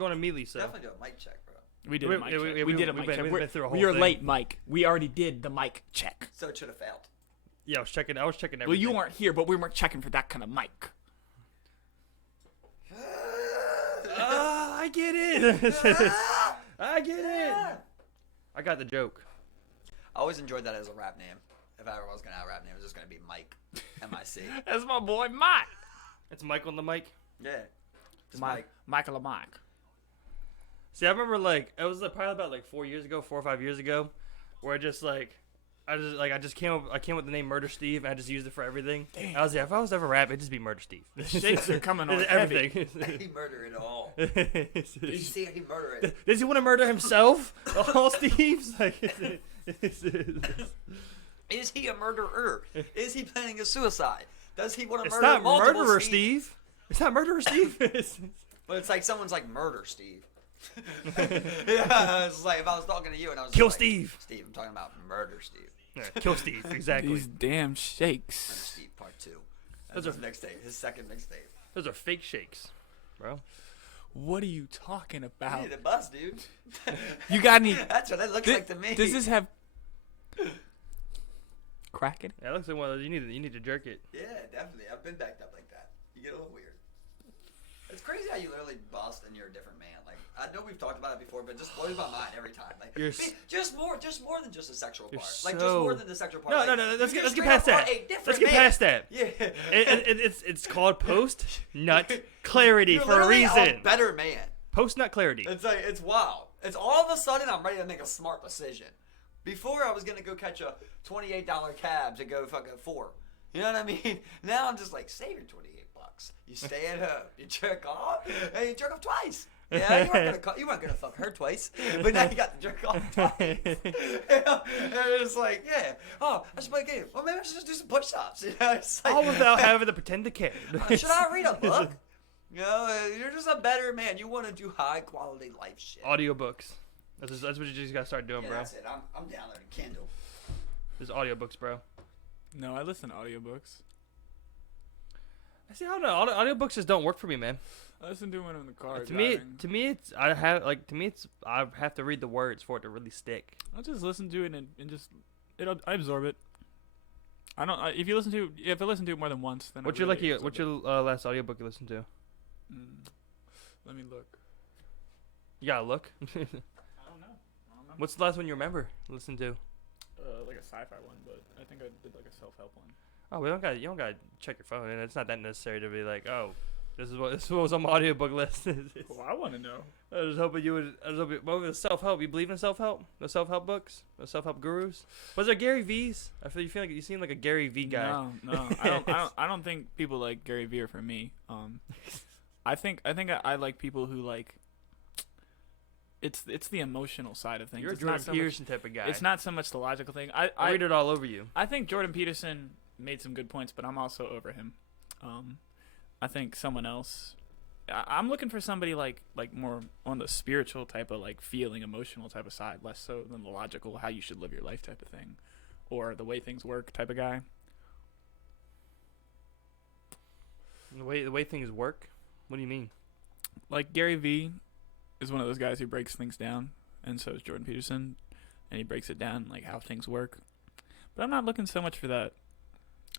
going immediately, so. Definitely do a mic check, bro. We did a mic check. we- We did a we've mic been- check. we've been through a whole We are thing. late, Mike. We already did the mic check. So it should have failed. Yeah, I was checking everything. Well, you weren't here, but we weren't checking for that kind of mic. I get it. I get it. I got the joke. I always enjoyed that as a rap name. If I ever was going to have a rap name, it was just going to be Mike. M-I-C. That's my boy, Mike. It's Mike on the mic. Yeah. Just Mike. Michael and Mike. See, I remember like it was probably about like 4 or 5 years ago, where I just came up with the name Murder Steve, and I just used it for everything. Damn. I was if I was to ever rap, it'd just be Murder Steve. The shakes are coming on everything. He murdered it all. Did you see he murdered it? Does he want to murder himself? All Steve's like. Is he a murderer? Is he planning a suicide? Does he want to It's murder not multiple Murderer Steve? Steve. It's not Murderer Steve. But it's like someone's like Murder Steve. Yeah, it's like if I was talking to you and I was Kill like, Steve. Steve, I'm talking about Murder Steve. Yeah, kill Steve. Exactly. These damn Murder shakes. Steve Part 2. Those That's are- his next tape. His second mixtape. Those are fake shakes, bro. What are you talking You about? need a bus, dude. You got any? That's what it looks like to me. Does this have crack in it? Yeah, it looks like one of those. You need to jerk it. Yeah, definitely. I've been backed up like that. You get a little weird. It's crazy how you literally bust and you're a different man. Like I know we've talked about it before, but it just blows my mind every time. Like just more than just a sexual part. Like just more than the sexual part. No. Let's get straight past up that. are a different Let's get man. past that. Yeah. It's called post nut clarity You're for a literally reason. a better man. Post nut clarity. It's like it's wild. It's all of a sudden I'm ready to make a smart decision. Before I was gonna go catch a $28 cab to go fucking 4. You know what I mean? Now I'm just like save your $28. You stay at home. You jerk off, and you jerk off twice. Yeah, you weren't gonna fuck her twice, but now you got to jerk off twice. You know? And it's like, yeah. Oh, I should play a game. Well, maybe I should just do some push-ups. You know, it's like, All without having to pretend to care. should I read a book? You know, you're just a better man. You want to do high quality life shit. Audiobooks. That's what you just gotta start doing, Yeah, bro. that's it. I'm downloading Kindle. There's audiobooks, bro. No, I listen to audiobooks. I see. I don't know. Audiobooks just don't work for me, man. I listen to them when I'm in the car. To me, it's I have to read the words for it to really stick. I'll just listen to it and just I absorb it. I don't. If I listen to it more than once, then What's I your really absorb what's your last audiobook you listened to? it. Let me look. You gotta look. I don't know. What's the last one you remember listening to? Like a sci-fi one, but I think I did like a self-help one. Oh, you don't gotta check your phone, and it's not that necessary to be like, oh, this is what was on my audiobook list. Well, I want to know. I was hoping you would. What was self-help? You believe in self-help? The self-help books? The self-help gurus? Was there Gary V's? You feel like you seem like a Gary V guy. No, I don't think people like Gary Vee are for me. I think I like people who like. It's the emotional side of things. You're a It's Jordan not so Peterson type of guy. It's not so much the logical thing. I read it all over you. I think Jordan Peterson made some good points, but I'm also over him. I think someone else. I'm looking for somebody like more on the spiritual type of like feeling, emotional type of side, less so than the logical, how you should live your life type of thing, or the way things work type of guy. The way things work. What do you mean? Like Gary Vee is one of those guys who breaks things down, and so is Jordan Peterson, and he breaks it down like how things work. But I'm not looking so much for that.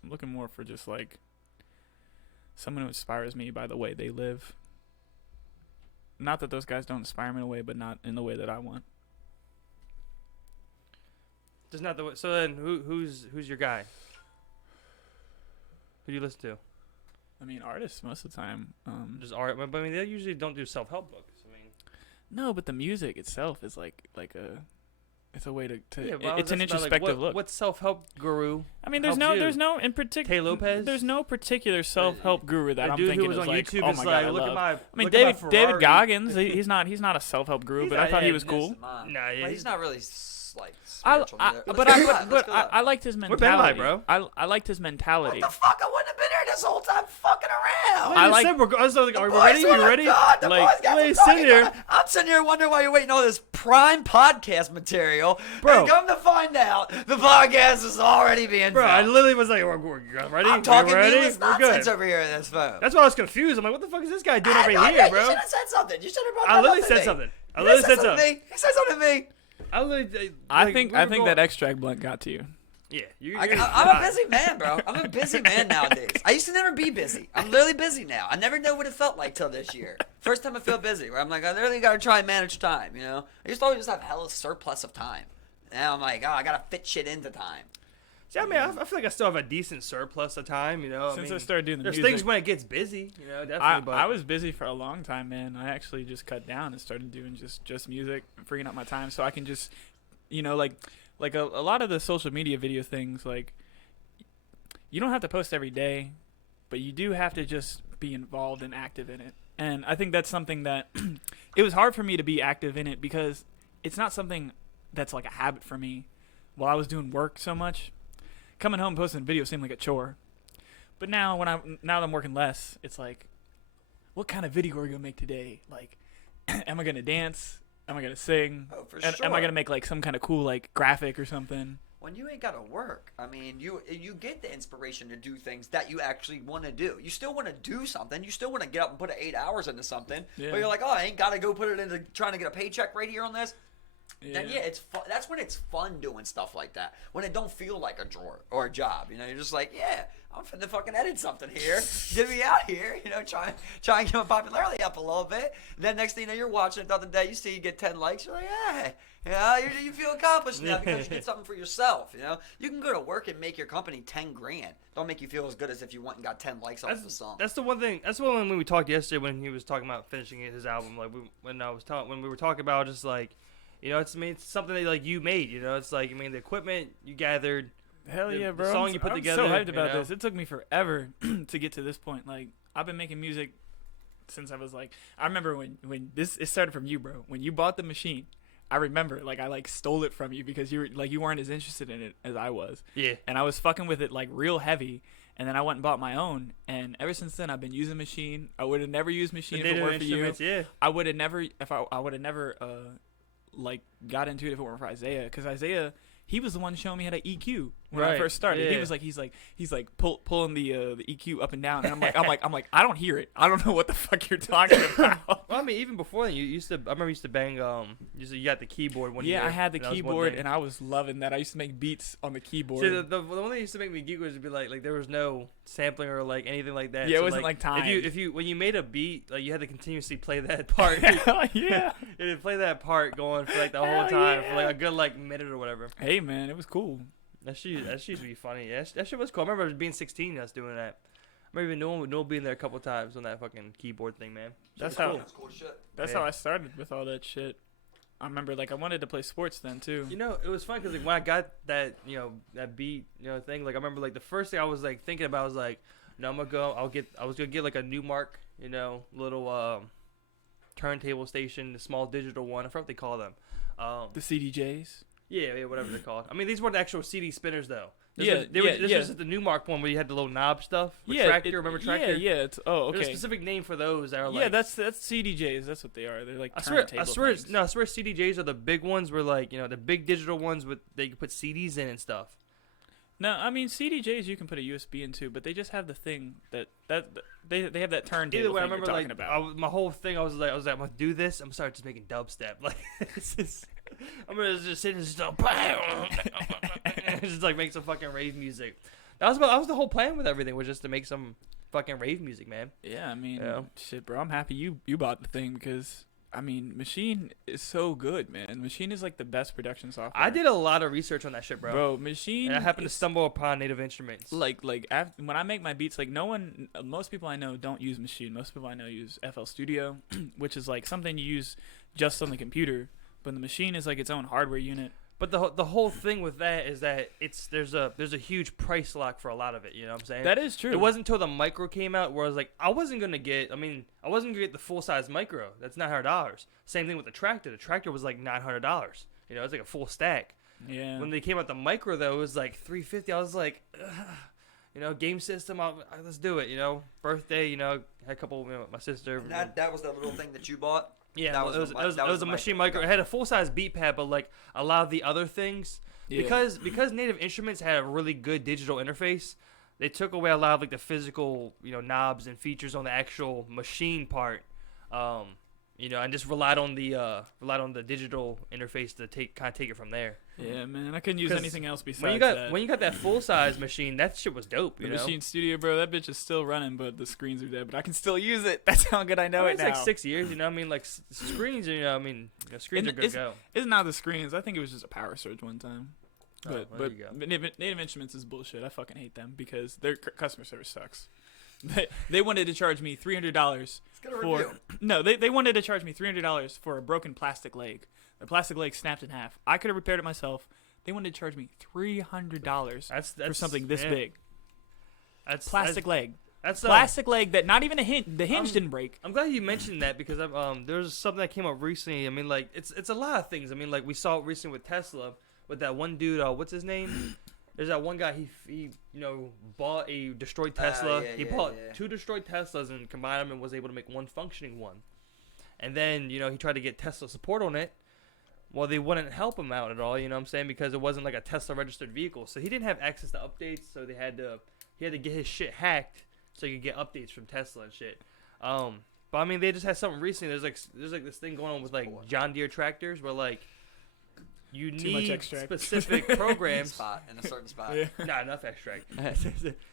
I'm looking more for just like someone who inspires me by the way they live. Not that those guys don't inspire me in a way, but not in the way that I want. Just not the way. So then, who's your guy? Who do you listen to? I mean, artists most of the time. Just art, but I mean, they usually don't do self-help books. I mean, No, but the music itself is like a. It's a way to yeah, well, it's an that's about, introspective look. What self-help guru? I mean, there's helps no you? in particular. Tay Lopez? There's no particular self-help guru that A I'm dude thinking who was is on like, YouTube oh is my like, god, look I at love. my. I mean, look at my David Ferrari. Goggins, he's not a self-help guru, but I thought he was cool. Nah, yeah, He's not really like I, spiritual. I, either. but Let's go I, live, but let's go live. I liked his Ben mentality, bro. I liked his mentality. What the fuck? I wouldn't have been here this whole time fucking around. I like- Said I was like, are we Boys ready? wanna You ready? God, the Like, boys got wait, me sit talking here. about it. I'm sitting here wondering why you're waiting all this prime podcast material. Bro. And come to find out, the podcast is already being Bro, I filmed. literally was like, we're ready? I'm talking ready? needless We're good. nonsense over here in this phone. That's why I was confused. I'm like, what the fuck is this guy doing over You here, bro? should have said something. You should have brought I that literally up to said me. something. I You literally said said something. to me. You said something to me. I literally. I like, think we were that going- extract blunt got to you. Yeah, I'm a busy man, bro. I'm a busy man nowadays. I used to never be busy. I'm literally busy now. I never know what it felt like till this year. First time I feel busy, where I'm like, I literally got to try and manage time, you know? I used to always just have hella surplus of time. Now I'm like, oh, I got to fit shit into time. See, I mean, I feel like I still have a decent surplus of time, you know. Since I I started doing the there's music, things when it gets busy, you know, definitely. But I was busy for a long time, man. I actually just cut down and started doing just music, freeing up my time so I can just, you know, like a lot of the social media video things, like, you don't have to post every day, but you do have to just be involved and active in it. And I think that's something that it was hard for me to be active in it because it's not something that's like a habit for me. While I was doing work so much, coming home and posting videos seemed like a chore. But now now that I'm working less, it's like, what kind of video are we gonna make today? Like, am I gonna dance? Am I gonna sing? Oh, for Am sure. I gonna make like some kind of cool like graphic or something? When you ain't got to work, I mean, you get the inspiration to do things that you actually want to do. You still want to do something. You still want to get up and put 8 hours into something. Yeah. But you're like, oh, I ain't got to go put it into trying to get a paycheck right here on this. Then it's fun. That's when it's fun doing stuff like that. When it don't feel like a drawer or a job. You know, you're just like, yeah, I'm finna fucking edit something here. Get me out here. You know, try and get my popularity up a little bit. Then next thing you know, you're watching it the other day. You see you get 10 likes. You're like, hey, you know, you feel accomplished now because you did something for yourself. You know, you can go to work and make your company 10 grand. Don't make you feel as good as if you went and got 10 likes off the song. That's the one thing. That's the one when we talked yesterday when he was talking about finishing his album. Like when we were talking about just like, you know, it's something that like you made. You know, it's like the equipment you gathered. Hell yeah, bro. The song you put I'm together. so hyped you about know? this. It took me forever to get to this point. Like, I've been making music since I was like, I remember when it started from you, bro. When you bought the machine, I remember like I like stole it from you because you weren't as interested in it as I was. Yeah. And I was fucking with it like real heavy. And then I went and bought my own, and ever since then I've been using Machine. I would have never used Machine if it weren't for you. Yeah. I would have never I would have never like got into it if it weren't for Isaiah, because Isaiah, he was the one showing me how to EQ when I Right, first started. yeah. He was like he's like pulling the EQ up and down, and I'm like I don't hear it. I don't know what the fuck you're talking about. Well, I mean, even before then, I remember you used to bang. You got the keyboard one year. Yeah, I had the and that was one keyboard, thing. and I was loving that. I used to make beats on the keyboard. See, the one thing that used to make me geek was to be like there was no sampling or like anything like that. Yeah, it So, wasn't like time. If you when you made a beat, like you had to continuously play that part. Hell yeah. You had to play that part going for like the whole Hell time for yeah. like a good like minute or whatever. Hey man, it was cool. That shit used to be funny. Yeah, that shit was cool. I remember being 16 us doing that. I remember even Noel being there a couple times on that fucking keyboard thing, man. That's Shit was how- That's cool shit. That's Yeah. how I started with all that shit. I remember like I wanted to play sports then too. You know, it was fun because like when I got that, that beat, thing. Like I remember like the first thing I was like thinking about was like, no, I'm gonna go. I was gonna get like a Newmark, little turntable station, the small digital one. I forgot what they call them. The CDJs. Yeah, whatever they're called. I mean, these weren't actual CD spinners though. This Yeah, was, yeah. This was the Newmark one where you had the little knob stuff. With Yeah, Tractor, remember Tractor? Yeah. It's There's There's a okay. specific name for those that are like. Yeah, that's CDJs. That's what they are. They're like I swear turntable things. I swear CDJs are the big ones where like, the big digital ones with that you can put CDs in and stuff. No, I mean CDJs you can put a USB into, but they just have the thing that they have that turntable Either way, I thing you're remember talking like about. my whole thing. I was like, I'm gonna do this. I'm gonna start just making dubstep. Like, I'm gonna just sit and just just like make some fucking rave music. That was the whole plan with everything, was just to make some fucking rave music, man. Yeah, I mean, Yeah. shit, bro. I'm happy you bought the thing because I mean, Machine is so good, man. Machine is like the best production software. I did a lot of research on that shit, bro. Machine. And I happened to is- stumble upon Native Instruments. when I make my beats, like most people I know don't use Machine. Most people I know use FL Studio, which is like something you use just on the computer. But the Machine is like its own hardware unit. But the whole thing with that is that there's a huge price lock for a lot of it. You know what I'm saying? That is true. It wasn't until the micro came out where I was like, I wasn't gonna get the full size micro. That's $900. Same thing with the tractor. The tractor was like $900. It's like a full stack. Yeah. When they came out the micro though, it was like $350. I was like, game system. Let's do it. Birthday. Had a couple. My sister. And that was the little thing that you bought. Yeah, That well, was it the was mi- that was a the machine micro. micro. It had a full size beat pad, but like a lot of the other things, Yeah. because Native Instruments had a really good digital interface, they took away a lot of like the physical, knobs and features on the actual machine part, and just relied on the digital interface to take it from there. Yeah, man, I couldn't use 'Cause anything else besides When that. you got that full size machine, that shit was dope. The Machine Studio, bro, that bitch is still running, but the screens are dead. But I can still use it. That's how good I know it It's now. like 6 years, I mean, like screens, screens are good to go. It's not the screens. I think it was just a power surge one time. Oh, But there you go. Native Instruments is bullshit. I fucking hate them because their customer service sucks. They wanted to charge me $300 for they wanted to charge me $300 for a broken plastic leg. The plastic leg snapped in half. I could have repaired it myself. They wanted to charge me $300 for something this big. That's Plastic leg. That's Plastic leg that not even the hinge didn't break. I'm glad you mentioned that because there's something that came up recently. I mean, like it's a lot of things. I mean, like we saw it recently with Tesla with that one dude. What's his name? There's that one guy. He bought a destroyed Tesla. He bought 2 destroyed Teslas and combined them and was able to make one functioning one. And then he tried to get Tesla support on it. Well, they wouldn't help him out at all. You know what I'm saying? Because it wasn't like a Tesla registered vehicle, so he didn't have access to updates. So he had to get his shit hacked so he could get updates from Tesla and shit. But I mean, they just had something recently. There's like this thing going on with like John Deere tractors where like you need specific programs. In a certain spot. Yeah. Not enough extract.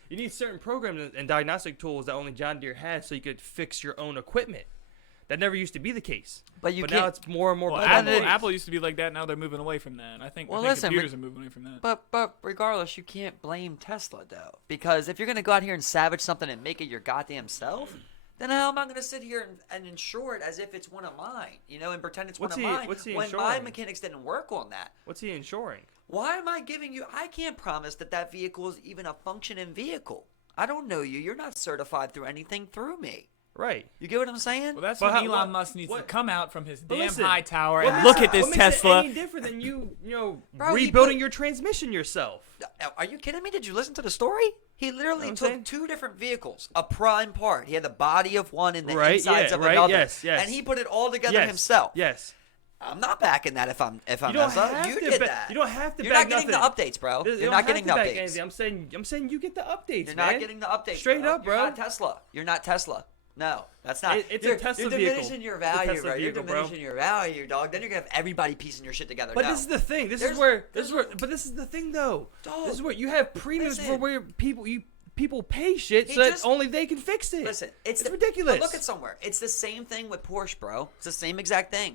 You need certain programs and diagnostic tools that only John Deere has, so you could fix your own equipment. That never used to be the case. But now it's more and more. Well, Apple used to be like that. Now they're moving away from that. I think computers are moving away from that. But regardless, you can't blame Tesla though, because if you're gonna go out here and savage something and make it your goddamn self, then how am I gonna sit here and insure it as if it's one of mine, and pretend it's one of mine when my mechanics didn't work on that? What's he insuring? Why am I giving you? I can't promise that vehicle is even a functioning vehicle. I don't know you. You're not certified through anything through me. Right. You get what I'm saying? Well, that's when Elon Musk needs to come out from his damn listen, high tower and look at this what Tesla. Makes it any different than Bro, rebuilding your transmission yourself? Are you kidding me? Did you listen to the story? He literally took 2 different vehicles, a prime part. He had the body of one and the insides of another. Yes. And he put it all together himself. Yes. I'm not backing that if I'm you messed up. You did that. You don't have to You're back not getting nothing. the updates, bro. You're not getting the updates. I'm saying you get the updates, You're man. not getting the updates. Straight up, bro. You're not Tesla. You're not Tesla. No, that's not. It's a Tesla You're vehicle. diminishing your It's a value, Tesla bro. You're vehicle, diminishing your value, dog. Then you're gonna have everybody piecing your shit together. But no. this is the thing. This is the thing, though. Dog, this is where you have premiums for listen. where people pay shit so that only they can fix it. Listen, it's ridiculous. But look at somewhere. It's the same thing with Porsche, bro. It's the same exact thing.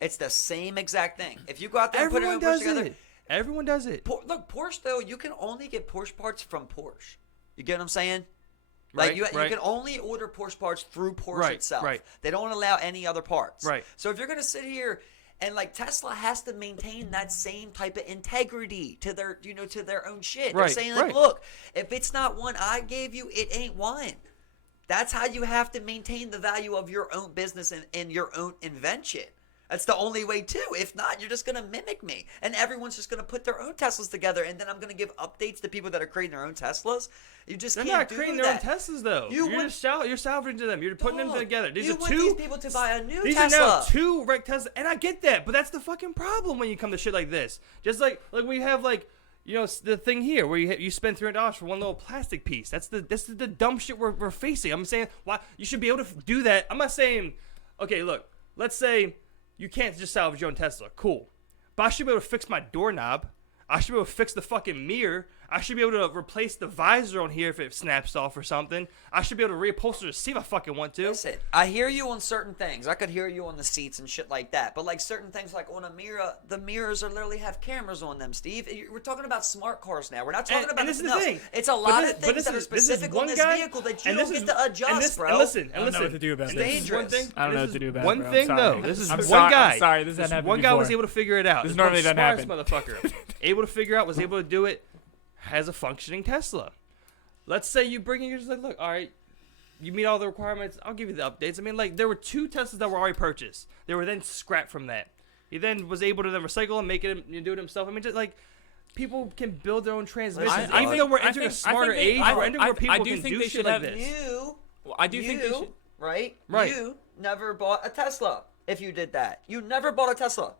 It's the same exact thing. If you go out there and put it together, everyone does it. Look, Porsche though, you can only get Porsche parts from Porsche. You get what I'm saying? Like you can only order Porsche parts through Porsche itself. Right. They don't allow any other parts. Right. So if you're gonna sit here and like Tesla has to maintain that same type of integrity to their to their own shit. They're saying like, look, if it's not one I gave you, it ain't one. That's how you have to maintain the value of your own business and your own invention. That's the only way too. If not, you're just gonna mimic me, and everyone's just gonna put their own Teslas together, and then I'm gonna give updates to people that are creating their own Teslas. You just They're can't not do creating that. their own Teslas though. You're salvaging them. You're putting them together. These are want two. these people to buy a new These Tesla. are now 2 wrecked Teslas, and I get that, but that's the fucking problem when you come to shit like this. Just like we have like. The thing here where you spend $300 for one little plastic piece. This is the dumb shit we're facing. I'm saying why you should be able to do that. I'm not saying, okay, look, let's say you can't just salvage your own Tesla. Cool. But I should be able to fix my doorknob. I should be able to fix the fucking mirror. I should be able to replace the visor on here if it snaps off or something. I should be able to reupholster the seat if I fucking want to. Listen, I hear you on certain things. I could hear you on the seats and shit like that. But like certain things like on a mirror, the mirrors are literally have cameras on them, Steve. We're talking about smart cars now. We're not talking about this is anything the else. thing. It's a lot of things that are specific on this vehicle that you don't get to adjust, bro. And listen, I don't know what to do about it's this. dangerous. I don't know what to do about it. One bro. thing I'm though, sorry. this is I'm one sorry, guy. I'm sorry, this hasn't happened one guy before. was able to figure it out. This normally doesn't happen. Motherfucker, able to figure out, was able to do it. Has a functioning Tesla. Let's say you bring in, you're just like, look, all right, you meet all the requirements. I'll give you the updates. I mean, like there were 2 Teslas that were already purchased. They were then scrapped from that. He then was able to then recycle and make it and do it himself. I mean, just like people can build their own transmissions. Even though we're entering a smarter age, we're entering where people can do shit like this. You, I do think they should. Right? Right. You never bought a Tesla. if you did that. You never bought a Tesla.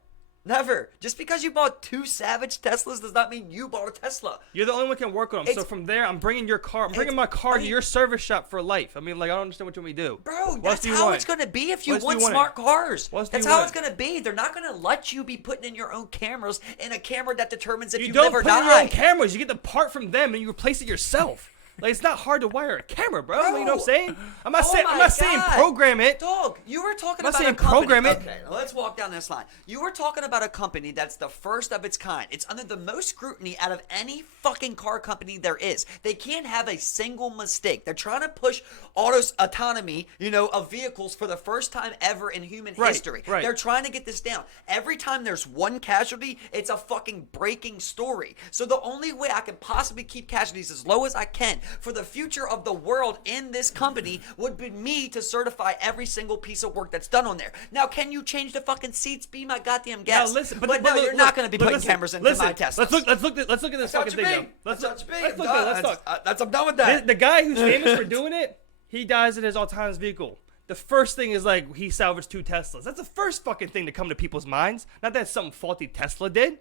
Never. Just because you bought 2 Savage Teslas does not mean you bought a Tesla. You're the only one who can work on them. So from there, I'm bringing your car. I'm bringing my car to your service shop for life. I mean, like, I don't understand what you want me to do. Bro, that's how it's going to be if you want smart cars. That's how it's going to be. They're not going to let you be putting in your own cameras in a camera that determines if you live or die. You don't put in your own cameras. You get the part from them and you replace it yourself. Like, it's not hard to wire a camera, bro. You know what I'm saying? I'm not saying program it. Dog, you were talking about a company. Program it. Okay, let's walk down this line. You were talking about a company that's the first of its kind. It's under the most scrutiny out of any fucking car company there is. They can't have a single mistake. They're trying to push autonomy, of vehicles for the first time ever in human history. Right. They're trying to get this down. Every time there's one casualty, it's a fucking breaking story. So the only way I can possibly keep casualties as low as I can for the future of the world in this company would be me to certify every single piece of work that's done on there. Now, can you change the fucking seats? Be my goddamn guest. Now, listen, but you're not going to be putting cameras into my Tesla. Let's look at this fucking thing. Let's talk. I'm done with that. The guy who's famous for doing it, he dies in his autonomous vehicle. The first thing is like he salvaged 2 Teslas. That's the first fucking thing to come to people's minds. Not that something faulty Tesla did.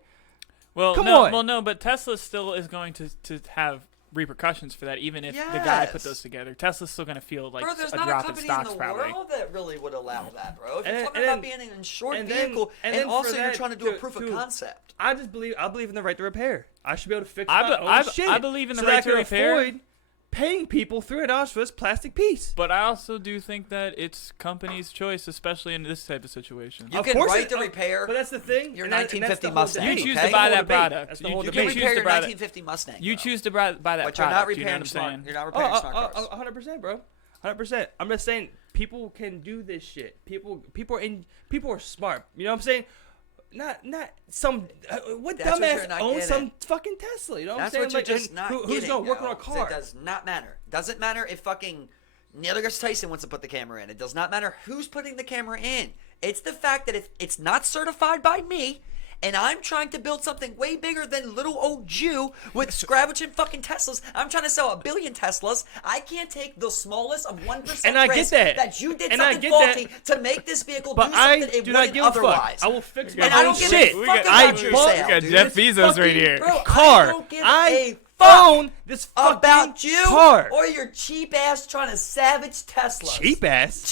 Well, come on. Well, no, but Tesla still is going to have repercussions for that, even if the guy put those together. Tesla's still going to feel like a drop in stocks, probably. There's not a company in the world that really would allow that, bro. If you're talking about being an insured vehicle, and also you're trying to do a proof of concept. I believe in the right to repair. I should be able to fix my own shit. I believe in the right to repair. Avoid paying people $300 for this plastic piece. But I also do think that it's company's choice, especially in this type of situation. You can right to repair. But that's the thing. Your 1950 Mustang. You choose to buy that product. That's the whole debate. You repair your 1950 Mustang. You choose to buy that product. But you're not repairing smart. You're not repairing smart cars. 100%, bro. 100%. I'm just saying people can do this shit. People are smart. You know what I'm saying? Not some what dumbass owns some fucking Tesla. You know what I'm saying? That's what you're just not getting. Who's gonna work on a car? It does not matter. Doesn't matter if fucking Neil deGrasse Tyson wants to put the camera in. It does not matter who's putting the camera in. It's the fact that if it's not certified by me, and I'm trying to build something way bigger than little old Jew with scavenging fucking Teslas. I'm trying to sell 1 billion Teslas. I can't take the smallest of 1% and I risk get that you did something faulty to make this vehicle do something it wouldn't otherwise. I will fix my and I own don't give shit. a fuck about your sale, we got dude. Jeff Bezos right here. Bro, car. I don't give a own this fucking about you car. Or your cheap ass trying to savage Teslas. Cheap ass.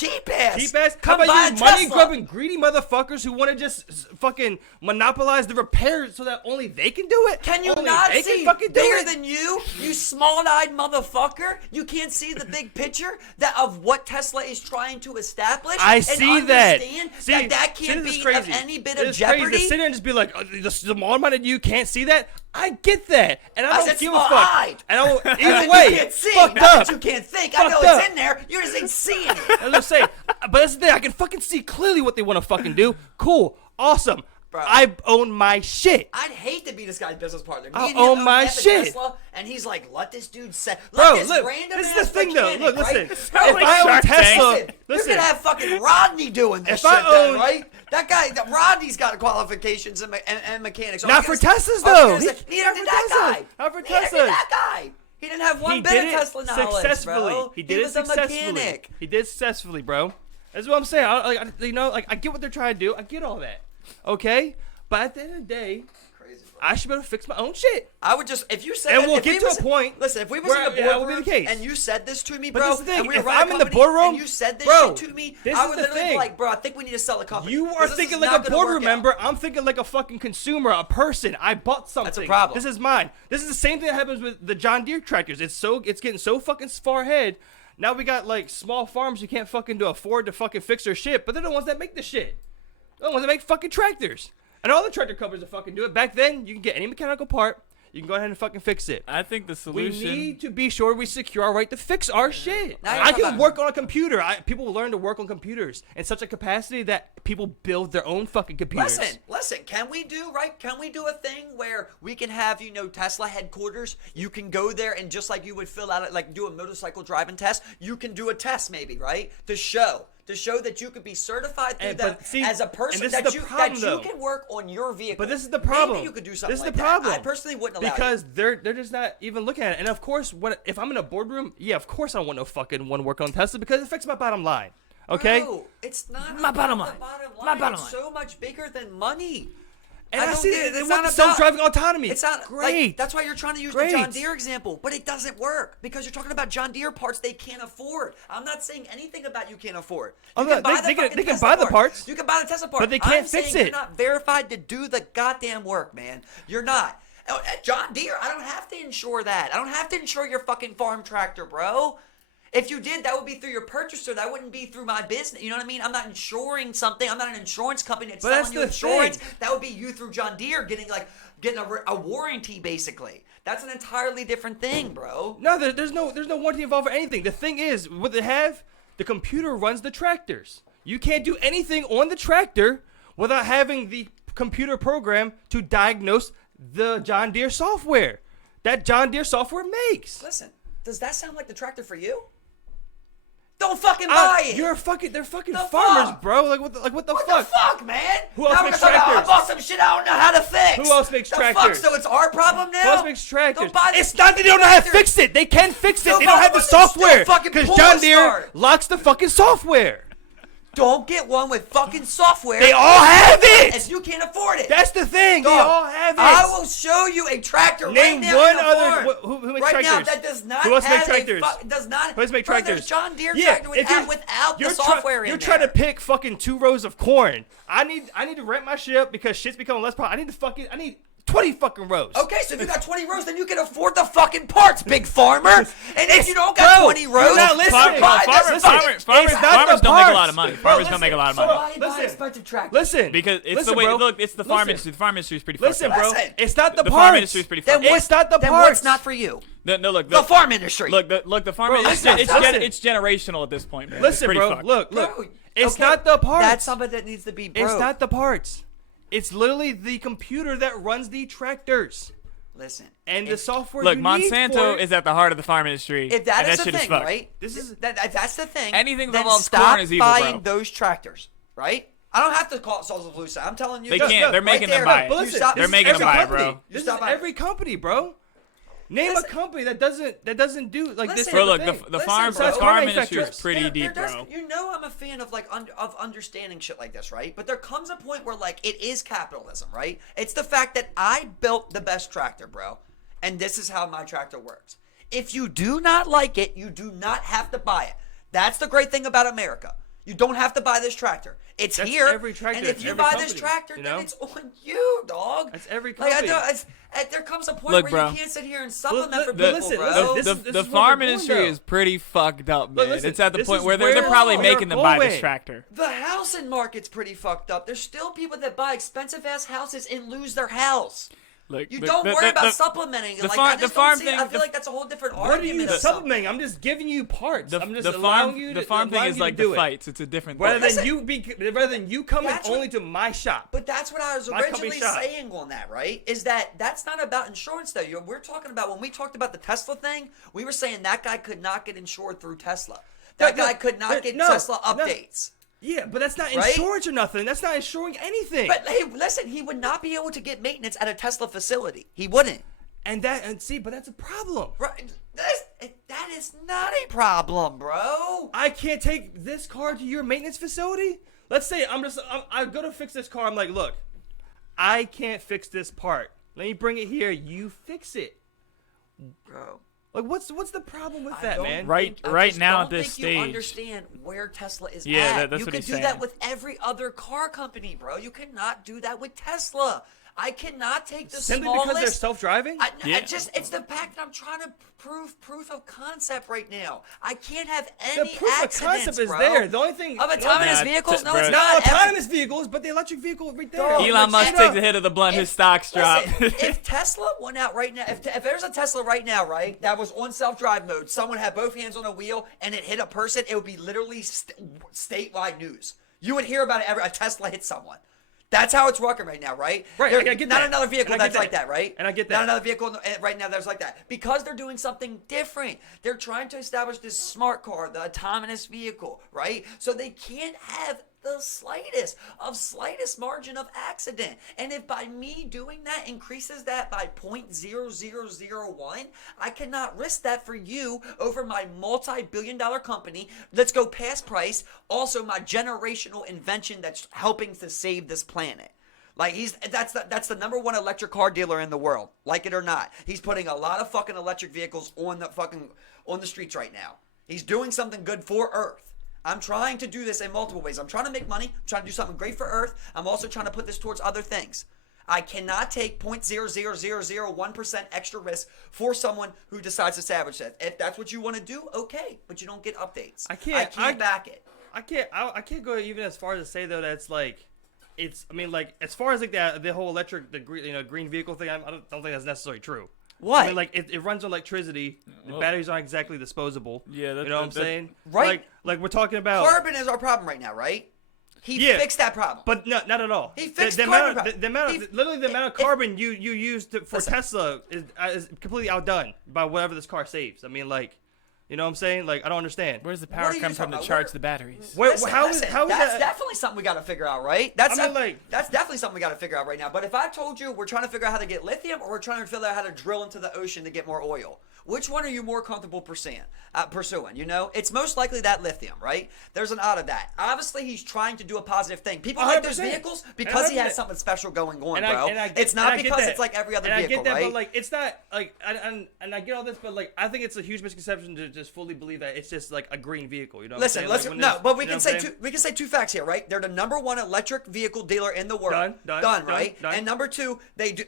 Come How buy about you a money Tesla. grubbing greedy motherfuckers who want to just fucking monopolize the repairs so that only they can do it? Can you only not they see can fucking bigger do it? than you small-eyed motherfucker? You can't see the big picture of what Tesla is trying to establish. I and see that. Understand that can't be of any bit of jeopardy. Crazy to sit there and just be like, the small amount of you can't see that. I get that, and I don't give a fuck. Small-eyed. And I don't, either way, you can't see. fucked Not up. that you can't think. I know it's in there. You just ain't seeing it. I'm just saying, but that's the thing. I can fucking see clearly what they want to fucking do. Cool, awesome. Bro. I own my shit. I'd hate to be this guy's business partner. I own my shit. Tesla, and he's like, let this dude say. Bro, this look, random this is the thing though. Look, listen. Right? If I own Tesla, you could have fucking Rodney doing this shit, right? That guy, Rodney's got qualifications and mechanics. Not for Teslas though. Neither did that guy. Not for Teslas. Neither did that guy. He didn't have one bit of Tesla knowledge, successfully. bro. He did it successfully. He did it successfully, bro. That's what I'm saying. I get what they're trying to do. I get all that. Okay? But at the end of the day, I should be able to fix my own shit. I would just, if you said, and we'll get to a point. Listen, if we was in the boardroom and you said this to me, bro, but this is the thing, and we if were I'm in the boardroom, and you said this bro, shit to me, this I is would the literally thing. be like, bro, I think we need to sell the company. You are thinking like a boardroom member. I'm thinking like a fucking consumer, a person. I bought something. That's a problem. This is mine. This is the same thing that happens with the John Deere tractors. It's getting so fucking far ahead. Now we got like small farms who can't fucking afford to fucking fix their shit, but they're the ones that make the shit. They're the ones that make fucking tractors. And all the tractor companies that fucking do it. Back then, you can get any mechanical part. You can go ahead and fucking fix it. I think the solution... We need to be sure we secure our right to fix our shit. Now I can work on a computer. People will learn to work on computers in such a capacity that people build their own fucking computers. Listen. Can we do a thing where we can have, Tesla headquarters? You can go there and just like you would fill out, like do a motorcycle driving test, you can do a test maybe, right? To show that you could be certified through them as a person that you can work on your vehicle. But this is the problem. Maybe you could do something like that. I personally wouldn't allow because they're just not even looking at it. And of course, if I'm in a boardroom, yeah, of course I want no fucking one work on Tesla because it affects my bottom line. Okay. Bro, it's not My about bottom the line. bottom line. My bottom It's line. so much bigger than money. And I don't see get it. they It's want not the self-driving autonomy. It's not great. Like, that's why you're trying to use Great. the John Deere example, but it doesn't work because you're talking about John Deere parts they can't afford. I'm not saying anything about you can't afford. You Oh, no, they can Tesla buy the parts. You can buy the Tesla part, but they can't I'm fix saying it. You're not verified to do the goddamn work, man. You're not. At John Deere, I don't have to insure that. I don't have to insure your fucking farm tractor, bro. If you did, that would be through your purchaser. That wouldn't be through my business. You know what I mean? I'm not insuring something. I'm not an insurance company that's But that's selling you the insurance. thing. That would be you through John Deere getting a warranty, basically. That's an entirely different thing, bro. No, there's no warranty involved or anything. The thing is, what they have, the computer runs the tractors. You can't do anything on the tractor without having the computer program to diagnose the John Deere software that John Deere software makes. Listen, does that sound like the tractor for you? Don't fucking buy it. They're fucking The farmers, fuck? bro. Like what the What fuck? the fuck, man? Who else Now makes we're talking about, tractors? I bought some shit I don't know how to fix. Who else makes the tractors? Fuck, so it's our problem now? Who else makes tractors? Don't buy It's the not that they don't know how to tractor. fix it. They can fix it. Don't They don't buy have the the one that's still software fucking because pull John a Deere start. locks the fucking software. Don't get one with fucking software. They all have it. If you can't afford it. That's the thing. They Dog, all have it. I will show you a tractor right Name now. one in the other- farm. who makes right tractors? now that does not Who else have makes tractors? does not. Who else make Bro, tractors? There's John Deere Yeah, tractor if you're- without the you're software in You're there. trying to pick fucking 2 rows of corn. I need to rent my shit up because shit's becoming less popular. I need 20 fucking rows. Okay, so if you got 20 rows, then you can afford the fucking parts, big farmer. And if you don't got Bro, 20 rows, you're not listening. buy Farmers- this farmers- fucking- it's not farmers the don't make a parts. lot of money. Bro, Farmers listen, don't make a lot of so money. Why buy listen. expensive tractors? Listen. Because it's listen, the way. bro. Look, it's the farm Listen. industry. The farm industry is pretty Listen, fucked bro. up. Listen. It's not the The parts. farm industry is pretty Then fucked up. It's not the then parts. what's not for you? No, look. The farm industry. Look, the farm. Bro, It's, listen, it's generational at this point, man. Listen, it's pretty bro. fucked. Look. Bro, It's okay, not the parts. That's something that needs to be broke. It's not the parts. It's literally the computer that runs the tractors Listen. and the software. Look, you need for Monsanto it. is at the heart of the farm industry. If that and is that the shit thing, fucked. right? This is- That's the thing. Anything that then involves stop corn is evil, buying bro. those tractors, right? I don't have to call it Salsa. I'm telling you. They look, can't. look, They're right making there. them buy it. But You listen, stop- They're this is making them every buy it, company. bro. This Stop is buying it. every company, bro. Name Listen. a company that doesn't do like this. Listen. Bro, type of look, thing. the Listen, farm bro. the farm industry Manufacturers. is pretty deep, bro. You know I'm a fan of of understanding shit like this, right? But there comes a point where it is capitalism, right? It's the fact that I built the best tractor, bro, and this is how my tractor works. If you do not like it, you do not have to buy it. That's the great thing about America. You don't have to buy this tractor. It's That's here. every tractor, and if you every buy company, this tractor, you then know? it's on you, dog. That's every Like, company. there comes a point Look, where bro. you can't sit here and supplement for but people, listen, bro. this The, is- the this is farm where we're industry going, though. is pretty fucked up, man. Look, listen, It's at the this point is where they're where probably we're making them buy this going. tractor. The housing market's pretty fucked up. There's still people that buy expensive ass houses and lose their house. Look, You the- don't the- worry the- about the- supplementing. the Like, farm- I just the farm don't see, thing- I feel the- like that's a whole different What are argument. you of something. supplementing? I'm just giving you parts. I'm just The allowing farm you the to, farm thing allowing is you like to do the it. fights. It's a different Rather thing. than you coming That's what- only to my shop. But that's what I was My company originally shop. saying on that, right? Is that's not about insurance, though. We're talking about, when we talked about the Tesla thing, we were saying that guy could not get insured through Tesla. That No, guy could not get no, Tesla no. updates. Yeah, but that's not Right? insurance or nothing. That's not insuring anything. But hey, listen, he would not be able to get maintenance at a Tesla facility. He wouldn't. But that's a problem. Right? That is not a problem, bro. I can't take this car to your maintenance facility. Let's say I go to fix this car. I'm like, look, I can't fix this part. Let me bring it here. You fix it. Bro. Like, what's the problem with I that, don't man? Right- think- I right just now don't at this think you stage. understand where Tesla is Yeah, at. that's you what can he's do saying. that with every other car company, bro. You cannot do that with Tesla. I cannot take the Simply smallest. because they're self-driving? Yeah. It's the fact that I'm trying to proof of concept right now. I can't have The any proof of accidents, concept is bro. there. The only thing Of autonomous Nah, vehicles? No, bro. it's not not. autonomous vehicles, but the electric vehicle right there. Dog, Elon Musk Straight takes up. a hit of the blunt. His stocks drop. Listen, if Tesla went out right now, if there's a Tesla right now, right, that was on self-drive mode, someone had both hands on a wheel and it hit a person, it would be literally statewide news. You would hear about it a Tesla hit someone. That's how it's working right now, right? Right, I get Not that. another vehicle And I get that's like that. that, right? And I get Not that. another vehicle right now that's like that. Because they're doing something different. They're trying to establish this smart car, the autonomous vehicle, right? So they can't have the slightest margin of accident. And if by me doing that increases that by 0.0001, I cannot risk that for you over my multi-billion-dollar company. Let's go past price. Also, my generational invention that's helping to save this planet. Like that's the number one electric car dealer in the world, like it or not. He's putting a lot of fucking electric vehicles on the streets right now. He's doing something good for Earth. I'm trying to do this in multiple ways. I'm trying to make money. I'm trying to do something great for Earth. I'm also trying to put this towards other things. I cannot take 0.00001% extra risk for someone who decides to sabotage that. If that's what you want to do, okay, but you don't get updates. I can't back it. I can't go even as far as to say though that's like. I mean, like, as far as like the whole green vehicle thing, I don't think that's necessarily true. What? I mean, like, it runs on electricity. The batteries aren't exactly disposable. Yeah, you know what I'm saying? Right. Like we're talking about carbon is our problem right now, right? He fixed that problem. But no, not at all. He fixed the carbon. The amount of carbon you use for Tesla is completely outdone by whatever this car saves. I mean, like. You know what I'm saying? Like, I don't understand. Where's the power come from to charge the batteries? How is that's that? definitely something we got to figure out, right? That's definitely something we got to figure out right now. But if I told you we're trying to figure out how to get lithium or we're trying to figure out how to drill into the ocean to get more oil, which one are you more comfortable pursuing? You know, it's most likely that lithium, right? There's an odd of that. Obviously, he's trying to do a positive thing. People like those vehicles because he has something special going on, bro. It's not because it's like every other vehicle, I get that, right? but like, it's not like, and I get all this, but like, I think it's a huge misconception to just fully believe that it's just like a green vehicle. You know? Listen, but we can say two facts here, right? They're the number one electric vehicle dealer in the world. Done, right? And number two, they do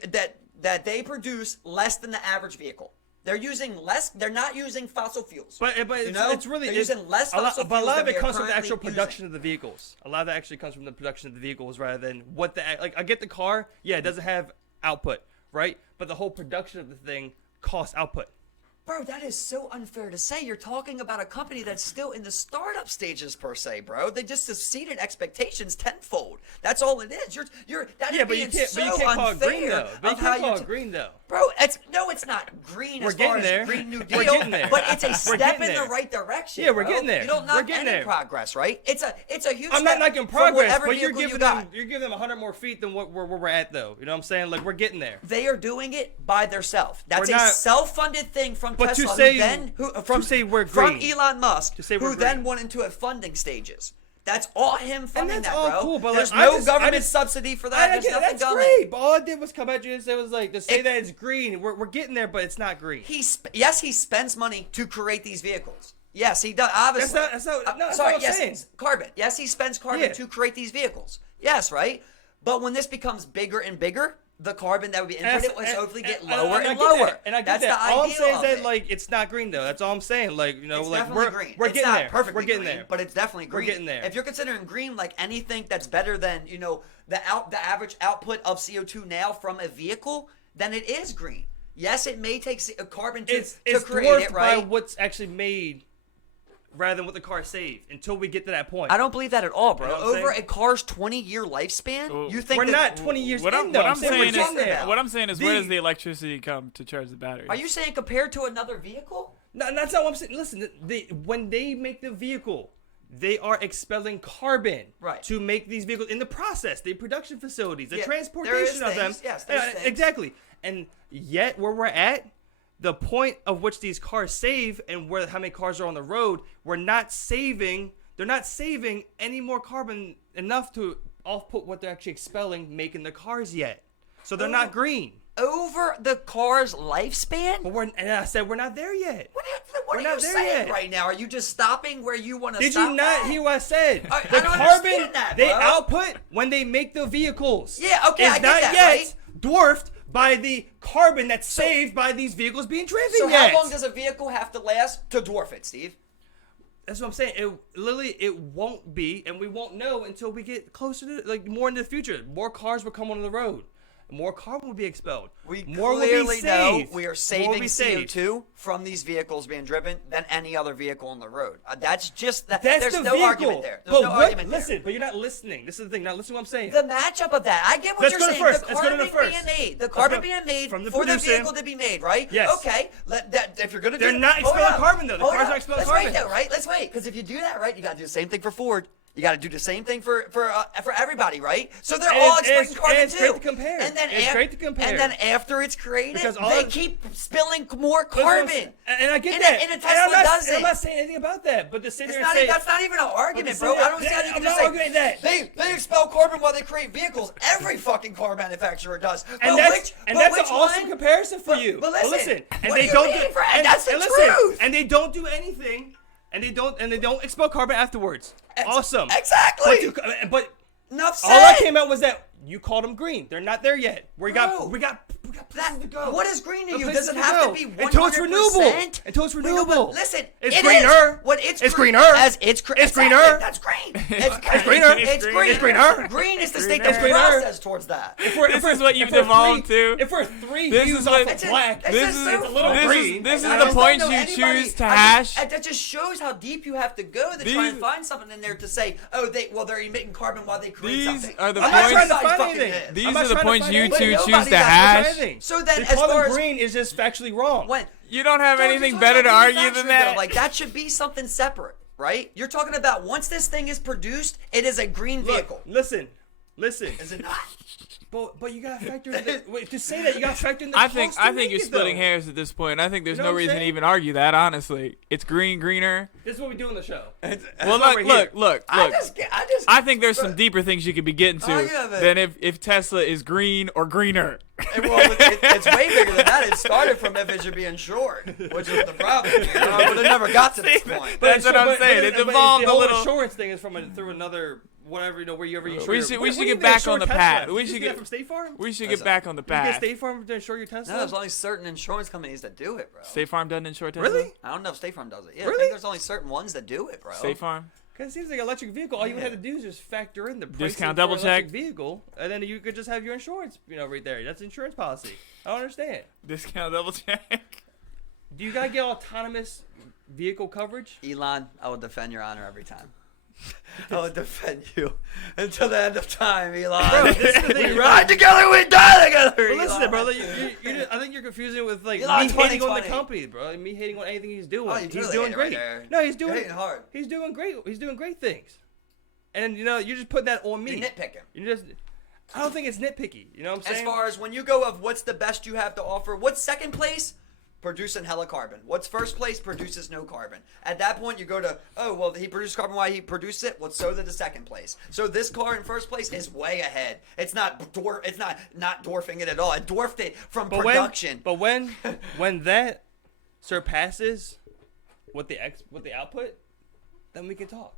that they produce less than the average vehicle. They're using less. They're not using fossil fuels. But it's really they're using less fossil fuels. But a lot of it comes from the actual production of the vehicles. A lot of that actually comes from the production of the vehicles rather than what I get the car. Yeah, it doesn't have output, right? But the whole production of the thing costs output. Bro, that is so unfair to say. You're talking about a company that's still in the startup stages, per se, bro. They just exceeded expectations tenfold. That's all it is. But you can't call it green though. But you can't call it green though. Bro, it's not green as far as Green New Deal. We're getting there. But it's a step in the right direction. Yeah, we're getting there. You don't knock any progress, right? It's a huge. I'm not knocking progress, but you're giving them 100 more feet than where we're at, though. You know what I'm saying? Like we're getting there. They are doing it by themselves. That's a self-funded thing from Tesla. From Elon Musk, who then went into a funding stages. That's all him funding that, bro. Cool, but there's no government subsidy for that. That's great. But all I did was come at you and say to say that it's green. We're getting there, but it's not green. He spends money to create these vehicles. Yes, he does. Obviously, that's not what I'm saying. Carbon. Yes, he spends carbon to create these vehicles. Yes, right. But when this becomes bigger and bigger, the carbon that would be inputted will hopefully get lower and lower. And I get that. All I'm saying is that like it's not green though. That's all I'm saying. Like it's like green. We're getting there. Perfectly we're getting green, there. But it's definitely green. We're getting there. If you're considering green like anything that's better than the average output of CO2 now from a vehicle, then it is green. Yes, it may take carbon to create it, right? By what's actually made. Rather than what the car saved until we get to that point. I don't believe that at all, bro. You know Over a car's 20-year lifespan, you think we're not 20 years in though. What I'm saying is, where does the electricity come to charge the batteries? Are you saying compared to another vehicle? No, that's not what I'm saying. Listen, when they make the vehicle, they are expelling carbon to make these vehicles in the process. The production facilities, the transportation of them. Yes, exactly. And yet, where we're at. The point of which these cars save and how many cars are on the road, they're not saving any more carbon enough to output what they're actually expelling, making the cars yet. So they're not green. Over the car's lifespan? And I said we're not there yet. What are you saying right now? Are you just stopping where you want to stop? Did you not hear what I said? The carbon they output when they make the vehicles. Yeah, okay, I get not that, yet right? dwarfed by the carbon that's saved by these vehicles being driven. So how long does a vehicle have to last to dwarf it, Steve? That's what I'm saying. It won't be, and we won't know until we get closer to more into the future. More cars will come on the road. More carbon will be expelled. We more clearly know saved. we are saving CO2 from these vehicles being driven than any other vehicle on the road. That's just that. That's there's the no vehicle. argument there. There's no argument there. But you're not listening. This is the thing. Not listening to what I'm saying. The matchup of that. I get what you're saying. Let's the go to the first. The carbon being made for the vehicle to be made, right? Yes. Okay. If you're gonna do they're not expelling carbon though. The cars are expelling carbon. Let's wait though, right? Let's wait, because if you do that right, you gotta do the same thing for Ford. You got to do the same thing for everybody, right? So they're all expecting carbon and it's too. great to compare. And then It's great to compare. And then after it's created, Because they keep spilling more carbon. And I get that. And a Tesla doesn't. I'm not saying anything about that. But to sit there and say that's not even an argument, bro. I don't see how you can just I'm not arguing that. They expel carbon while they create vehicles. Every fucking car manufacturer does. And that's an awesome comparison for you. But listen, and what they do you don't mean, do, Fred? and That's the listen, truth. and they don't do anything, and they don't expel carbon afterwards. Awesome. Exactly. But enough said. all that came out was that you called them green. They're not there yet. We got places to go. What is green to you? Places Does it have to be 100%? Until it's renewable. Until it's renewable. Listen, it's greener. It's greener. It's greener. That's green. It's greener. It's green. It's greener. Green is the state that's greener. process towards that. This is what you've devolved to. If we're 3 This hues is off what- of black, This is a little green. This is I the just don't points know you anybody- choose to hash. That just shows how deep you have to go to try and These- find something in there to say, oh, they're emitting carbon while they create These something. are the I'm not trying to points. find Fucking anything. is. These I'm are not the trying to points find you anything. two But choose nobody's to not hash. So then, to as call far them as green is just factually wrong. when You don't have No, anything you're better to talking about argue than manufacturing, that. though. Like that should be something separate, right? You're talking about once this thing is produced, it is a green vehicle. Listen. Is it not? But you gotta factor in to say that you gotta factor in the I cost think to make you're it, splitting though. hairs at this point. I think there's You no know what I'm reason to saying? even argue that. Honestly, it's greener. This is what we do in the show. Well, over here. look. I just. I think there's some deeper things you could be getting to Oh, yeah, but- than if Tesla is green or greener. Well, it's way bigger than that. It started from if it should be insured, which is the problem. But it never got to this point. That's what I'm saying. It evolved the a whole little. insurance thing is through another whatever wherever you insure. We your- should what do you get mean back insure on the Tesla? path. Did We you should get get that from State Farm. We should That's get back on the You get path. State Farm to insure your Tesla. No, there's only certain insurance companies that do it, bro. State Farm doesn't insure Tesla. Really? I don't know if State Farm does it. Yeah, I Really? think there's only certain ones that do it, bro. State Farm. Because it seems like an electric vehicle. All you would have to do is just factor in the price Discount, for an double check. electric vehicle, and then you could just have your insurance, right there. That's insurance policy. I don't understand. Discount double check. Do you gotta get autonomous vehicle coverage? Elon, I will defend your honor every time. I will defend you until the end of time, Elon. Bro, this is the thing, we bro. ride together, we die together. But listen, Elon. brother, I think you're confusing it with like Elon me hating on the 2020. company, bro. Me hating on anything he's doing. Oh, you're He's really doing hating right great. there. No, he's You're doing hating hard. He's doing great. He's doing great things. And you're just putting that on me. You're nitpicking. You're just. I don't think it's nitpicky. You know what I'm As saying? far as when you go of what's the best you have to offer, what's second place? Producing hella carbon. What's first place? Produces no carbon. At that point, you go to, oh, well, he produced carbon. Why he produced it? Well, so did the second place. So this car in first place is way ahead. It's not dwarfing it at all. It dwarfed it from production. When that surpasses what the output, then we can talk.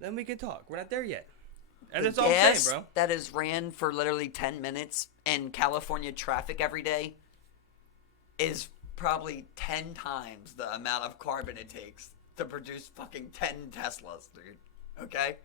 We're not there yet. And that's all I'm gas saying, bro. that is ran for literally 10 minutes in California traffic every day is probably 10 times the amount of carbon it takes to produce fucking 10 Teslas, dude. Okay?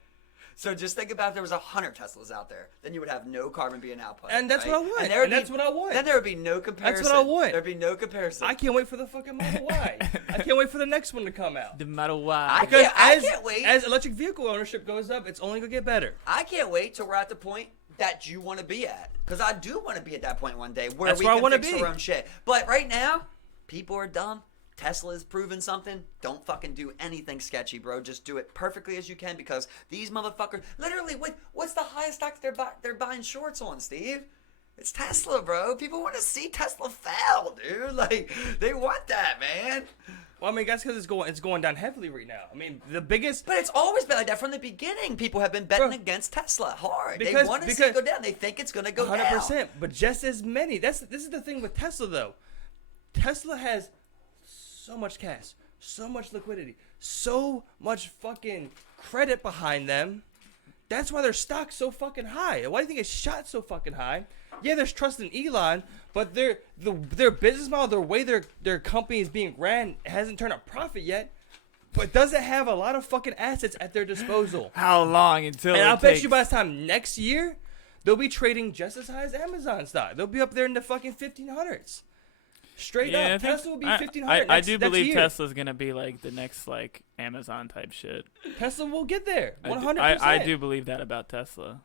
So just think about if there was 100 Teslas out there, then you would have no carbon being output. And that's right? what I want. And there would And that's what I want. Then there would be no comparison. That's what I want. There'd be no comparison. I can't wait for the fucking Model Y. I can't wait for the next one to come out. The Model Y. I Because can't wait. as electric vehicle ownership goes up, it's only gonna get better. I can't wait till we're at the point that you want to be at. Because I do want to be at that point one day where That's we where I can wanna fix be. our own shit. But right now, people are dumb. Tesla is proving something. Don't fucking do anything sketchy, bro. Just do it perfectly as you can because these motherfuckers, literally, what's the highest stock they're buying shorts on, Steve? It's Tesla, bro. People want to see Tesla fail, dude. Like, they want that, man. Well, I mean, that's because it's going down heavily right now. I mean, the biggest. But it's always been like that from the beginning. People have been betting Bro, against Tesla hard. They because- want to see because- it go down. They think it's going to go down. 100%, but just as many. This is the thing with Tesla though. Tesla has so much cash, so much liquidity, so much fucking credit behind them. That's why their stock's so fucking high. Why do you think it's shot so fucking high? Yeah, there's trust in Elon, but their business model, the way their company is being ran, hasn't turned a profit yet. But does it have a lot of fucking assets at their disposal? How long until? And it I'll bet takes- you by the time next year, they'll be trading just as high as Amazon stock. They'll be up there in the fucking 1500s. Straight Yeah, I up, think- Tesla will be 1500. I do believe year. Tesla's gonna be like the next like Amazon type shit. Tesla will get there. 100%. I do believe that about Tesla.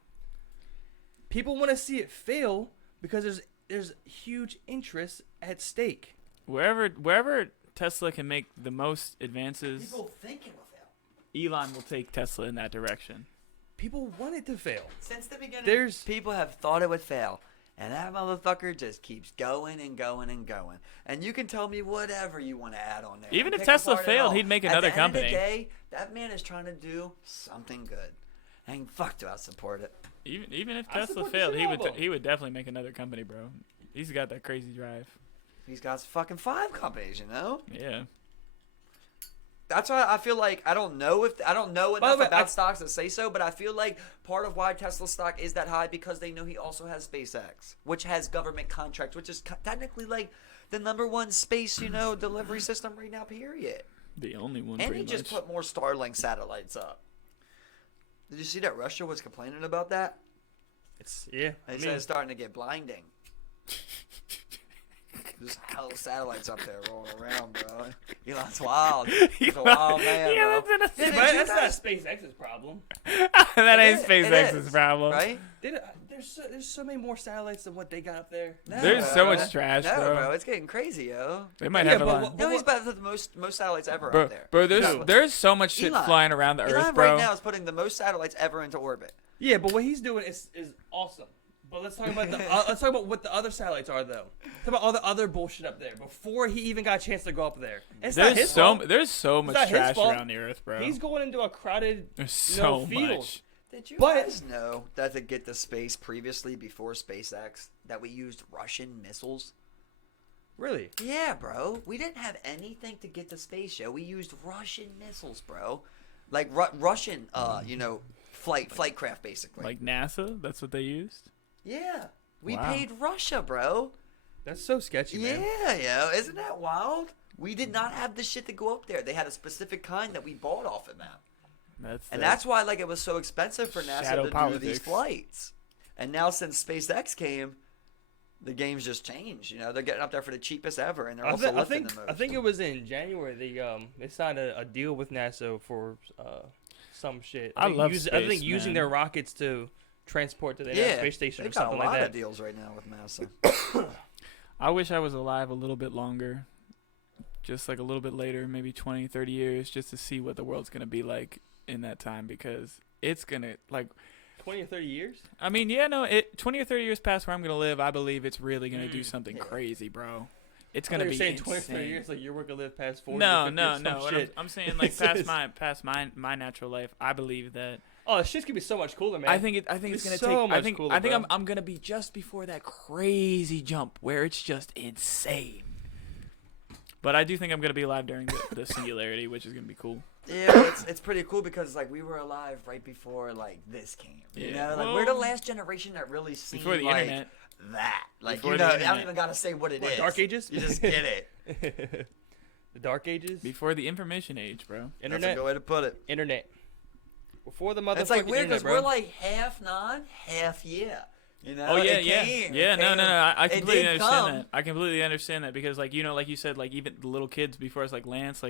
People want to see it fail because there's huge interest at stake. Wherever Tesla can make the most advances, People think it will fail. Elon will take Tesla in that direction. People want it to fail. Since the beginning, people have thought it would fail. And that motherfucker just keeps going and going and going. And you can tell me whatever you want to add on there. Even if Pick Tesla apart it failed, all. he'd make At another the company. End of the day, that man is trying to do something good. And fuck, do I support it? Even if I Tesla support the failed, shit he out would of him. he would definitely make another company, bro. He's got that crazy drive. He's got fucking 5 companies, you know? Yeah. That's why I feel like I don't know enough way, about stocks to say so, but I feel like part of why Tesla stock is that high because they know he also has SpaceX, which has government contracts, which is technically like the #1 space, delivery system right now. Period. The only one. And pretty he just much. put more Starlink satellites up. Did you see that Russia was complaining about that? Yeah. They said it's starting to get blinding. There's hell satellites up there rolling around, bro. Elon's wild. He's a wild man, bro. But that's not SpaceX's problem. That ain't It SpaceX's is, problem. Right? There's so many more satellites than what they got up there. No, There's so bro. much trash, no, bro. It's getting crazy, yo. They might Yeah, have a but lot. what- No, he's better than the most satellites ever Bro, up there. bro, No. there's so much shit Elon. flying around the Earth, Elon bro. right now is putting the most satellites ever into orbit. Yeah, but what he's doing is awesome. But let's talk about let's talk about what the other satellites are, though. Talk about all the other bullshit up there before he even got a chance to go up there. It's not his fault. There's so much not his trash fault. around the Earth, bro. He's going into a crowded There's so field. much. Did you But- guys know that to get to space previously, before SpaceX, that we used Russian missiles? Really? Yeah, bro. We didn't have anything to get to space, yo. We used Russian missiles, bro. Like Russian, flight craft, basically. Like NASA, that's what they used. Yeah. We Wow. paid Russia, bro. That's so sketchy, man. Yeah, yo. Isn't that wild? We did not have the shit to go up there. They had a specific kind that we bought off of them. And that's why it was so expensive for NASA Shadow to do politics. these flights. And now since SpaceX came, the game's just changed. They're getting up there for the cheapest ever, and they're also lifting the most. I think it was in January they signed a deal with NASA for some shit. I love I think space, using man. their rockets to transport to the space station or they've got a something lot like of that. deals right now with NASA. I wish I was alive a little bit longer. Just like a little bit later, maybe 20, 30 years, just to see what the world's going to be like in that time, because it's going to, 20 or 30 years? 20 or 30 years past where I'm going to live, I believe it's really going to do something yeah. crazy, bro. It's I going thought to you be were saying 20 or 30 insane. years, like you're going to live past 40 No, or 50 no, or some no. shit. I'm saying like past my natural life. I believe that. Oh, this shit's going to be so much cooler, man. I think it's It's going to so take. much cooler, I think bro. I'm going to be just before that crazy jump where it's just insane. But I do think I'm going to be alive during the singularity, which is going to be cool. Yeah, but it's pretty cool because we were alive right before this came. Yeah. We're the last generation that really seen Before the internet. that. Before the I don't internet. even gotta say what it is. What, Dark Ages? You just get it. The Dark Ages? Before the information age, bro. That's a Internet? good way to put it. Internet. Before the motherfucking It's weird internet, because bro. we're half non, half yeah. Oh yeah, It yeah, came, yeah. it No, came. no, no. I It completely did understand come. that. I completely understand that because, like you said, even the little kids before us, like Lance,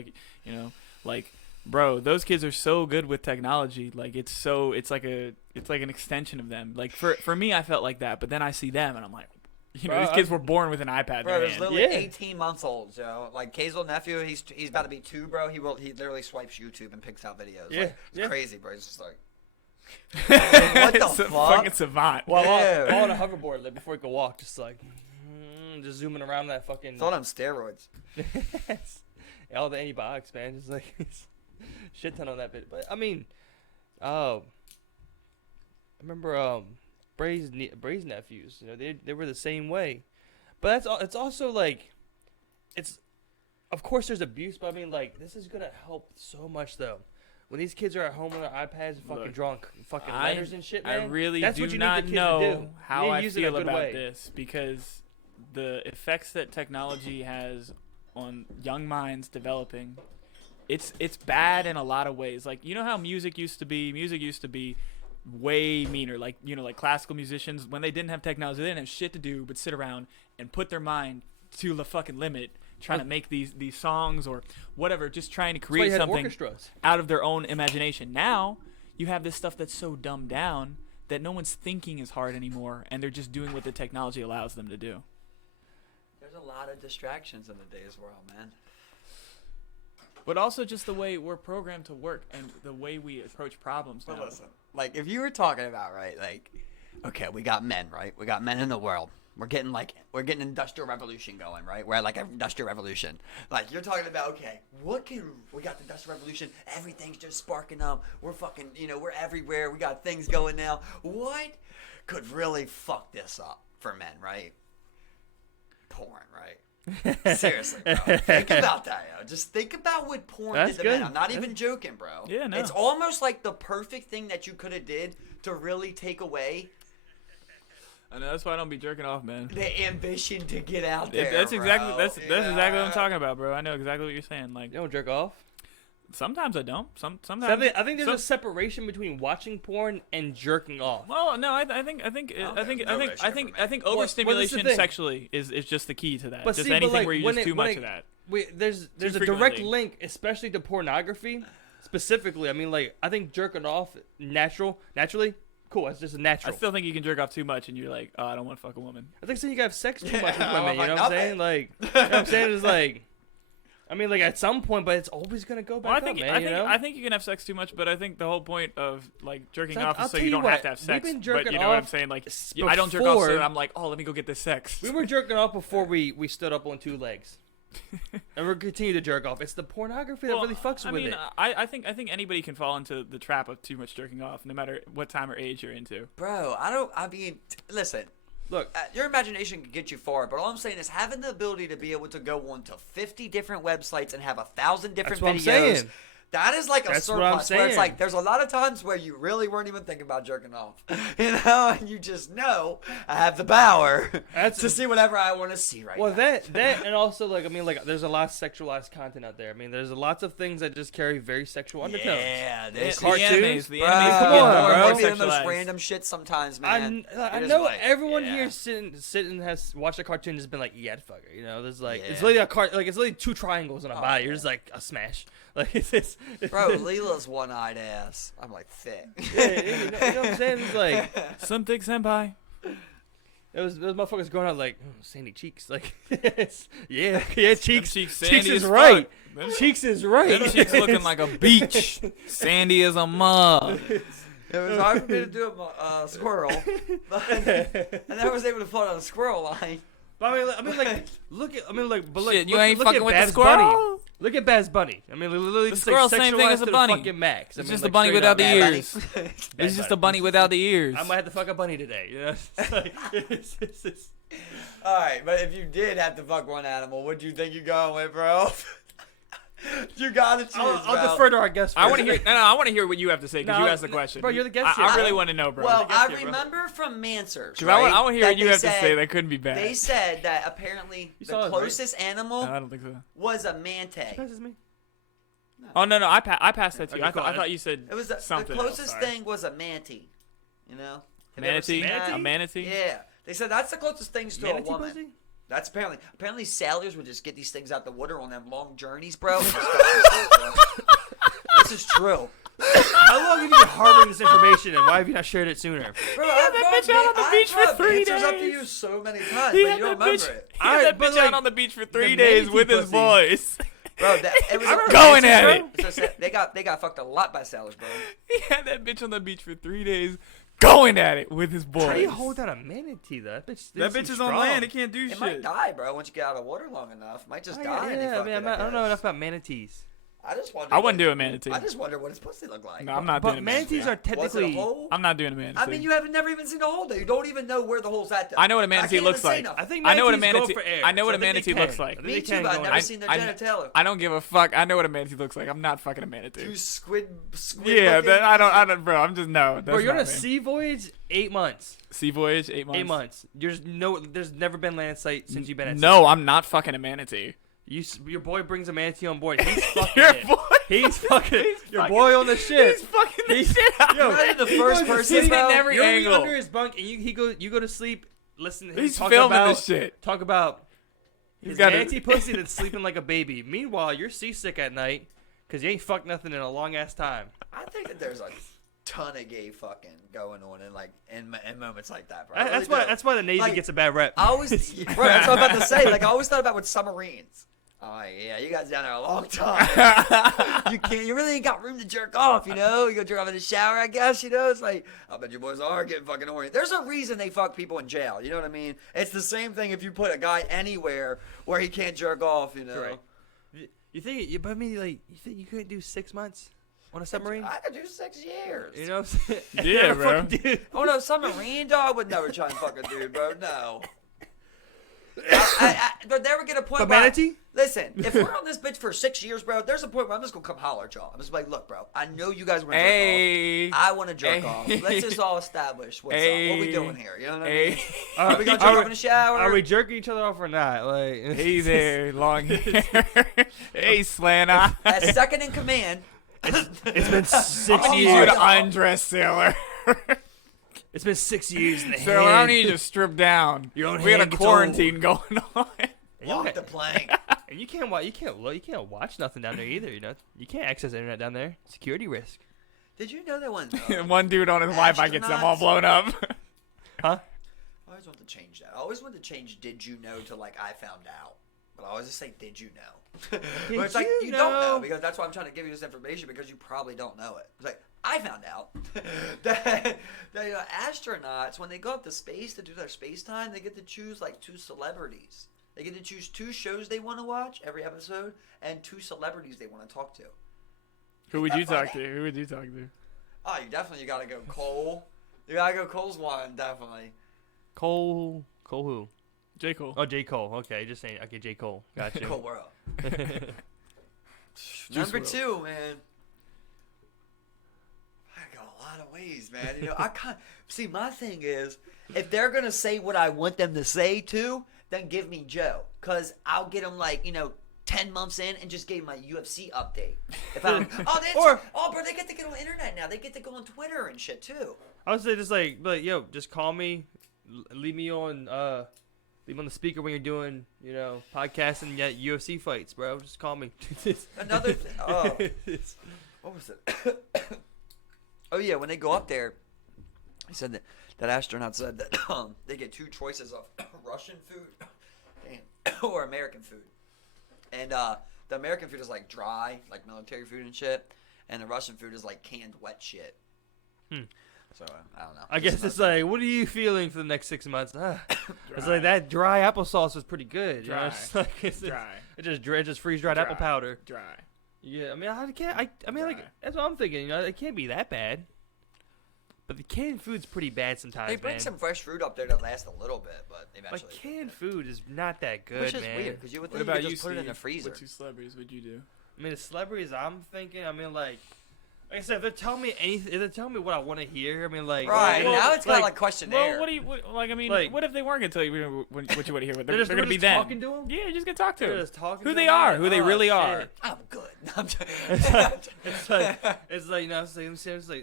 bro, those kids are so good with technology. It's like an extension of them. Like for me, I felt like that, but then I see them and I'm like, Bro, these kids were born with an iPad. Bro, in their there's hand. literally Yeah. 18 months old, Joe. Kazel's nephew, he's about to be 2, bro. He literally swipes YouTube and picks out videos. Yeah, It's yeah. crazy, bro. He's just like, what the It's a fuck? fucking savant. While Yeah. on a hoverboard, before he could walk, just just zooming around that fucking. It's all on steroids. all the antibiotics, man. Just shit ton on that bit. But I mean, I remember Bray's nephews. They were the same way. But it's also it's of course there's abuse, but I mean this is gonna help so much though. When these kids are at home on their iPads and fucking Look, drawing fucking letters and shit, man. I really that's do what you not need the kids to know do. how You need to I use it in a feel good about way. this because the effects that technology has on young minds developing, it's bad in a lot of ways. How music used to be? Music used to be way meaner. Like classical musicians, when they didn't have technology, they didn't have shit to do but sit around and put their mind to the fucking limit, trying to make these songs or whatever, just trying to That's why you create had something orchestras. out of their own imagination. Now you have this stuff that's so dumbed down that no one's thinking as hard anymore, and they're just doing what the technology allows them to do. There's a lot of distractions in today's world, man. But also just the way we're programmed to work and the way we approach problems now. But listen, like if you were talking about, right, like, okay, we got men, right? We got men in the world. We're getting industrial revolution going, right? We're at like an industrial revolution. Like you're talking about, okay, we got the industrial revolution. Everything's just sparking up. We're fucking, we're everywhere. We got things going now. What could really fuck this up for men, right? Porn, right? Seriously, bro. Think about that, yo. Just think about what porn That's did to men. good. I'm not even joking, bro. Yeah, no. It's almost like the perfect thing that you could have did to really take away I know, that's why I don't be jerking off, man. the ambition to get out there. That's exactly bro. that's exactly what I'm talking about, bro. I know exactly what you're saying. Like, You don't jerk off. sometimes I don't. Sometimes. So I think there's a separation between watching porn and jerking off. Well, no, I think overstimulation thing? sexually is just the key to that. But Just see, anything like, where you when just it- too when much it- of that. There's a frequently. direct link, especially to pornography. Specifically, I mean, like I think jerking off naturally, cool. It's just a I natural. still think you can jerk off too much and you're like, oh, I don't want to fuck a woman. I think so. You can have sex too Yeah, much with I women. don't You know like what I'm saying? Like, you know what I'm saying? It's like, I mean, like at some point, but it's always gonna go back Well, up, I think you can have sex too much, but I think the whole point of like jerking So off I'll is so tell you you don't what, have to have we've sex. been But jerking you know what I'm off saying? Like, s- I don't jerk off, so before- I'm like, oh, let me go get this sex. we were jerking off before we stood up on two legs, and we're continue to jerk off. It's the pornography that really fucks with it. I think anybody can fall into the trap of too much jerking off, no matter what time or age you're into. Bro, listen. Look, Your imagination can get you far, but all I'm saying is having the ability to be able to go onto 50 different websites and have 1,000 different That's what I'm videos. saying. That is like a That's what I'm surplus where it's saying. like there's a lot of times where you really weren't even thinking about jerking off. And you just know I have the power to see whatever I want to see right well, now. that and also like I mean like there's a lot of sexualized content out there. I mean, there's lots of things that just carry very sexual undertones. Yeah, The this cartoons, the Bro, animes come get on, more and bro. more Maybe the most sexualized. random shit sometimes, I man. I It is know like, everyone yeah. here sitting has watched a cartoon and just been like, yeah, I'd fuck her. You know, there's like it's Yeah. literally it's literally two triangles on a body. yeah. You're just like a smash. Like it's Bro, Leela's one-eyed ass. I'm like, thick. yeah, you know what I'm saying? It's like Some thick senpai. those motherfuckers going out like sandy cheeks. Like yeah, cheeks. cheeks Cheeks sandy is as right. fuck. Them- Cheeks is right. Them cheeks looking like a beach. Sandy as a mug. It was hard for me to do a squirrel, but I never was able to pull out a squirrel line. But I mean, like, look at, I mean, like, but like, Shit, you look, ain't look fucking at with the Baz squirrel? Bunny. Look at Baz Bunny. I mean, literally, The just squirrel's like same thing sexualized as a to bunny. the fucking max. I It's mean, just like, a bunny straight without up. the Bad ears. Bunny. It's just a bunny without the ears. I might have to fuck a bunny today. You know, it's like, it's- All right, but if you did have to fuck one animal, what'd you think you going with, bro? You gotta choose. I'll defer to our guest. I want to first. hear. No, I want to hear what you have to say because No, you asked the question. bro, you're the guest I here. really want to know, bro. Well, I here, bro. remember from Mansers. Because Right, I want to hear that what you they have to say. said- That couldn't be bad. They said that apparently You the saw it, right? closest animal No, I don't think so. was a manta. Passes me. Oh no, I passed that to you. Okay, I thought cool. you said It was the something. closest else, thing was a manatee. You know, Have you ever Manatee, seen that? a manatee. Yeah, they said that's the closest things to Manatee a woman. pussy? That's apparently sailors would just get these things out the water on them long journeys, bro. and just fuck these things, bro. This is true. How long have you been harboring this information, and why have you not shared it sooner? Bro, had that bitch out on the beach for 3 Answers up to days. you so many times, He but had you don't that remember bitch. it. He had Alright, that but bitch like, out on the beach for 3 the days manatee with his pussy. boys. Bro, it was Going at it. They got fucked a lot by sailors, bro. He had that bitch on the beach for 3 days, going at it with his boys. How do you hold down a manatee though? That bitch is on land. It can't do It shit. might die, bro, once you get out of water long enough. It might just die. and Yeah, they I mean, fuck it, I don't know guess. enough about manatees. I just wonder. I wouldn't do a manatee. I just wonder what his pussy looked like. No, I'm not But doing a manatee. manatees are Was it a technically. hole? I'm not doing a manatee. I mean, you haven't never even seen a hole there. You don't even know where the hole's at. Though. I know what a I manatee can't looks even say like. nothing. I think I know what a manatees manatee. go for air. I know what so a I think manatee they looks can. like. I think Me they too, can but I've go never in. seen their I- genitalia. I don't give a fuck. I know what a manatee looks like. I'm not fucking a manatee. Two squid Yeah, looking- I don't, bro. I'm just no. That's Bro, you're on not a me. sea voyage 8 months. Sea voyage, 8 months. 8 months. There's never been land sight since you've been at sea. No, I'm not fucking a manatee. Your boy brings a manatee on board. He's fucking Your it. boy. He's fucking your fucking- boy on the ship. He's fucking the He's- shit out. Yo, Imagine the he first goes to person, sleep He's bro. getting every You're angle. under his bunk, and you go to sleep. Listen, He's talk filming about, this shit. Talk about He's his got manatee pussy that's sleeping like a baby. Meanwhile, you're seasick at night because you ain't fucked nothing in a long ass time. I think that there's a ton of gay fucking going on in moments like that, bro. I really That's why the Navy Like, gets a bad rep. I always, bro, that's what I'm about to say. Like I always thought about with submarines. Oh yeah, you guys down there a long time. You really ain't got room to jerk off, you know? You go jerk off in the shower, I guess, you know? It's like, I bet you boys are getting fucking horny. There's a reason they fuck people in jail, you know what I mean? It's the same thing if you put a guy anywhere where he can't jerk off, you know? Correct. You think, but I mean, like, you think you couldn't do 6 months on a submarine? I could do 6 years. You know what I'm saying? Yeah, bro. Dude. Oh no, submarine dog, I would never try and fuck a dude, bro. No. But there we get a point. But where manatee? Listen, if we're on this bitch for 6 years, bro, there's a point where I'm just gonna come holler at y'all. I'm just like, look, bro, I know you guys want to jerk off. I want to jerk off. Let's just all establish what's up. What we doing here? You know what I mean? Are we gonna jerk off in the shower? Are we jerking each other off or not? Like, Hey there, long hair. Hey, Slana. As second in command. it's been 6 I need you years. to undress, Sailor. It's been 6 years in the Sailor, I don't need you to strip down. Your own We got a hand gets quarantine going on. Walk the plank. And you can't watch nothing down there either. You know, you can't access the internet down there. Security risk. Did you know that one? One dude on his Wi-Fi gets them all blown up. Huh? I always want to change that. I always want to change "Did you know" to like "I found out," but I always just say "Did you know?" But it's like you don't know because that's why I'm trying to give you this information because you probably don't know it. It's like I found out that astronauts when they go up to space to do their space time, they get to choose like 2 celebrities. They get to choose 2 shows they want to watch every episode and 2 celebrities they want to talk to. Who would you talk to? Who would you talk to? Oh, you gotta go Cole. You gotta go Cole's one, definitely. Cole who? J. Cole. Oh, J. Cole. Okay, just saying. Okay, J. Cole. Gotcha. Cole World. Number 2, man. I got a lot of ways, man. You know, I can't see. My thing is, if they're gonna say what I want them to say to, then give me Joe, cause I'll get them like 10 months in and just give my UFC update. If I'm bro, they get to get on the internet now. They get to go on Twitter and shit too. I would say just like, yo, just call me, leave me on the speaker when you're doing, podcasting yet UFC fights, bro. Just call me. Another thing. Oh, what was it? Oh yeah, when they go up there, he said that astronaut said that they get 2 choices of Russian food or American food, and the American food is like dry, like military food and shit, and the Russian food is like canned wet shit. So I don't know. I guess it's like, what are you feeling for the next 6 months? It's like that dry applesauce was pretty good. Dry. It's like, Dry. It just freeze dried apple powder. Dry. Yeah, I mean, like that's what I'm thinking. It can't be that bad. But the canned food's pretty bad sometimes. They bring man. some fresh fruit up there that lasts a little bit, but eventually. Like canned food is not that good, which is man. weird because you would What think about you could you, just put it in the Steve? freezer. What 2 celebrities would you do? I mean, the celebrities I'm thinking. I mean, like I said, if they're telling me anything, if they're telling me what I want to hear, I mean, like Right, well, now it's kind of like questionnaire. Well, what do you like? I mean, Like- what if they weren't gonna tell you what you want to hear? What they're they're just gonna be just then? talking to them. Yeah, you just get talk to They're them. just talking Who to they them, are, man? who they Oh, really shit. are. I'm good. I'm just- it's like it's like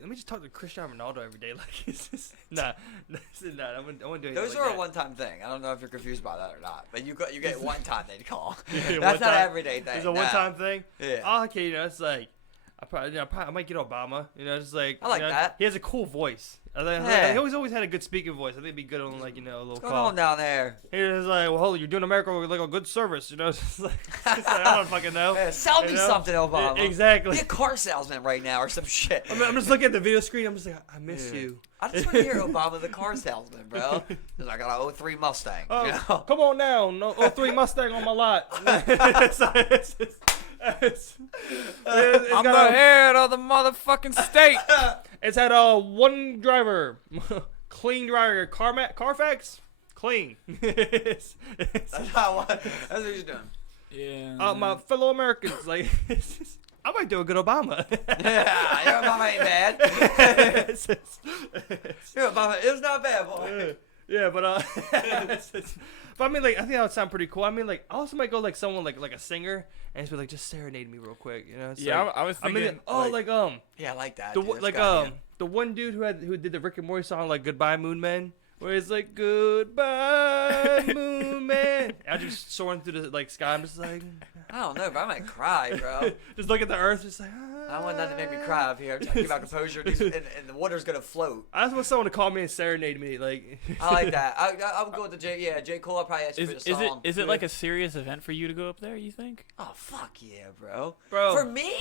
let me just talk to Cristiano Ronaldo every day. Like it's just nah. I wouldn't do anything. Those like are that. a one-time thing. I don't know if you're confused by that or not, but you get one time they call. Yeah, That's one not an time. everyday thing. It's a one-time thing. Yeah. Oh, okay, it's like I might get Obama. Just like I like that. He has a cool voice. Yeah. He always had a good speaking voice. I think it'd be good on like a little What's going call. on down there? He was like, well, you're doing America with like a good service. It's like, I don't fucking know. Yeah, sell me something, Obama. Exactly. Be a car salesman right now or some shit. I'm just looking at the video screen. I'm just like, I miss you. I just want to hear Obama the car salesman, bro. 'Cause I got an 03 Mustang. Oh, you know? come on now. No 03 Mustang on my lot. I'm the head of the motherfucking state. It's had one driver. Clean driver. Carfax? Clean. That's what he's doing. Yeah. My fellow Americans. Like, I might do a good Obama. Yeah, your Obama ain't bad. Your Obama is not bad, boy. Yeah, but but I mean, like, I think that would sound pretty cool. I mean, like, I also might go like someone like a singer and just be like, just serenade me real quick, It's Yeah, like, I was thinking. Yeah, I like that. The one dude who did the Rick and Morty song like Goodbye Moon Man, where it's like Goodbye Moon Man. I'm just soaring through the sky. I'm just like, I don't know, but I might cry, bro. just look at the earth, just like. Ah. I want that to make me cry up here. I'm trying to keep my composure, and the water's gonna float. I just want someone to call me and serenade me. Like, I like that. I would go with the J Cole. I'll probably ask you for the song. Is it like a serious event for you to go up there? You think? Oh fuck yeah, bro. Bro. For me,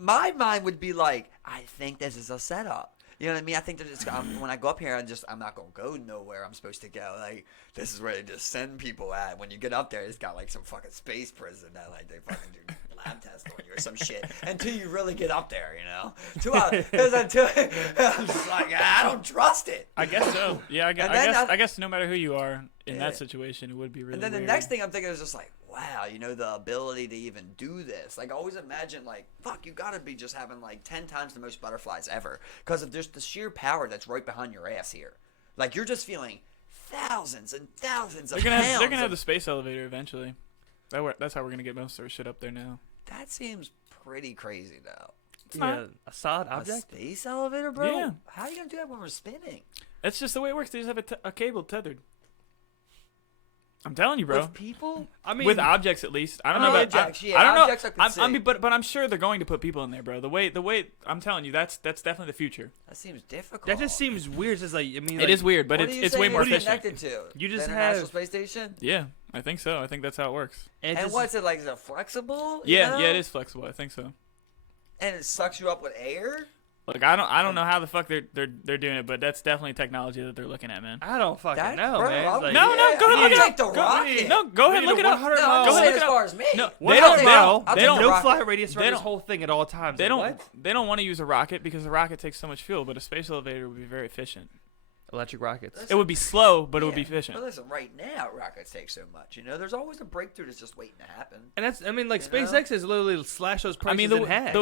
my mind would be like, I think this is a setup. You know what I mean? I think that it's when I go up here, I'm not gonna go nowhere I'm supposed to go. Like, this is where they just send people at. When you get up there, it's got like some fucking space prison that like they fucking do lab tests on you or some shit until you really get up there. You know, until I'm just like, I don't trust it. I guess so. Yeah, I guess no matter who you are in that situation, it would be really. And then weird. the next thing I'm thinking is just like, wow, you know, the ability to even do this. Like, I always imagine, like, fuck, you gotta be just having, like, 10 times the most butterflies ever. Because of there's the sheer power that's right behind your ass here. Like, you're just feeling thousands and thousands of pounds. They're gonna have the space elevator eventually. That's how we're gonna get most of our shit up there now. That seems pretty crazy, though. yeah, a solid object. A space elevator, bro? Yeah. How are you gonna do that when we're spinning? That's just the way it works. They just have a cable tethered. I'm telling you, bro. With people? I mean, With objects, at least. I don't know about objects, yeah, I don't objects I know. could see. But I'm sure they're going to put people in there, bro. The way I'm telling you, that's definitely the future. That seems difficult. that just seems weird. Just like, I mean, It is weird, but What do you it's say way more it's efficient. connected to? You just the International have- Space Station? Yeah, I think so. I think that's how it works. And, And just, what's it like? Is it flexible? You Yeah, know? yeah, it is flexible. I think so. And it sucks you up with air? Look, I don't know how the fuck they're doing it, but that's definitely technology that they're looking at, man. I don't fucking That- know, bro, man. I'm- It's like, No, no, go ahead, I'll look it take up. the Go- rocket. No, go ahead, We look need it a up. 100 No, mile- I'm Go just ahead, saying look as it far up. as me. No, They 100 don't- mile. I'll they take don't- the no rocket. flight radius around They this don't- whole thing at all times. They Like, don't what? they don't want to use a rocket because a rocket takes so much fuel, but a space elevator would be very efficient. Electric rockets. It would be slow, but it would be Yeah, efficient. But listen, right now rockets take so much. You know, there's always a breakthrough that's just waiting to happen. And that's, I mean, like, You know? SpaceX is literally slash those prices mean, in half.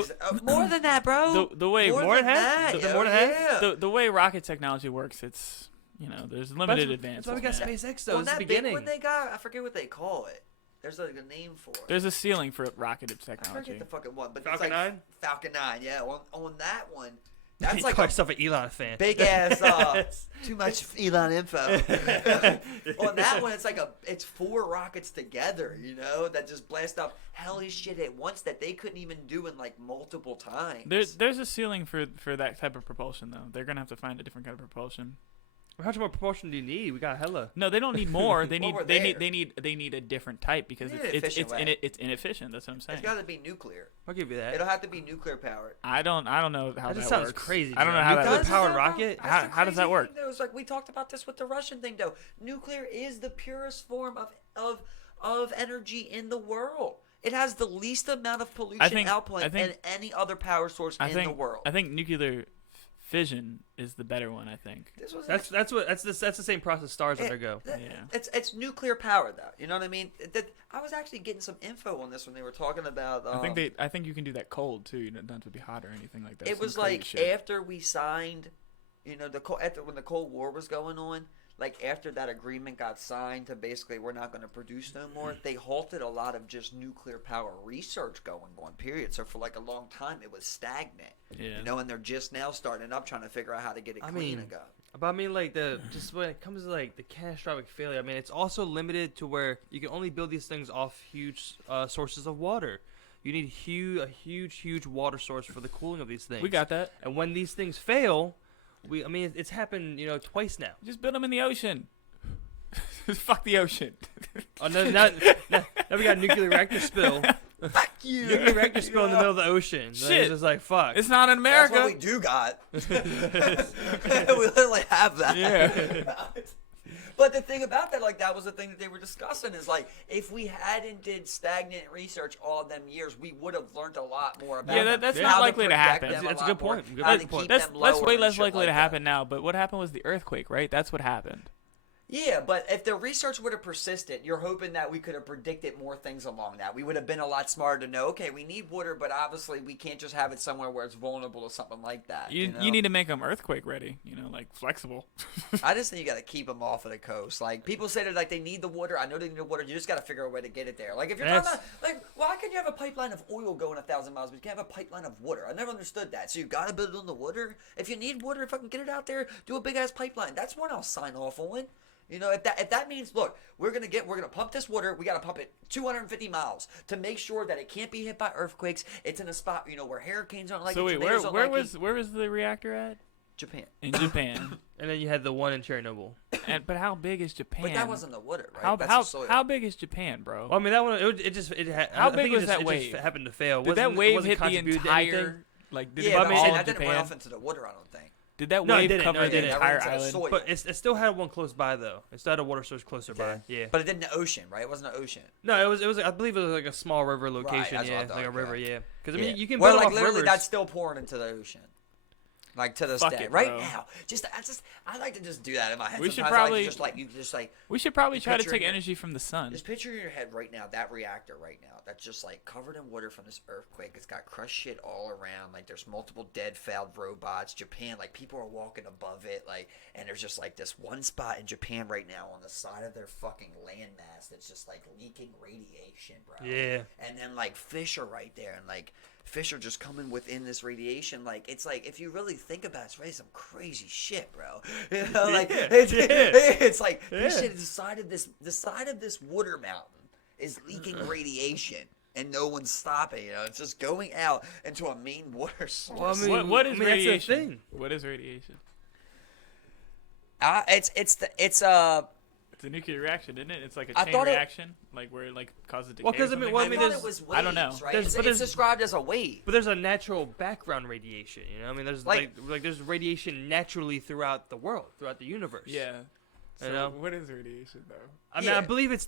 More than that, bro. The way More than half? that, The yo, more than half? yeah. the way rocket technology works, it's there's limited That's advances. why we got man. SpaceX, though. Well, It's the that big beginning. one they got, I forget what they call it. There's like a name for it. There's a ceiling for rocket I technology. forget the fucking one, but Falcon it's like 9? Falcon 9. Yeah, on that one, that's You like call a yourself an Elon fan. big ass. Too much Elon info. On that one, it's 4 rockets together. You know, that just blast off helly shit at once that they couldn't even do in like multiple times. There's a ceiling for that type of propulsion though. They're gonna have to find a different kind of propulsion. How much more propulsion do you need? We got hella. No, they don't need more. They Well, need we're they there. need a different type because They need an it's efficient way. it's inefficient. That's what I'm saying. It's got to be nuclear. I'll give you that. It'll have to be nuclear powered. I don't know how That that just sounds works. crazy. I don't know John. how Nuclear that powered works. rocket? How does that work? It's like we talked about this with the Russian thing, though. Nuclear is the purest form of energy in the world. It has the least amount of pollution output than any other power source in the world. I think nuclear fission is the better one. I think. This was That's the same process stars undergo. Yeah. It's nuclear power though. You know what I mean? I was actually getting some info on this when they were talking about. I think you can do that cold too. You don't have to be hot or anything like that. It Some was crazy like shit. after we signed, you know, when the Cold War was going on. Like after that agreement got signed to basically we're not going to produce no more, they halted a lot of just nuclear power research going on. Period. So for like a long time it was stagnant. Yeah. You know, and they're just now starting up trying to figure out how to get it clean again. But I mean, like just when it comes to like the catastrophic failure, I mean, it's also limited to where you can only build these things off huge sources of water. You need a huge water source for the cooling of these things. We got that. And when these things fail, it's happened, twice now. Just build them in the ocean. Fuck the ocean. Oh, no, now we got nuclear reactor spill. Fuck you! Nuclear reactor spill in the middle of the ocean. Like, Shit. it's just like, fuck. It's not in America. That's what we do got. We literally have that. Yeah. But the thing about that, like that was the thing that they were discussing is like if we hadn't did stagnant research all them years, we would have learned a lot more about. Yeah, them, that's Yeah. not how likely to protect happen. them That's a lot good more, point. Good how to point. keep That's them way lower less and shit likely like to that. happen now. But what happened was the earthquake, right? That's what happened. Yeah, but if the research would have persisted, you're hoping that we could have predicted more things along that. We would have been a lot smarter to know, okay, we need water, but obviously we can't just have it somewhere where it's vulnerable to something like that. You know? need to make them earthquake ready. Like flexible. I just think you got to keep them off of the coast. Like people say that like they need the water. I know they need the water. You just got to figure a way to get it there. Like if you're talking about like why can you have a pipeline of oil going 1,000 miles, but you can't have a pipeline of water? I never understood that. So you got to build it on the water. If you need water, fucking get it out there. Do a big ass pipeline. That's one I'll sign off on. You know, if that means, look, we're gonna pump this water. We gotta pump it 250 miles to make sure that it can't be hit by earthquakes. It's in a spot, you know, where hurricanes aren't like. So wait, where was the reactor at? Japan. In Japan. And then you had the one in Chernobyl. But how big is Japan? But that wasn't the water, right? How big is Japan, bro? Well, I mean that one. How big was that wave? It just happened to fail. Did that wave hit the entire? Like, did it all that of didn't run Japan? off into the water. I don't think. Did that wave cover the That entire ran into the island? soil. But it still had one close by though. It still had a water source closer by. Yeah. But it did in the ocean, right? It wasn't an ocean. No, it was. I believe it was like a small river location. that's what I Yeah, thought, like a okay. river. Yeah. Because I mean, you can well, build like off literally, rivers. that's still pouring into the ocean. Like to this Fuck day, it, right bro. now. I like to just do that in my head. We should Sometimes. probably- We should probably try to picture take it- energy from the sun. Just picture in your head right now that reactor right now that's just like covered in water from this earthquake. It's got crushed shit all around. Like there's multiple dead, failed robots. Japan, like people are walking above it. Like, and there's just like this one spot in Japan right now on the side of their fucking landmass that's just like leaking radiation, bro. Yeah. And then like fish are right there, and like fish are just coming within this radiation. Like it's like if you really think about it, it's really some crazy shit, bro. You know, like it's like this shit is the side of this water mountain is leaking radiation. And no one's stopping, you know. It's just going out into a main water source. Well, I mean, What is that's the radiation? thing. What is radiation? It's It's a nuclear reaction, isn't it? It's like a I chain thought it- reaction, like where it like causes decay. Well, 'cause, or I mean, something well, I I mean, thought there's- it was waves, I don't know. right? There's- It's, but it's there's- described as a wave. But there's a natural background radiation. You know, I mean, there's Like- like there's radiation naturally throughout the world, throughout the universe. Yeah. So You know? what is radiation though? I mean, Yeah. I believe it's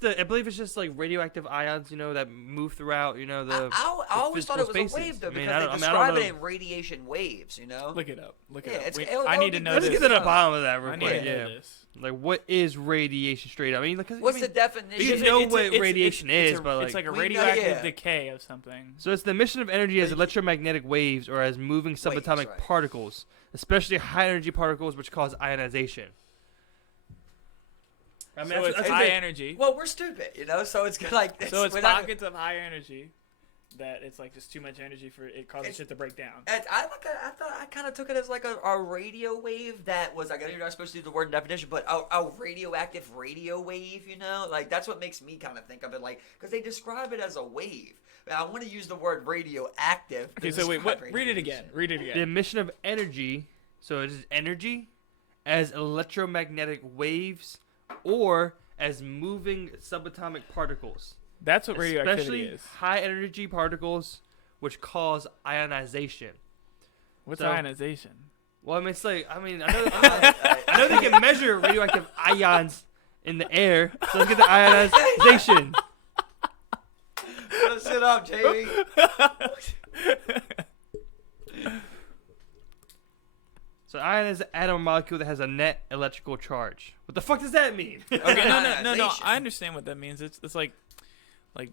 just like radioactive ions, you know, that move throughout, you know, the. I always thought it was physical a wave spaces. though I mean, because I they don't describe know. it in radiation waves. You know. Look it up. Look Yeah, it up. it's- Wait, it'll- I it'll need to be know good. Let's this. get to the bottom of that I real need quick. to know Yeah. this. Like, what is radiation straight up? I mean, because What's the definition? You Because know it's what radiation is, but it's like a We know, radioactive yeah. decay of something. So it's the emission of energy as Like- electromagnetic waves or as moving subatomic right. particles, especially high energy particles which cause ionization. I mean, So it's that's high it. energy. Well, we're stupid, you know. So it's like So it's we're not- pockets of high energy that it's like just too much energy for it causes shit to break down. I kind of took it as like a radio wave that was. You're not supposed to do the word definition, but a radioactive radio wave. You know, like that's what makes me kind of think of it like because they describe it as a wave. I want to use the word radioactive. to Okay, so wait, describe what? Read it radiation. again. Read it The again. emission of energy, so it is energy, as electromagnetic waves or as moving subatomic particles. That's what radioactivity Especially is. high energy particles which cause ionization. What's So- ionization? Well, I mean, it's like, I know they can measure radioactive ions in the air, so let's get the ionization. Shut up, Jamie. So ion is an atom or molecule that has a net electrical charge. What the fuck does that mean? Okay, no. Ionization. I understand what that means. It's like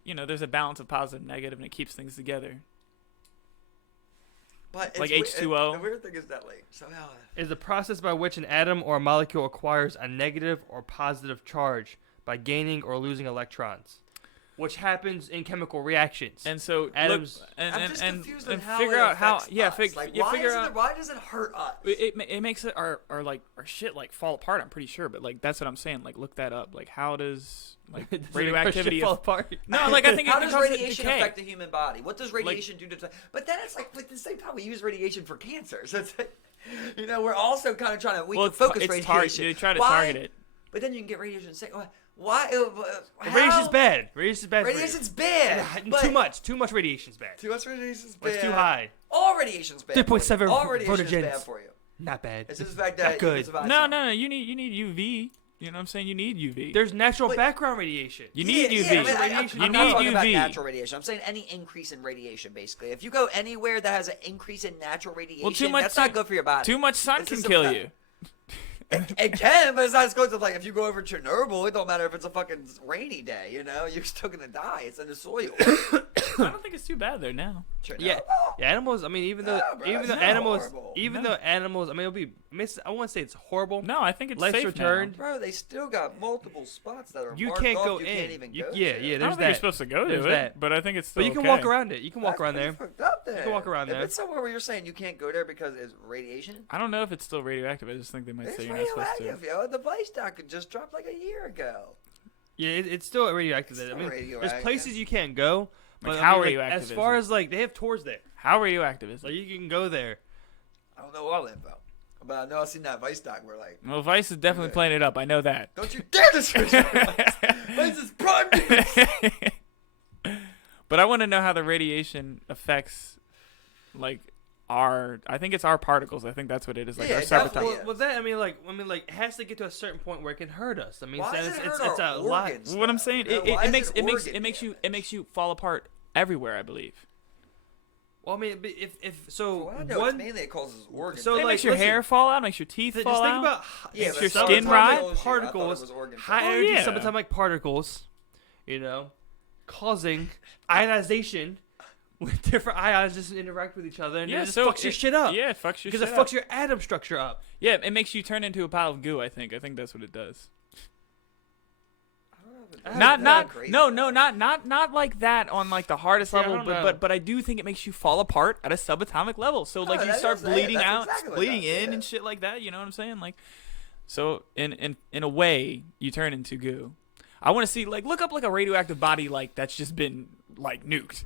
you know, there's a balance of positive and negative, and it keeps things together. But Like it's H2O. The weird thing is that like somehow. Is the process by which an atom or a molecule acquires a negative or positive charge by gaining or losing electrons, which happens in chemical reactions. And so Atoms- look, I'm just confused on how figure it out how. affects Yeah, us. Like, you why figure isn't out. why does it hurt us? It makes it our shit like fall apart. I'm pretty sure, but like that's what I'm saying. Like look that up. Like how does like Does it radioactivity fall apart? No, like I think How it does causes radiation decay. affect the human body? What does radiation do to? But then it's like at the same time we use radiation for cancer. So it's like, you know, we're also kind of trying to Well, can focus it's radiation. they try to Why? target it. But then you can get radiation. Say why? How? Radiation's bad. Radiation's bad. Radiation's for bad. you. but Too much. Too much radiation's bad. Too much radiation's Or bad. it's too high. All radiation's bad. 3.7 All radiation's voltagens. bad for you. Not bad. It's just the fact Not that good. it's about No, something. you need UV. You know what I'm saying? You need UV. There's natural But- background radiation. You need UV. I mean, Radiation. I'm You not need talking about UV. natural radiation. I'm saying any increase in radiation, basically. If you go anywhere that has an increase in natural radiation, too much that's not sun- good for your body. Too much sun It's can just kill about- you. It can, but it's not as close to like if you go over Chernobyl, it don't matter if it's a fucking rainy day, you know, you're still gonna die. It's in the soil. I don't think it's too bad there now. Yeah, animals. I mean, even though bro, even it's though not animals, horrible. even though animals. I mean, it'll be. I mean, I won't say it's horrible. No, I think it's Life's safe returned. Bro, they still got multiple spots that are You marked can't off go you in. can't even You- go yeah, to. yeah, I there's don't think that. you're supposed to go There's to it, that. but I think it's But still you can okay. walk around it. You can walk That's around pretty there. fucked up there. You can walk around if there. it's somewhere where you're saying you can't go there because it's radiation, I don't know if it's still radioactive. I just think they might it's say you're not supposed to. radioactive, yo. The vice doc just dropped like a year ago. Yeah, it's still radioactive. It's I still mean, radioactive. there's places you can't go. Like, But how I mean, radioactive as is far it? as like they have tours there, How radioactive is like it? you can go there. I don't know all that about. But I know I've seen that vice doc where like, Well, Vice is definitely Okay. playing it up. I know that. don't you dare disrespect Vice. Vice is prime news. But I want to know how the radiation affects, like, I think it's our particles. I think that's what it is. Like Yeah, our it subatomic. definitely Well, that I mean, like, it has to get to a certain point where it can hurt us. I mean, Why it's does it it's, hurt it's our a lot. organs? What I'm saying, Yeah, why it is makes it it makes organ it makes you damage? it makes you fall apart everywhere. I believe. Well, I mean, if so, Well, I know it's mainly it causes organs. So, It like, makes your listen, hair fall out. Makes your teeth just fall think out. about yeah, makes but your some skin of rot. those, I thought it Particles, was organ high failure. energy yeah. subatomic particles, causing ionization when different ions just interact with each other, and it just fucks your shit up. Yeah, it fucks your because shit it up. fucks your atom structure up. Yeah, it makes you turn into a pile of goo. I think that's what it does. Not like that on like the hardest See, I level, don't know. but I do think it makes you fall apart at a subatomic level. So like you that start is it. bleeding That's out, exactly what bleeding it does, in, yeah. and shit like that. You know what I'm saying? Like, so in a way, you turn into goo. I want to see like look up like a radioactive body like that's just been like nuked.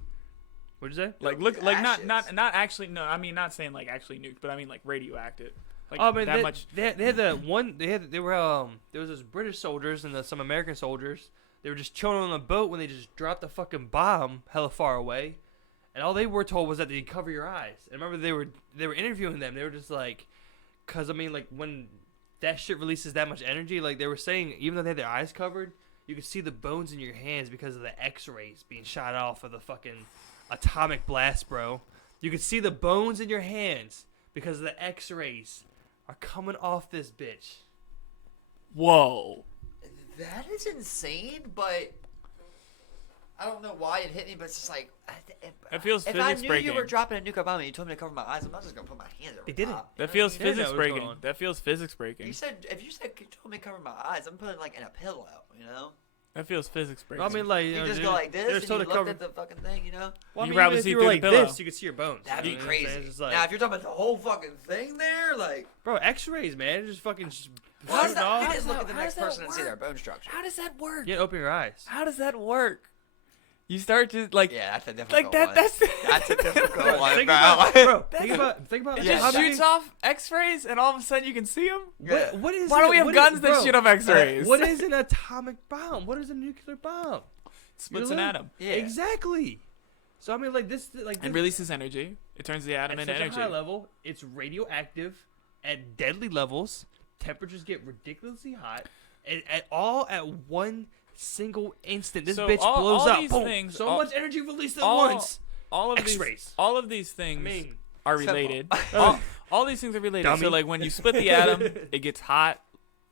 What'd you say? Like look like Ashes. not actually no. I mean not saying like actually nuked, but I mean like radioactive. Like Oh man, that much. They had the one. They were there was those British soldiers and some American soldiers. They were just chilling on a boat when they just dropped a fucking bomb hella far away, and all they were told was that they cover your eyes. And remember they were interviewing them. They were just like, cause I mean like when that shit releases that much energy, like they were saying, even though they had their eyes covered, you could see the bones in your hands because of the X-rays being shot off of the fucking atomic blast, bro. You could see the bones in your hands because the X-rays are coming off this bitch. Whoa. That is insane, but I don't know why it hit me. But it's just like It feels if I physics knew breaking. you were dropping a nuke bomb and you told me to cover my eyes, I'm not just gonna put my hands over They did it. top, That you feels know what I mean? physics know what's breaking. going on. That feels physics breaking. You said if you told me to cover my eyes, I'm putting like in a pillow, you know. That feels physics breaking. I mean, like You know, just they're- go like they're this, and told you to looked cover. at the fucking thing, you know. Well, I You mean, probably even if see you were through the like pillow. this, you could see your bones. That'd be You know what I'm saying? crazy. It's just like, Now, if you're talking about the whole fucking thing there, like, bro, X-rays, man, just fucking how's shooting that? off. You just look at the how next does that person and see work? their bone structure. How does that work? Yeah, open your eyes. How does that work? You start to like Yeah, that's a difficult like that. one. That's That's a difficult one, Think bro. about, bro. Think about. It Yeah, just how many- shoots off X-rays, and all of a sudden you can see them. Yeah. What is? Why don't it? we have What guns is, that bro, shoot off X-rays? What is an atomic bomb? What is a nuclear bomb? Splits You an know? atom Yeah. Exactly. So I mean, like this, like and this, releases energy. It turns the atom at into such energy. a high level, it's radioactive at deadly levels. Temperatures get ridiculously hot, and at one single instant, this So bitch all blows up. these Boom. things- So all- much energy released at all- once. All of X-rays. All of these I things mean, are Simple. related. all these things are related. Dummy. So like when you split the atom, it gets hot.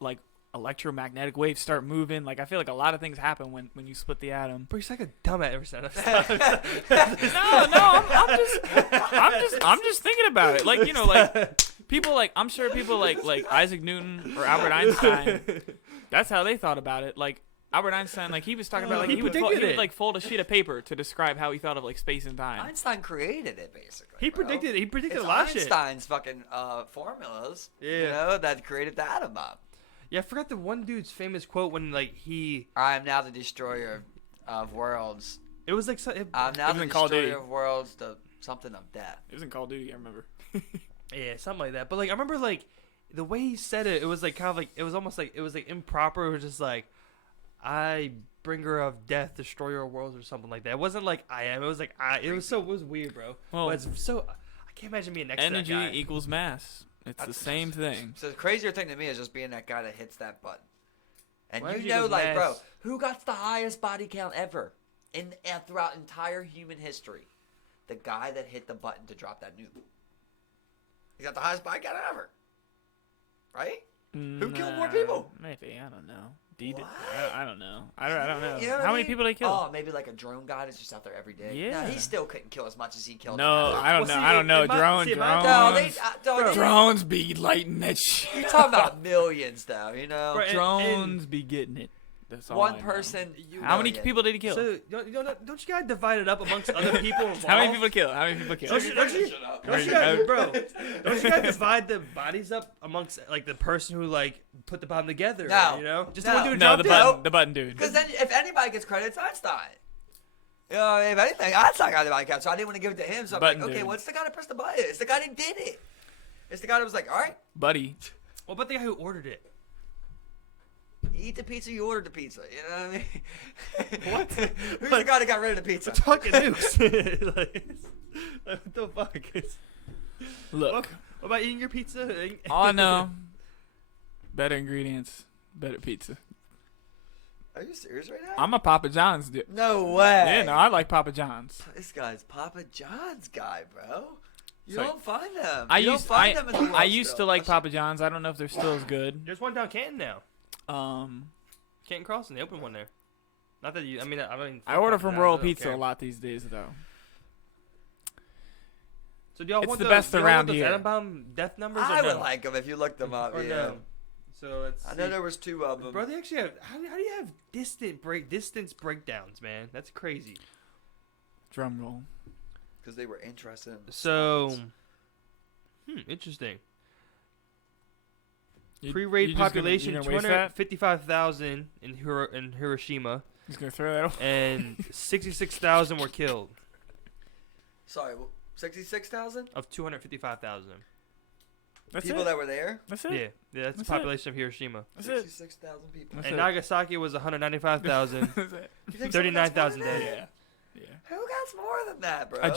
Like electromagnetic waves start moving. Like I feel like a lot of things happen when you split the atom. bro, he's like a dumb at Emerson. I'm just thinking about it. Like, you know, like people like I'm sure people like Isaac Newton or Albert Einstein. That's how they thought about it. Like Albert Einstein, like he was talking about like He he would predicted it. like fold a sheet of paper to describe how he thought of like space and time. Einstein created it, basically. He bro. predicted It's a lot of shit. Einstein's fucking formulas, you Yeah. know, that created the atom bomb. Yeah, I forgot the one dude's famous quote when like he. I am now the destroyer of worlds. It was like I'm now It was the in Call of destroyer Duty. of worlds. The something of death. It was in Call of Duty, I remember. yeah, something like that. But like I remember like the way he said it, it was like kind of like it was almost like it was like improper. It was just like I bringer of death, destroyer of worlds, or something like that. It wasn't like I am. It was like I. It was weird, bro. Well, but it's so I can't imagine being next energy to that guy. equals mass. It's the same thing. So the crazier thing to me is just being that guy that hits that button. And Why you would you know, use like, bro, mass? who got the highest body count ever throughout entire human history? The guy that hit the button to drop that nuke. He got the highest body count ever. Right? Who killed more people? Maybe, I don't know. D-Day. What? I don't know. I don't know. You know what How I many mean? people they kill? Oh, maybe like a drone guy that's just out there every day. Yeah. No, he still couldn't kill as much as he killed. No, in that. I don't know. I don't know. Drones. Drones be lighting that shit. You're talking about millions, though. You know, Right. Drones be getting it. That's all I one know. person. How many people did he kill? So don't you gotta divide it up amongst other people involved? How many people kill? How many people kill? Don't you gotta divide the bodies up amongst like the person who like put the bomb together? No. You know, just No. the one dude No, dropped the button dude. Because then, if anybody gets credit, it's Einstein. You know, if anything, Einstein got the credit, so I didn't want to give it to him. So I'm Button like, okay, dude. well, it's the guy that pressed the button. It's the guy that did it. It's the guy that was like, all right, Buddy. What about the guy who ordered it? you eat the pizza, you ordered the pizza. You know what I mean? What? Who's the guy that got rid of the pizza? We're talking nukes. like, what the fuck? Look. What about eating your pizza? All I know. Better ingredients. Better pizza. Are you serious right now? I'm a Papa John's dude. No way. Yeah, no, I like Papa John's. This guy's Papa John's guy, bro. You Sorry. don't find them. I You don't used find them in the world I used still. to like Papa John's. I don't know if they're still as good. There's one down Canton now. Canton Crossing. They opened one there. Not that you. I mean. I order from Royal I don't Pizza care. a lot these days, though. So do y'all It's want the best do y'all around want those here. Atom death numbers? I or would no? like them if you looked them up. Or Yeah. no? So let's. I know there was two of them. Bro, they actually have. How do you have distance breakdowns, man? That's crazy. Drum roll. Because they were interested in the So, science. Interesting. You Pre-raid just gonna- population you gonna waste that? 255,000 in Hiroshima, He's gonna throw that. and 66,000 were killed Sorry, 66,000 of 255,000. That's people it. that were there. That's Yeah, it. that's the That's it. population of Hiroshima. That's it. 66,000 people. That's And it. Nagasaki was 195,000. That's it. You think someone got 39,000 more than dead. that? Yeah. Yeah. Who got more than that, bro? A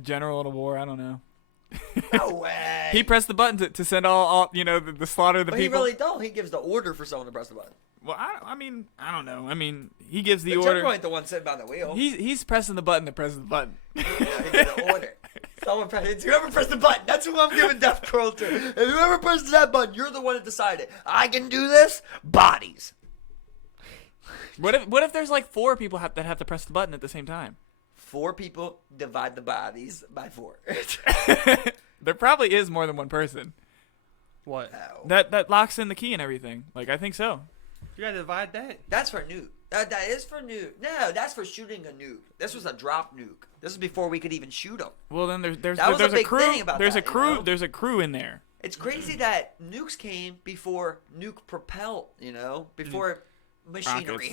general in a war. I don't know. No way. He pressed the button to send all the slaughter of the But he people. really don't. He gives the order for someone to press the button. Well, I mean, I don't know. I mean, he gives the The order. checkpoint, the one sitting behind the wheel. He's pressing the button that presses the button. He gives the order. Someone press. Whoever pressed the button, that's who I'm giving death curl to. If whoever presses that button, you're the one that decided. I can do this. Bodies. What if there's like 4 people that have to press the button at the same time? 4 people divide the bodies by 4. There probably is more than one person What? No. that locks in the key and everything. Like I think so. You gotta divide that. That's for nuke. That is for nuke. No, that's for shooting a nuke. This was a drop nuke. This is before we could even shoot them. Well, then there's That was a a big crew. thing about There's that, a crew. you know? There's a crew in there. It's crazy that nukes came before nuke propel, before machinery.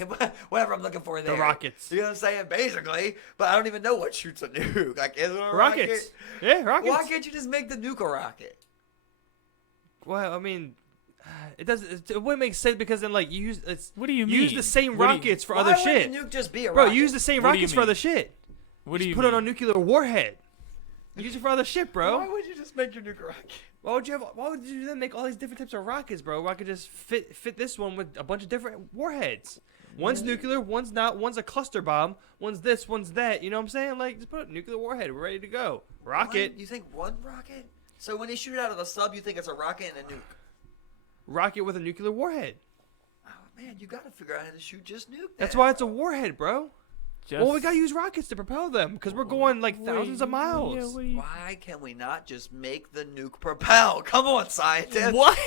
Whatever I'm looking for there. The rockets. You know what I'm saying? Basically. But I don't even know what shoots a nuke. Like, is it a Rockets. rocket? Yeah, rockets. Why can't you just make the nuke a rocket? Well, I mean, it doesn't. It wouldn't make sense because then like you use What do you mean? use the same What do you- rockets for Why other wouldn't shit, the nuke just be a bro. rocket? Use the same What do you rockets for mean? other shit. What do you Put mean? it on a nuclear warhead. Use it for other shit, bro. Why would you just make your nuke a rocket? Why would you then make all these different types of rockets, bro? Why could just fit this one with a bunch of different warheads? One's nuclear, one's not. One's a cluster bomb. One's this, one's that. You know what I'm saying? Like, just put a nuclear warhead. We're ready to go. Rocket, You think one rocket? So when they shoot it out of the sub, you think it's a rocket and a nuke? rocket with a nuclear warhead. Oh man, you gotta figure out how to shoot just nuke. That's then. why it's a warhead, bro. Just, Well, we gotta use rockets to propel them because we're going like thousands of miles. Yeah, what do you- Why can we not just make the nuke propel? Come on, scientists. What?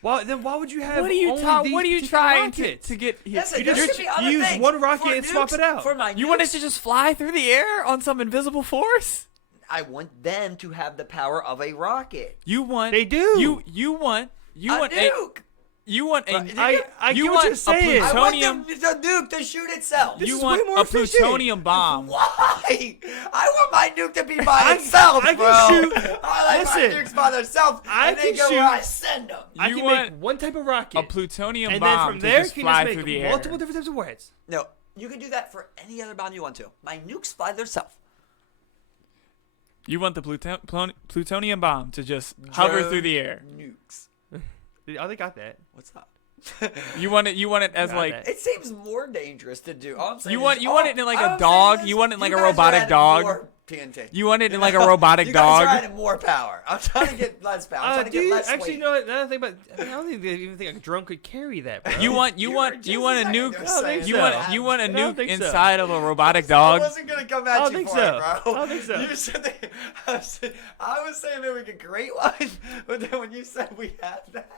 Well, then why would you have? What are you only these What are you particular trying rockets? to get? Listen, You there just- should be other use things. one rocket For and swap nukes- it out. For my You want nukes, us to just fly through the air on some invisible force? I want them to have the power of a rocket. You want? They do. You want? You A want nuke. You want a? I you get what want you're saying. A I want plutonium. the nuke to shoot itself. This You is want way more a efficient. plutonium bomb. Why? I want my nuke to be by itself, I can bro. shoot- I like Listen, my nukes by themselves, I and they can go shoot- where I send them. I You can want make one type of rocket, A plutonium and then bomb from to there just can fly just through make the multiple air. different types of warheads. No, you can do that for any other bomb you want to. My nukes fly themselves. You want the plutonium bomb to just hover through the air. Nukes. Oh, they got that. What's up? You want it as Got like that. It seems more dangerous to do. All I'm saying you want is, it in like all a I'm dog. saying is You want it in like you a guys are robotic adding dog. more TNT. You want it in like a robotic you guys are dog. adding more power. I'm trying to get less power. I'm trying to get less actually, weight. you know what? Now that I think about, I don't even think a drone could carry that. Bro. You want were a just nuke. saying I don't think You so. want a I don't nuke think so. inside of a robotic I dog. wasn't gonna come I at don't you think for so. it, bro. I don't think so. You said that, I was saying that we could create one, but then when you said we have that,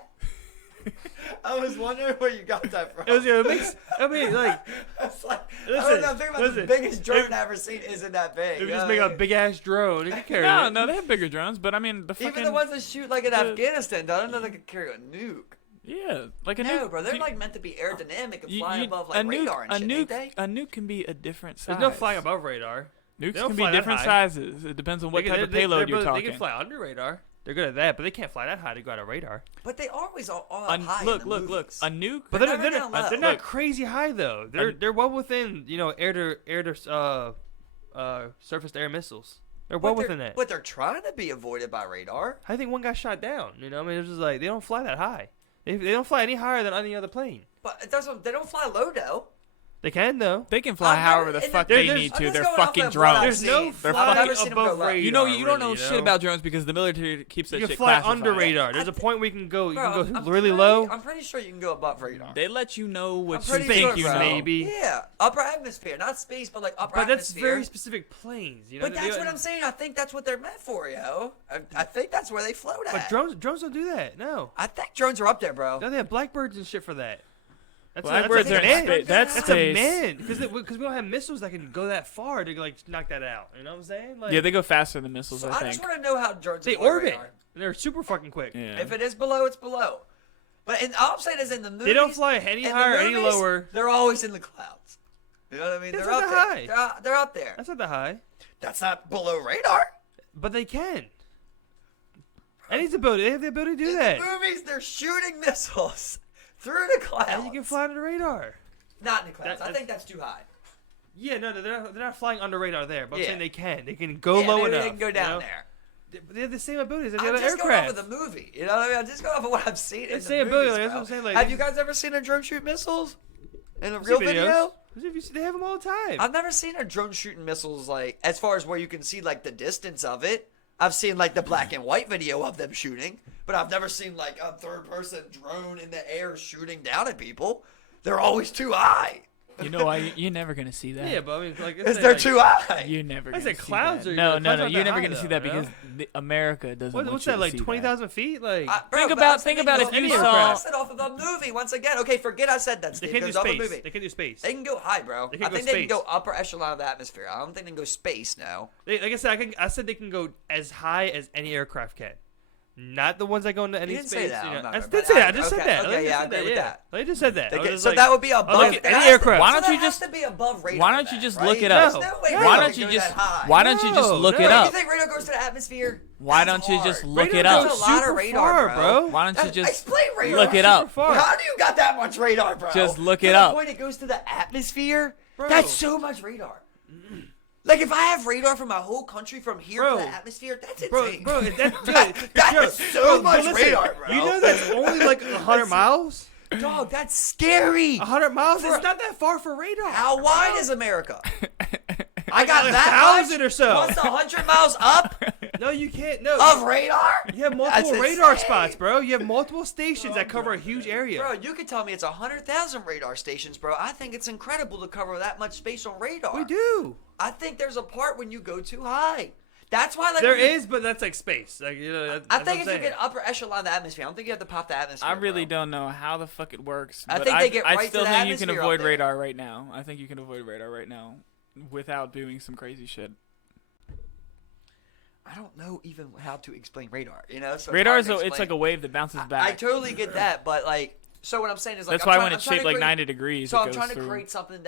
I was wondering where you got that from. It makes. I mean, like, It's like, I Listen, don't know. Think about the listen. biggest drone I've ever seen. Isn't that big? if you you just know make what a I mean? big ass drone, it can carry No, it. no, they have bigger drones, but I mean the fucking Even the ones that shoot like in the- Afghanistan, I don't know they could carry a nuke. yeah, like a No, nuke. bro, they're you- like meant to be aerodynamic and you- fly you- above like radar and shit, ain't they? a nuke can be a different size. There's no flying above radar. Nukes don't can be fly that different high. sizes. It depends on what They type can- of payload you're They talking. can fly under radar. They're good at that, but they can't fly that high to go out of radar. But they always all high. Look, in the look. movies. A nuke. But They're they're, never they're, down not, low. they're not Look. crazy high though. They're well within air to surface to air missiles. They're well But within that. But they're trying to be avoided by radar. I think one got shot down. You know, I mean, it's just like they don't fly that high. They don't fly any higher than any other plane. But it doesn't. They don't fly low though. They can though. They can fly I've never- however the and fuck there- they there's- need I'm to. just They're going off fucking of what I've drones. seen. There's no I've flying never seen them above go low. radar. You know, you don't know really, shit know? about drones because the military keeps that You can shit fly classified. under radar. There's a I point where you can go. You Bro, can I'm go really pretty- low. I'm pretty sure you can go above radar. They let you know I'm what you pretty think sure, you bro. know. maybe. Yeah, upper atmosphere, not space, but like upper But that's atmosphere. very specific planes. You know. But that's what I'm saying. I think that's what they're meant for, yo. I think that's where they float at. But drones don't do that. No. I think drones are up there, bro. No, they have blackbirds and shit for that. That's Blackbirds that's are a in man. space. That's That's space. a man. Because we don't have missiles that can go that far to like knock that out. You know what I'm saying? Like, Yeah, they go faster than missiles. So I I think. just want to know how drones they avoid orbit. radar. They're super fucking quick. Yeah. If it is below, it's below. But all I'm saying is in the movies, They don't fly any in the higher or any movies, lower. They're always in the clouds. You know what I mean? That's They're not up that there. high. They're up there. That's not that high. That's not below radar. But they can. Any's ability. They have the ability to do In that. the movies, they're shooting missiles through the clouds. And you can fly under the radar. Not in the clouds. I That's- think that's too high. Yeah, no, they're not flying under radar there. But I'm Yeah. saying they can. They can go Yeah, low maybe enough. they can go down you know? there. They have the same abilities as the I'm other just aircraft. going off of the movie. You know what I mean? I'm just going off of what I've seen in It's the same movies, ability, that's bro. what I'm saying, like, Have they- you guys ever seen a drone shoot missiles in a You see real videos. video? If you see, they have them all the time. I've never seen a drone shooting missiles like as far as where you can see like the distance of it. I've seen like the black and white video of them shooting, but I've never seen like a third person drone in the air shooting down at people. They're always too high. You know why? You're never gonna see that. Yeah, but I mean, like, Because they're too high. You're never. I Gonna said see clouds that. are- No, clouds no, no. aren't You're that never high, gonna see though, that you know? because America doesn't. want What's you that, to like see 20,000 feet? Like, Bro, Think but about- I'm think saying about go if you anywhere. saw- I said off of a movie once again. Okay, forget I said that. they Steve. can't do Goes off a space. movie. They can do space. They can go high, bro. They can I go think they can go space. upper echelon of the atmosphere. I don't think they can go space. No. Like I said, I said they can go as high as any aircraft can. Not the ones that go into any You didn't space. say that, You I'm know. not I sure, did but say that. I just okay, said that. okay, I yeah, I said agree that. with Yeah. that. I just said that. They I was get- just so like, that would be I above was like, that any has to- aircraft. Why don't so you that has just- to be above radar? Why don't you then, just right? look it up? There's no way No. radar Why can don't you go just? that high. Why don't you just No, look no. it You up? think radar goes to the atmosphere? Why That's don't you just hard. look Radar it up? That's a lot super of radar, far, bro. Why don't you That- just explain radar? look it up? Super far. How do you got that much radar, bro? Just look To it the up. point it goes to the atmosphere? Bro. That's so much radar. Like if I have radar for my whole country from here Bro. to the atmosphere, that's Bro, insane. bro, That yo, is so much listen, radar, bro. You know that's only like 100 miles? Dog, that's scary. 100 miles? For- It's not that far for radar. How wide is America? I got Like that 1,000 much? or so. What's 100 miles up No, you can't. No. of radar? You have multiple That's radar insane. spots, bro. You have multiple stations that cover a huge area. Bro, you could tell me it's 100,000 radar stations, bro. I think it's incredible to cover that much space on radar. We do. I think there's a part when you go too high. That's why, like, There when you- is, but that's like space. Like, you know, I that's think what if I'm you saying. get upper echelon of the atmosphere, I don't think you have to pop the atmosphere. I really bro. don't know how the fuck it works. I but think they get I right still to the think you can atmosphere avoid up there. radar right now. I think you can avoid radar right now without doing some crazy shit. I don't know even how to explain radar. You know, so Radar it's is hard to it's like a explain. wave that bounces back. I totally get that, but like, so what I'm saying is like, That's I'm why trying- when I'm it's trying shaped to like create- 90 degrees, So it I'm goes trying to through. create something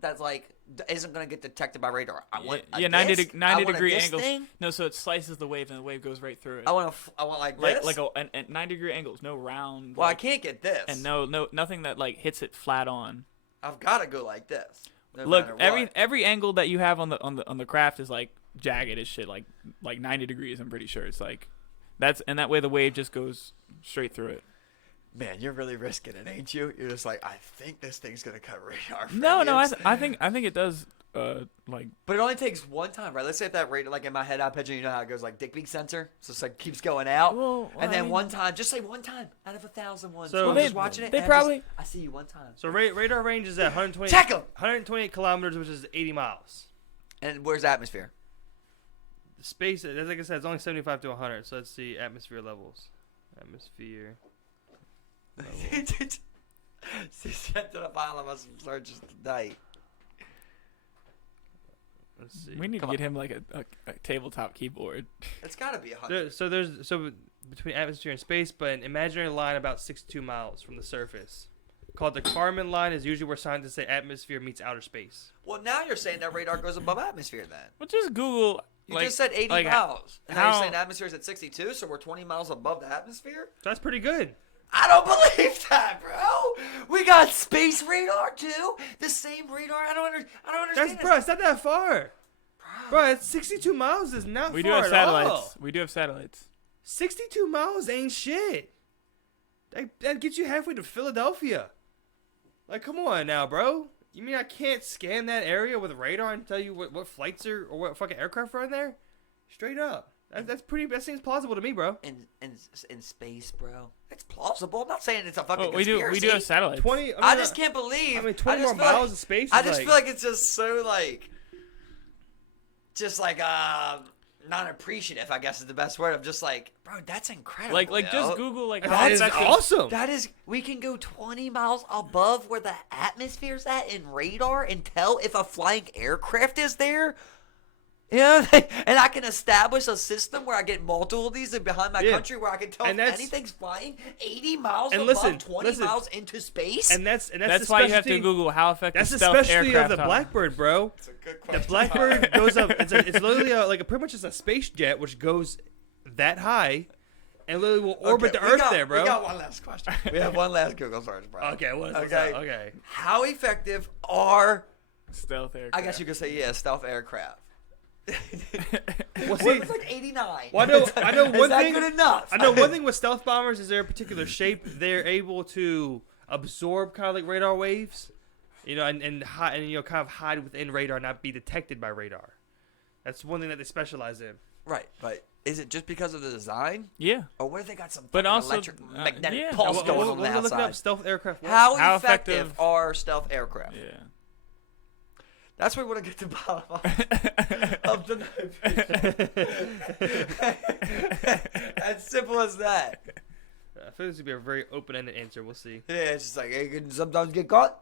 that's like isn't gonna get detected by radar. I want a yeah, 90 disc, 90 I want a degree disc angles. thing. No, so it slices the wave and the wave goes right through it. I want like like this. like and 90-degree angles, no round. Well, I like, can't get this. and no nothing that like hits it flat on. I've got to go like this. No Look, matter what. every angle that you have on the craft is like jagged as shit, like 90 degrees. I'm pretty sure it's like that way the wave just goes straight through it. Man, you're really risking it, ain't you? You're just like, I think this thing's gonna cut radar. No, frames." I think it does. Like, But it only takes one time, right? Let's say if that radar, like in my head, I picture, you know how it goes like dick beak sensor, so it's like keeps going out, well, and I then mean, one time, just say one time out of 1,000 ones. So- I'm Well, just watching it. they and I'm just- probably- I see you one time. So radar range is at 120, Check 'em! 128 kilometers, which is 80 miles. And where's the atmosphere? The space, like I said, it's only 75 to 100. So let's see atmosphere levels. Atmosphere. Sent to the bottom of some searches tonight. Let's see. we need Come to get him like a tabletop keyboard. It's got to be 100. So between atmosphere and space, but an imaginary line about 62 miles from the surface, called the Kármán line, is usually where scientists say atmosphere meets outer space. Well, now you're saying that radar goes above atmosphere then. Well, just Google. You just said 80 like, miles. And now you're how- saying atmosphere is at 62, so we're 20 miles above the atmosphere? So that's pretty good. I don't believe that, bro. We got space radar too. The same radar. I don't understand. That's bro. It's not that far. Bro, it's 62 miles is not We far do have at satellites. all. We do have satellites. 62 miles ain't shit. That gets you halfway to Philadelphia. Like, come on now, bro. You mean I can't scan that area with radar and tell you what flights are or what fucking aircraft are in there? Straight up. That seems plausible to me, bro. In space, bro. It's plausible. I'm not saying it's a fucking Oh, we conspiracy. do have satellites. 20. I just can't believe. I mean, 20 I just more feel miles like, of space. I is just like, feel like it's just so like non-appreciative, I guess is the best word. I'm just like, bro, that's incredible. Like yo. just Google like that is effective- awesome. That is, we can go 20 miles above where the atmosphere's at in radar and tell if a flying aircraft is there. You know, and I can establish a system where I get multiple of these behind my Yeah. country where I can tell And if that's- anything's flying 80 miles And above listen, 20 miles into space. And that's That's the why you have to specialty- Google how effective That's the stealth specialty of aircraft the are. Blackbird, bro. That's a good The question. Blackbird goes up. It's literally pretty much just a space jet which goes that high, and literally will orbit the Earth there, bro. We got one last question. We have one last Google search, bro. Okay, what's Okay. up? Okay. How effective are, Stealth aircraft. I guess you could say, stealth aircraft? Well, What see, if it's like 89? well, I know Is one that thing. good enough? I know one thing with stealth bombers is their particular shape. They're able to absorb kind of like radar waves, you know, and hide, and you know, kind of hide within radar, not be detected by radar. That's one thing that they specialize in. Right, but is it just because of the design? Yeah. Or what if they got some But fucking also, electric magnetic yeah. pulse Well, going we'll on the look it outside? up. Stealth aircraft. How How effective effective- are stealth aircraft? Yeah. That's what we want to get to the bottom of the As simple as that. I feel this would be a very open-ended answer. We'll see. Yeah, it's just like they can sometimes get caught,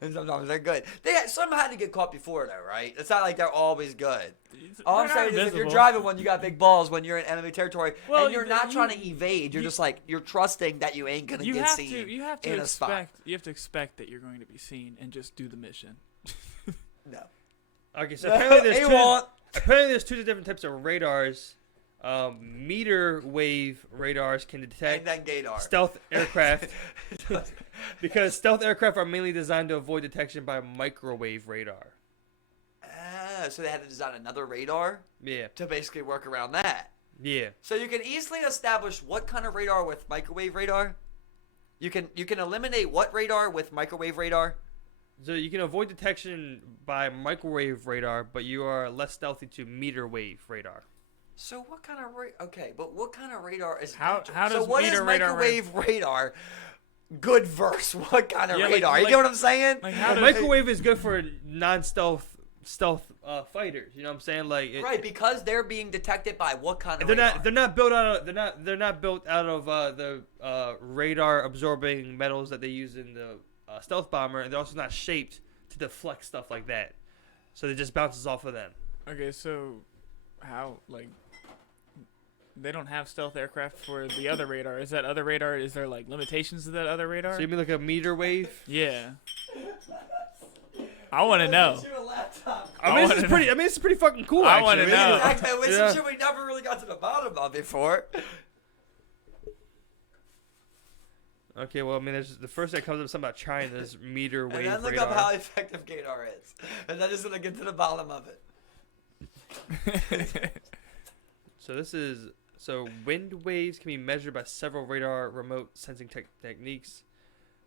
and sometimes they're good. Some had to get caught before, though, right? It's not like they're always good. All I'm They're not saying is, if you're invisible. driving one, you got big balls when you're in enemy territory, Well, and you're not trying to evade. You're you- just like you're trusting that you ain't gonna You get have seen. to. You have to in a spot. expect. You have to expect that you're going to be seen and just do the mission. No. Okay, so apparently They won't. there's two different types of radars. Meter wave radars can And detect then Gator. stealth aircraft because stealth aircraft are mainly designed to avoid detection by microwave radar. So they had to design another radar Yeah, to basically work around that. yeah. So you can easily establish what kind of radar with microwave radar. You can eliminate what radar with microwave radar. So you can avoid detection by microwave radar, but you are less stealthy to meter wave radar. So what kind of okay, but what kind of radar is How so does what is meter radar microwave radar good versus what kind of Yeah, like- radar? You like- get what I'm saying? Like how Well, does microwave is good for non-stealth fighters. You know what I'm saying? Like Right, because they're being detected by what kind of They're radar? not built out of they're not built out of the radar absorbing metals that they use in the stealth bomber, and they're also not shaped to deflect stuff like that. So it just bounces off of them. Okay, so how like they don't have stealth aircraft for the other radar? Is that other radar? Is there like limitations to that other radar? So you mean like a meter wave? Yeah. I want to know. Get you a laptop. I mean, wanna this is pretty fucking cool. I Actually. wanna know. Exactly. With Yeah. some shit we never really got to the bottom of before. Okay, well, I mean, there's the first that comes up something about China. There's meter And wave then look radar. up how effective Gator is. And then just gonna get to the bottom of it. So this is So wind waves can be measured by several radar remote sensing techniques.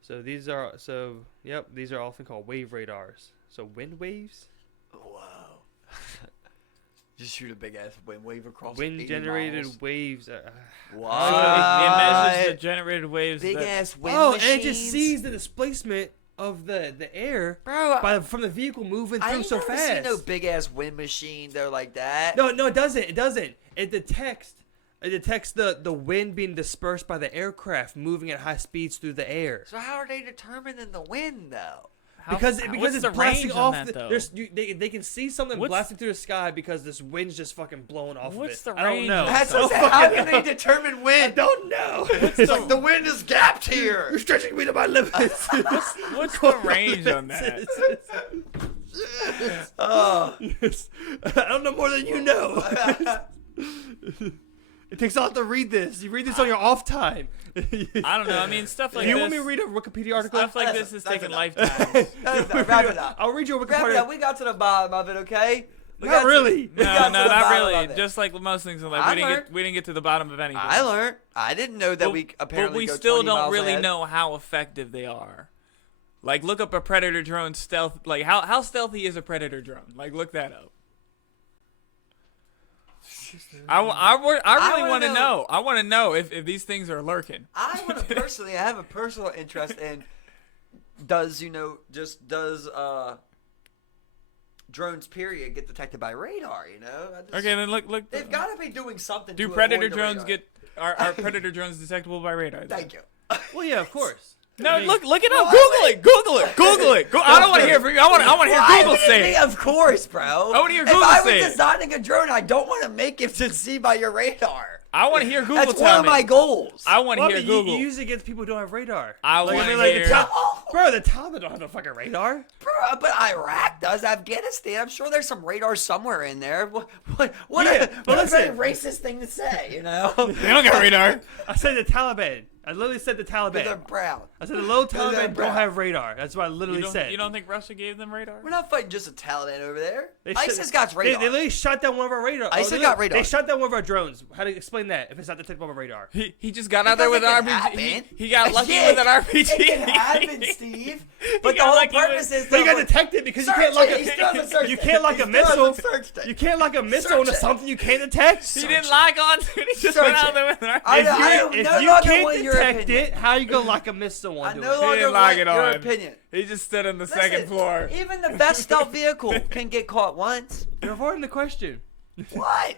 So these are often called wave radars. So wind waves. Whoa. Just shoot a big ass wind wave across. Wind generated miles. waves. What? It measures the generated waves. Big that- ass wind Oh, machines. and it just sees the displacement of the air from the vehicle moving I through ain't so never fast. seen no big ass wind machine though like that. No, it doesn't. It doesn't. It detects the wind being dispersed by the aircraft moving at high speeds through the air. So how are they determining the wind though? Because what's it's the blasting range off. on that, though? They can see something What's- blasting through the sky because this wind's just fucking blowing off What's of it. the I don't range know. on That's So what I'm saying. How can they determine wind? I don't know. It's like the wind is gapped here. You're stretching me to my limits. What's the range on that? Oh. I don't know more than you know. It takes a lot to read this. You read this on your off time. I don't know. I mean, stuff like Do you this. want me to read a Wikipedia article? Stuff like this is That's taking enough. lifetimes. Wrap it up. I'll read you a Wrap it Wikipedia. up. We got to the bottom of it, okay? We Not got to- really. we No, got to no, the not bottom really. of it. Just like most things in life, I we didn't get to the bottom of anything. I learned. I didn't know that we apparently but we go still 20 don't miles really ahead. know how effective they are. Like, look up a Predator drone stealth. Like, how stealthy is a Predator drone? Like, look that up. I really wanna want to know. know. I want to know if these things are lurking. I want to personally, I have a personal interest in does drones period get detected by radar, you know? Okay, then look. They've got to be doing something Do to Predator avoid the drones radar. are Predator drones detectable by radar? then? Thank you. Well, yeah, of course. No, I mean- look it up. Well, Google it. I don't want to hear from you. I want to hear Why Google would it say be? it. Of course, bro. I wanna hear If Google I say was it. designing a drone, I don't want to make it to see by your radar. I want to hear Google That's tell one of me. my goals. I want to Well, hear you Google. usually get people who don't have radar. I Like, want to like, hear. Bro, the Taliban don't have no fucking radar. Bro, but Iraq does. Afghanistan. I'm sure there's some radar somewhere in there. What Yeah, but a listen. very racist thing to say, you know? They don't got radar. I said the Taliban. I literally said the They're Taliban. proud. I said the little They're Taliban proud. don't have radar. That's what I literally You said. don't think Russia gave them radar? We're not fighting just a Taliban over there. They ISIS shot- got radar. They literally shot down one of our radar. ISIS got radar. They shot down one of our drones. How to explain that if it's not detectable by radar? He just got out there with Because an it can RPG. happen. He got lucky Yeah, with an RPG. It can happen, Steve. But the got whole lucky with- purpose is But you to gotta detect it because you search can't lock it. He still hasn't a searched you it. can't lock He a still missile. hasn't searched it. You can't lock a missile Search into it. something you can't detect. He didn't lock on to it. He just Search went out it. there with an RPG. I If don't you, no if you longer can't want your detect opinion. it, how you gonna lock a missile I onto no it? He longer didn't lock want it your on. opinion. He just stood on the Listen, second floor. Even the best stealth vehicle can get caught once. You're avoiding the question. What?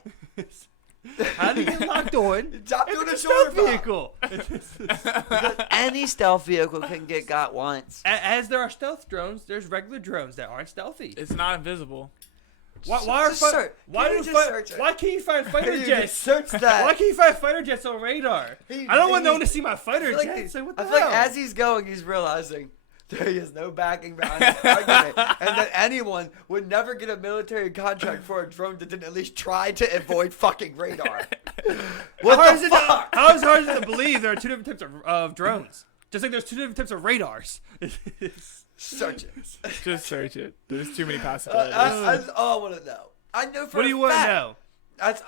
How do you get locked on? Stop If doing it's a a shoulder stealth pop. vehicle. Any stealth vehicle can get got once. As there are stealth drones, there's regular drones that aren't stealthy. It's not invisible. Why Just search. why Can you do just search it? why can't you find fighter You jets? just search that. Why can't you find fighter jets on radar? I don't want no one to see my fighter I feel jets. Like, what the I feel hell? like as he's going, he's realizing there is no backing behind his argument, and that anyone would never get a military contract for a drone that didn't at least try to avoid fucking radar. What how, the fuck? how is it hard to believe there are two different types of drones? Just like there's two different types of radars. Search it. Just search it. There's too many possibilities. That's all I want to know. I know for What do you want to fact. know? That's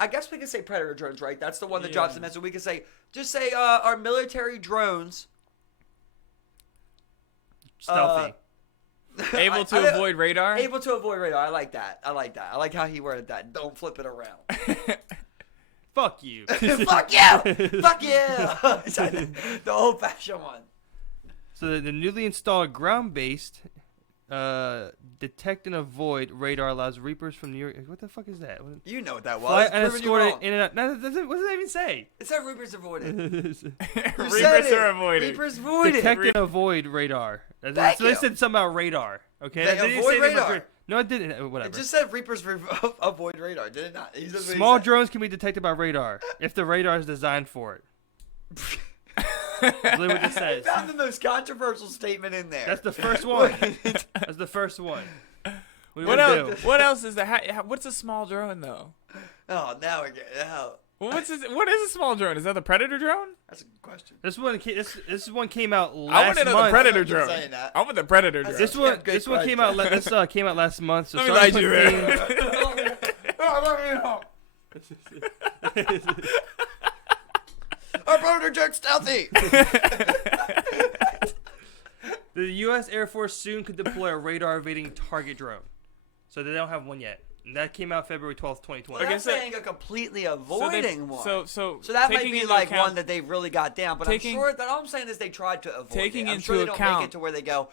I guess we can say predator drones, right? That's the one that drops the message. We can say just say our military drones Stealthy. Able to I don't- avoid radar? able to avoid radar. I like that. I like how he worded that. Don't flip it around. Fuck you. Fuck you! Fuck you! The old-fashioned one. So the newly installed ground-based detect and avoid radar allows Reapers from New York. What the fuck is that? You know what that was. Fly Proving you unescorted wrong. in and out. No, what does that even say? It said Reapers avoided. You said Reapers it. are avoided. Reapers avoided. Detect and avoid radar. Thank So they you. said something about radar. Okay. They That didn't avoid say anything about radar. No, it didn't. Whatever. It just said Reapers avoid radar, did it not? He just- Small he said. drones can be detected by radar if the radar is designed for it. That's literally what it I says. found the most controversial statement in there. That's the first one. That's the first one. What do you What wanna else? do? What else is there? What's a small drone though? Oh, now we're getting. Oh, Well, what is a small drone? Is that the Predator drone? that's a good question. This one came out I last want to know the month. Predator I'm not drone. saying that. I want the Predator drone. This Yeah, one, good this one came question. out. This came out last month. So Let me sorry light to you, put man. Our proto jet stealthy. The U.S. Air Force soon could deploy a radar evading target drone. So they don't have one yet. And that came out February 12th, 2020. Well, that's saying a completely avoiding one. So that might taking be into like account- one that they really got down. But I'm sure that all I'm saying is they tried to avoid taking it. I'm into sure they don't account- make it to where they go,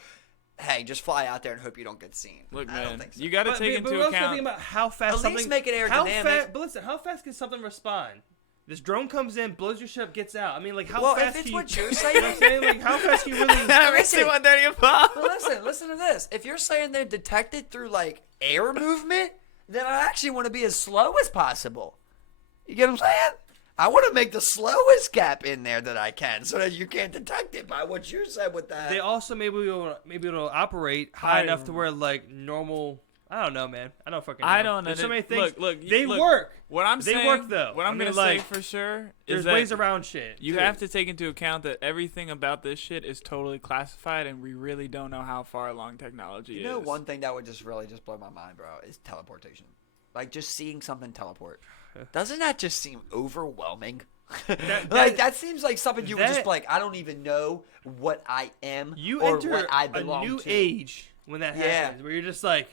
hey, just fly out there and hope you don't get seen. Look, I don't man, think so. you got to But take we're into also account. thinking about how fast At something. least make it how aerodynamic. But listen, how fast can something respond? This drone comes in, blows your ship up, gets out. I mean, like, how Well, fast if it's can what you... you're You know what I'm saying? Like, how fast can you really... Listen. 135. But listen to this. If you're saying they're detected through like air movement, then I actually want to be as slow as possible. You get what I'm saying? I want to make the slowest gap in there that I can, so that you can't detect it by what you said with that. They also maybe it'll operate high enough to where, like, normal... I don't know, man. I don't fucking know. I don't know. There's so many things. Look, they look, work. What I'm They saying, work, though. What I'm I mean, gonna say like, for sure There's is that ways around shit. you have to take into account that everything about this shit is totally classified, and we really don't know how far along technology You is. know, one thing that would just really just blow my mind, bro, is teleportation. Like just seeing something teleport. Doesn't that just seem overwhelming? That seems like something you would just be like, I don't even know what I am You or enter what I a belong new to. age when that Yeah. happens, where you're just like,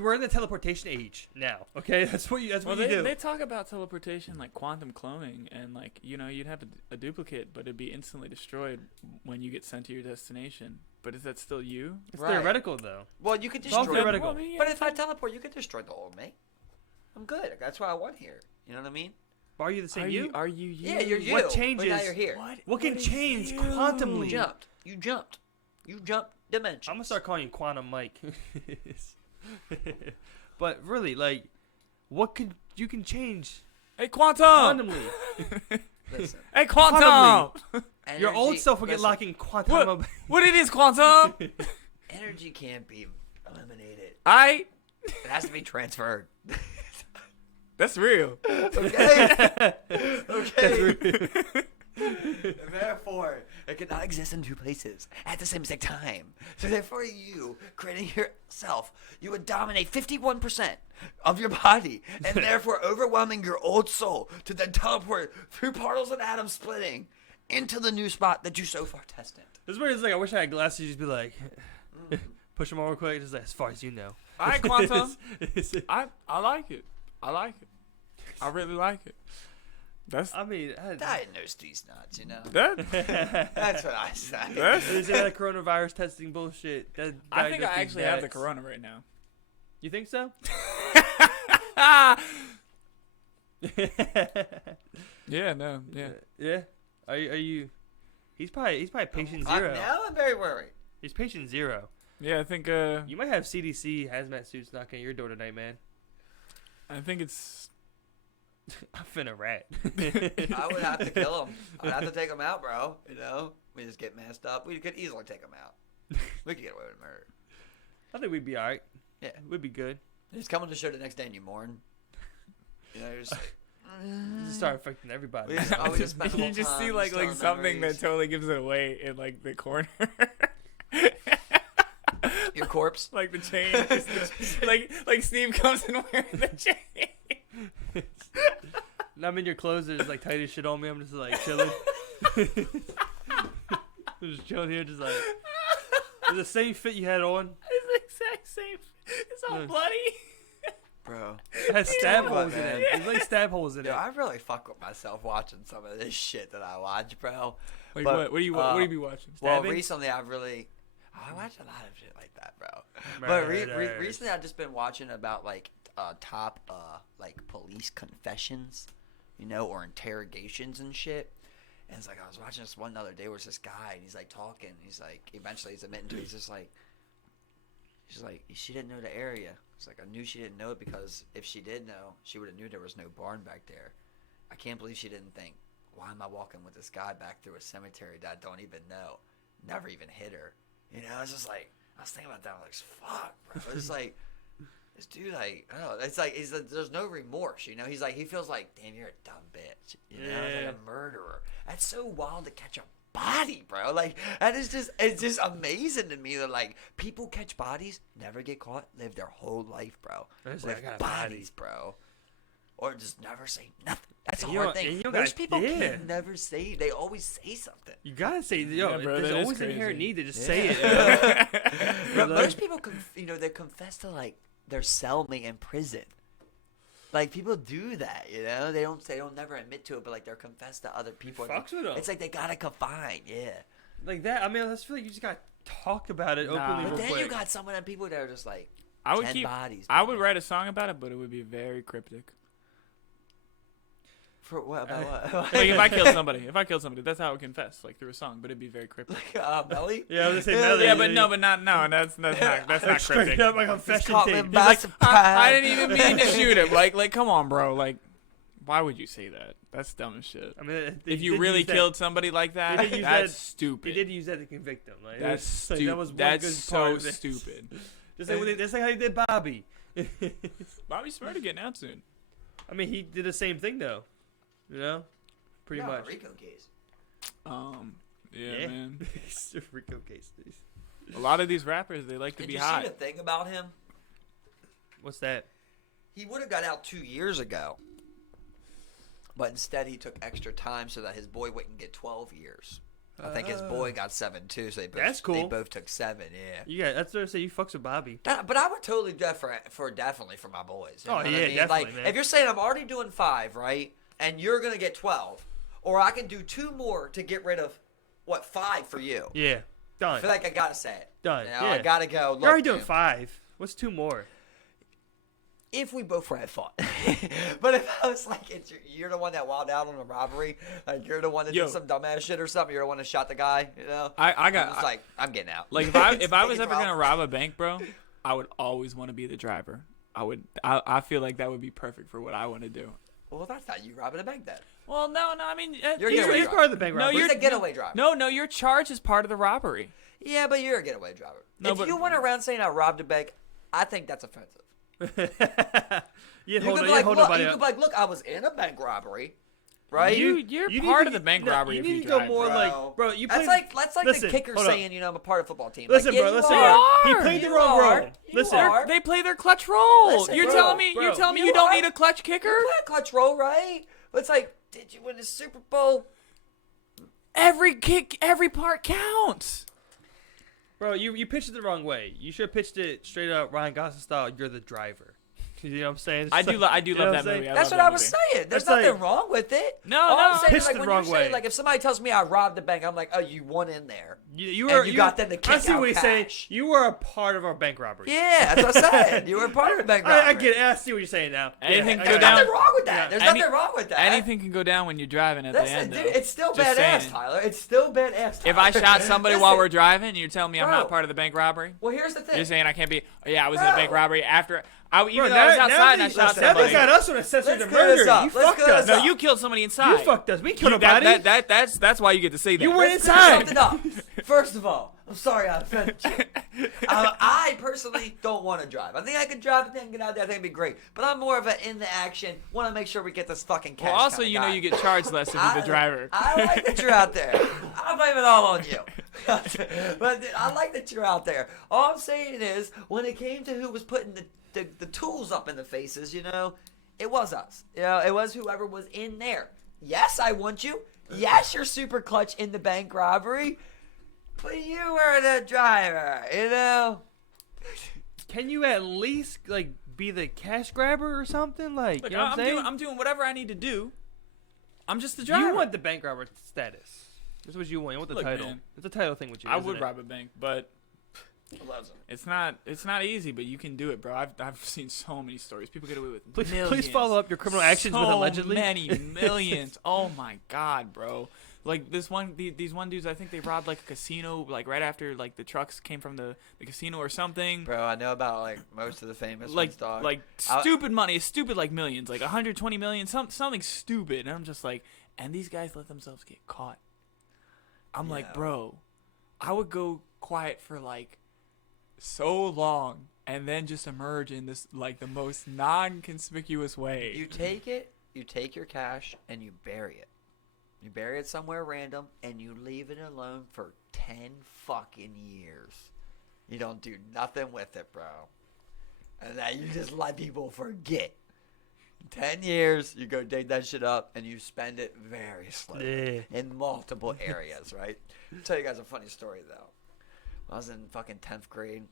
we're in the teleportation age now. Okay, that's what you do. They talk about teleportation like quantum cloning, and like you'd have a duplicate, but it'd be instantly destroyed when you get sent to your destination. But is that still you? It's Right. theoretical though. Well, you could It's all destroy. theoretical. Well, I mean, yeah, But if I teleport, you could destroy the old me. I'm good. That's what I want here. You know what I mean? Are you the same are you? Are you you? Yeah, you're you. What But changes? now you're here. What can is change you? quantumly? You jumped. You jumped dimensions. I'm gonna start calling you Quantum Mike. But really, like, you can change Hey, quantum. quantumly? Listen. Hey, quantum. Your old Energy- self will get listen, locking quantum. What it is, quantum? Energy can't be eliminated. I. It has to be transferred. That's real. Okay. Okay. Therefore, it cannot exist in two places at the same exact time. So therefore, you, creating yourself, you would dominate 51% of your body, and therefore overwhelming your old soul to then teleport through portals and atoms splitting into the new spot that you so far tested. This is where it's like, I wish I had glasses. You'd just be like, push them over quick, just like, as far as you know. All right, quantum. I like it. I like it. I really like it. That's I mean, Diagnose these nuts, you know? that. That's what I say. is it that coronavirus testing bullshit? I think I actually have the corona right now. You think so? Yeah, no, yeah. Yeah. Are you? He's probably patient I'm, zero. now I'm very worried. He's patient zero. Yeah, I think You might have CDC hazmat suits knocking at your door tonight, man. it's I'm finna rat. I would have to kill him. I'd have to take him out, bro. You know? We just get messed up. We could easily take him out. We could get away with murder. I think we'd be alright. Yeah. We'd be good. Just come on the show the next day and you mourn. You know, you're just like... Just start affecting everybody. We just spend the you whole just see time like telling something memories. that totally gives it away in like the corner. Your corpse. Like the chain, like Steve comes in wearing the chain. And I'm in your clothes. There's like tight as shit on me. I'm just like chilling. I'm just chilling here, just like the same fit you had on. It's the exact same. It's all Yeah. bloody. Bro. It has stab know what, holes in it. man? There's like stab holes in Yo, it. I really fuck with myself watching some of this shit that I watch, bro. Like But, what? What do you be watching? Well, Stabbing? recently I watch a lot of shit like that, bro. But Murders. recently I've just been watching about like top like police confessions, you know, or interrogations and shit. And it's like I was watching this one the other day where it's this guy and he's like talking. He's like eventually he's admitting to it. He's just like she didn't know the area. It's like I knew she didn't know it because if she did know, she would have knew there was no barn back there. I can't believe she didn't think, why am I walking with this guy back through a cemetery that I don't even know? Never even hit her. You know, it's just like, I was thinking about that. I was like, fuck, bro. It's like, this dude, like, I don't know. It's like, there's no remorse, you know? He's like, he feels like, damn, you're a dumb bitch. You know, Yeah. like a murderer. That's so wild to catch a body, bro. Like, that is just, it's just amazing to me that, like, people catch bodies, never get caught, live their whole life, bro. It's like, With I got a body. bodies, bro. or just never say nothing. That's a And you hard don't- and thing. you don't Most got- people yeah. can never say. They always say something. You gotta say, yo, Yeah, bro, there's that is always an inherent crazy. need to just say it. You know? But Like- most people, they confess to like their cellmate in prison. Like people do that, They don't never admit to it, but like they're confess to other people. Fucks with 'em. It's like they gotta confide, yeah. Like that. I mean, I just feel like you just gotta talk about it Nah. openly. But real then quick. you got some of them people that are just like I would 10 keep. bodies. I would write a song about it, but it would be very cryptic. For what about what? Like if I killed somebody, that's how I would confess, like through a song. But it'd be very cryptic. Melly? Yeah, I was gonna say Yeah, Melly. Yeah, but no, that's not Straight cryptic. up my Just confession caught me tape. in He's like, surprise. I didn't even mean to shoot him. Like, come on, bro. Like, why would you say that? That's dumb as shit. I mean, If you really killed somebody like that, They did use that's that- stupid. He did use that to convict him. Like, That's it's like, stupid. That was one That's good so part of it. stupid. Just like how he did Bobby. Bobby Smurda getting out soon. I mean, he did the same thing though. Pretty Yeah, much. Rico case. Yeah, man. It's a Rico case. A lot of these rappers, they like to Did be you hot. see the thing about him? What's that? He would have got out 2 years ago, but instead he took extra time so that his boy wouldn't get 12 years. I think his boy got 7 too, so That's cool. They both took 7. Yeah. Yeah, that's what I say. You fucks with Bobby. But I would totally definitely for my boys. You Oh, know what yeah, I mean? definitely, Like man. if you're saying I'm already doing 5, right, and you're gonna get 12, or I can do 2 more to get rid of 5 for you. Yeah, I done. feel like I gotta say it. Done. You know, Yeah. I gotta go. Look, You're already doing man, 5. What's 2 more? if we both were at fault. But if I was like, you're the one that wilded out on a robbery, like you're the one that Yo. did some dumbass shit or something, you're the one that shot the guy, I'm getting out. Like if I was ever gonna rob a bank, bro, I would always want to be the driver. I feel like that would be perfect for what I want to do. Well, that's not you robbing a bank then. Well, no, I mean, You're He's, getaway he's driver. part of the bank No, robbery. He's a getaway driver. no, your charge is part of the robbery. Yeah, but you're a getaway driver. No, if but- you went around saying I robbed a bank, I think that's offensive. You You could be like, look, I was in a bank robbery, right? You're need part to of the get- bank no, robbery You if need you to go drive, more bro. like, bro. You play, That's like listen, the kicker hold up. saying, I'm a part of the football team. Listen, like, bro. yeah, Listen, you bro. are. He played the You wrong are. role. You Listen. are. They play their clutch role. Listen, you're bro, telling me bro, you're telling me you you don't are. need a clutch kicker? You play a clutch roll, right? But it's like, did you win the Super Bowl? Every kick, every part counts. Bro, you pitched it the wrong way. You should have pitched it straight up Ryan Gosling style. You're the driver. You know what I'm saying? I do you know love what that I'm movie. saying? I That's love what that I was movie. saying. There's It's like- nothing wrong with it. No, All no. I'm saying Pitched is like the when wrong you're saying, way. like if somebody tells me I robbed the bank, I'm like, oh, you won in there. You And were. you got them to I kick see out what you're saying. cash. You were a part of our bank robbery. Yeah, that's what I said. You were part of the bank robbery. I get it. I see what you're saying now. Anything Yeah, go There's down- nothing wrong with that. Yeah. There's Any- nothing wrong with that. Anything can go down when you're driving at the Listen, end, dude, though. it's still Just badass, saying. Tyler. It's still badass, Tyler. If I shot somebody while Listen, we're driving, and you're telling me I'm Bro. not part of the bank robbery, Well, here's the thing. you're saying I can't be. Oh, yeah, I was in a Bro. bank robbery after. Even Bro, though I was now outside and I they- shot now they somebody. got us on a censored Let's to clear this murder. up. You Let's fucked clear us. this No, up. you killed somebody inside. You fucked us. We killed a body. That's why you get to say that. You were Let's clear inside. something up. First of all, I'm sorry I offended you. I personally don't want to drive. I think I could drive. I think I can get out there. I think it'd be great. But I'm more of a in the action. Want to make sure we get this fucking cash. Well, also, kinda you know, guy. you get charged less if you're the driver. I like that you're out there. I'll blame it all on you. But I like that you're out there. All I'm saying is, when it came to who was putting the tools up in the faces, it was us. It was whoever was in there. Yes, I want you. Yes, you're super clutch in the bank robbery. But you were the driver, Can you at least be the cash grabber or something? Like, Look, you know what I'm saying? I'm doing whatever I need to do. I'm just the driver. You want the bank robber status. That's what you want. You want the Look, title. man. It's a title thing with you. I isn't would it? rob a bank, but it's not easy. But you can do it, bro. I've seen so many stories. People get away with Please millions. follow up your criminal actions with allegedly. So many millions. Oh my god, bro. Like these one dudes, I think they robbed like a casino, like right after like the trucks came from the casino or something. Bro, I know about like most of the famous Like ones, dog. like stupid money, stupid like millions, like 120 million, something stupid. And I'm just like, and these guys let themselves get caught. I'm like, Yeah. bro, I would go quiet for like so long and then just emerge in this like the most non-conspicuous way. You take it, you take your cash, and you bury it. You bury it somewhere random, and you leave it alone for 10 fucking years. You don't do nothing with it, bro. And then you just let people forget. 10 years, you go dig that shit up, and you spend it very slowly Yeah. in multiple areas, right? I'll tell you guys a funny story, though. When I was in fucking 10th grade,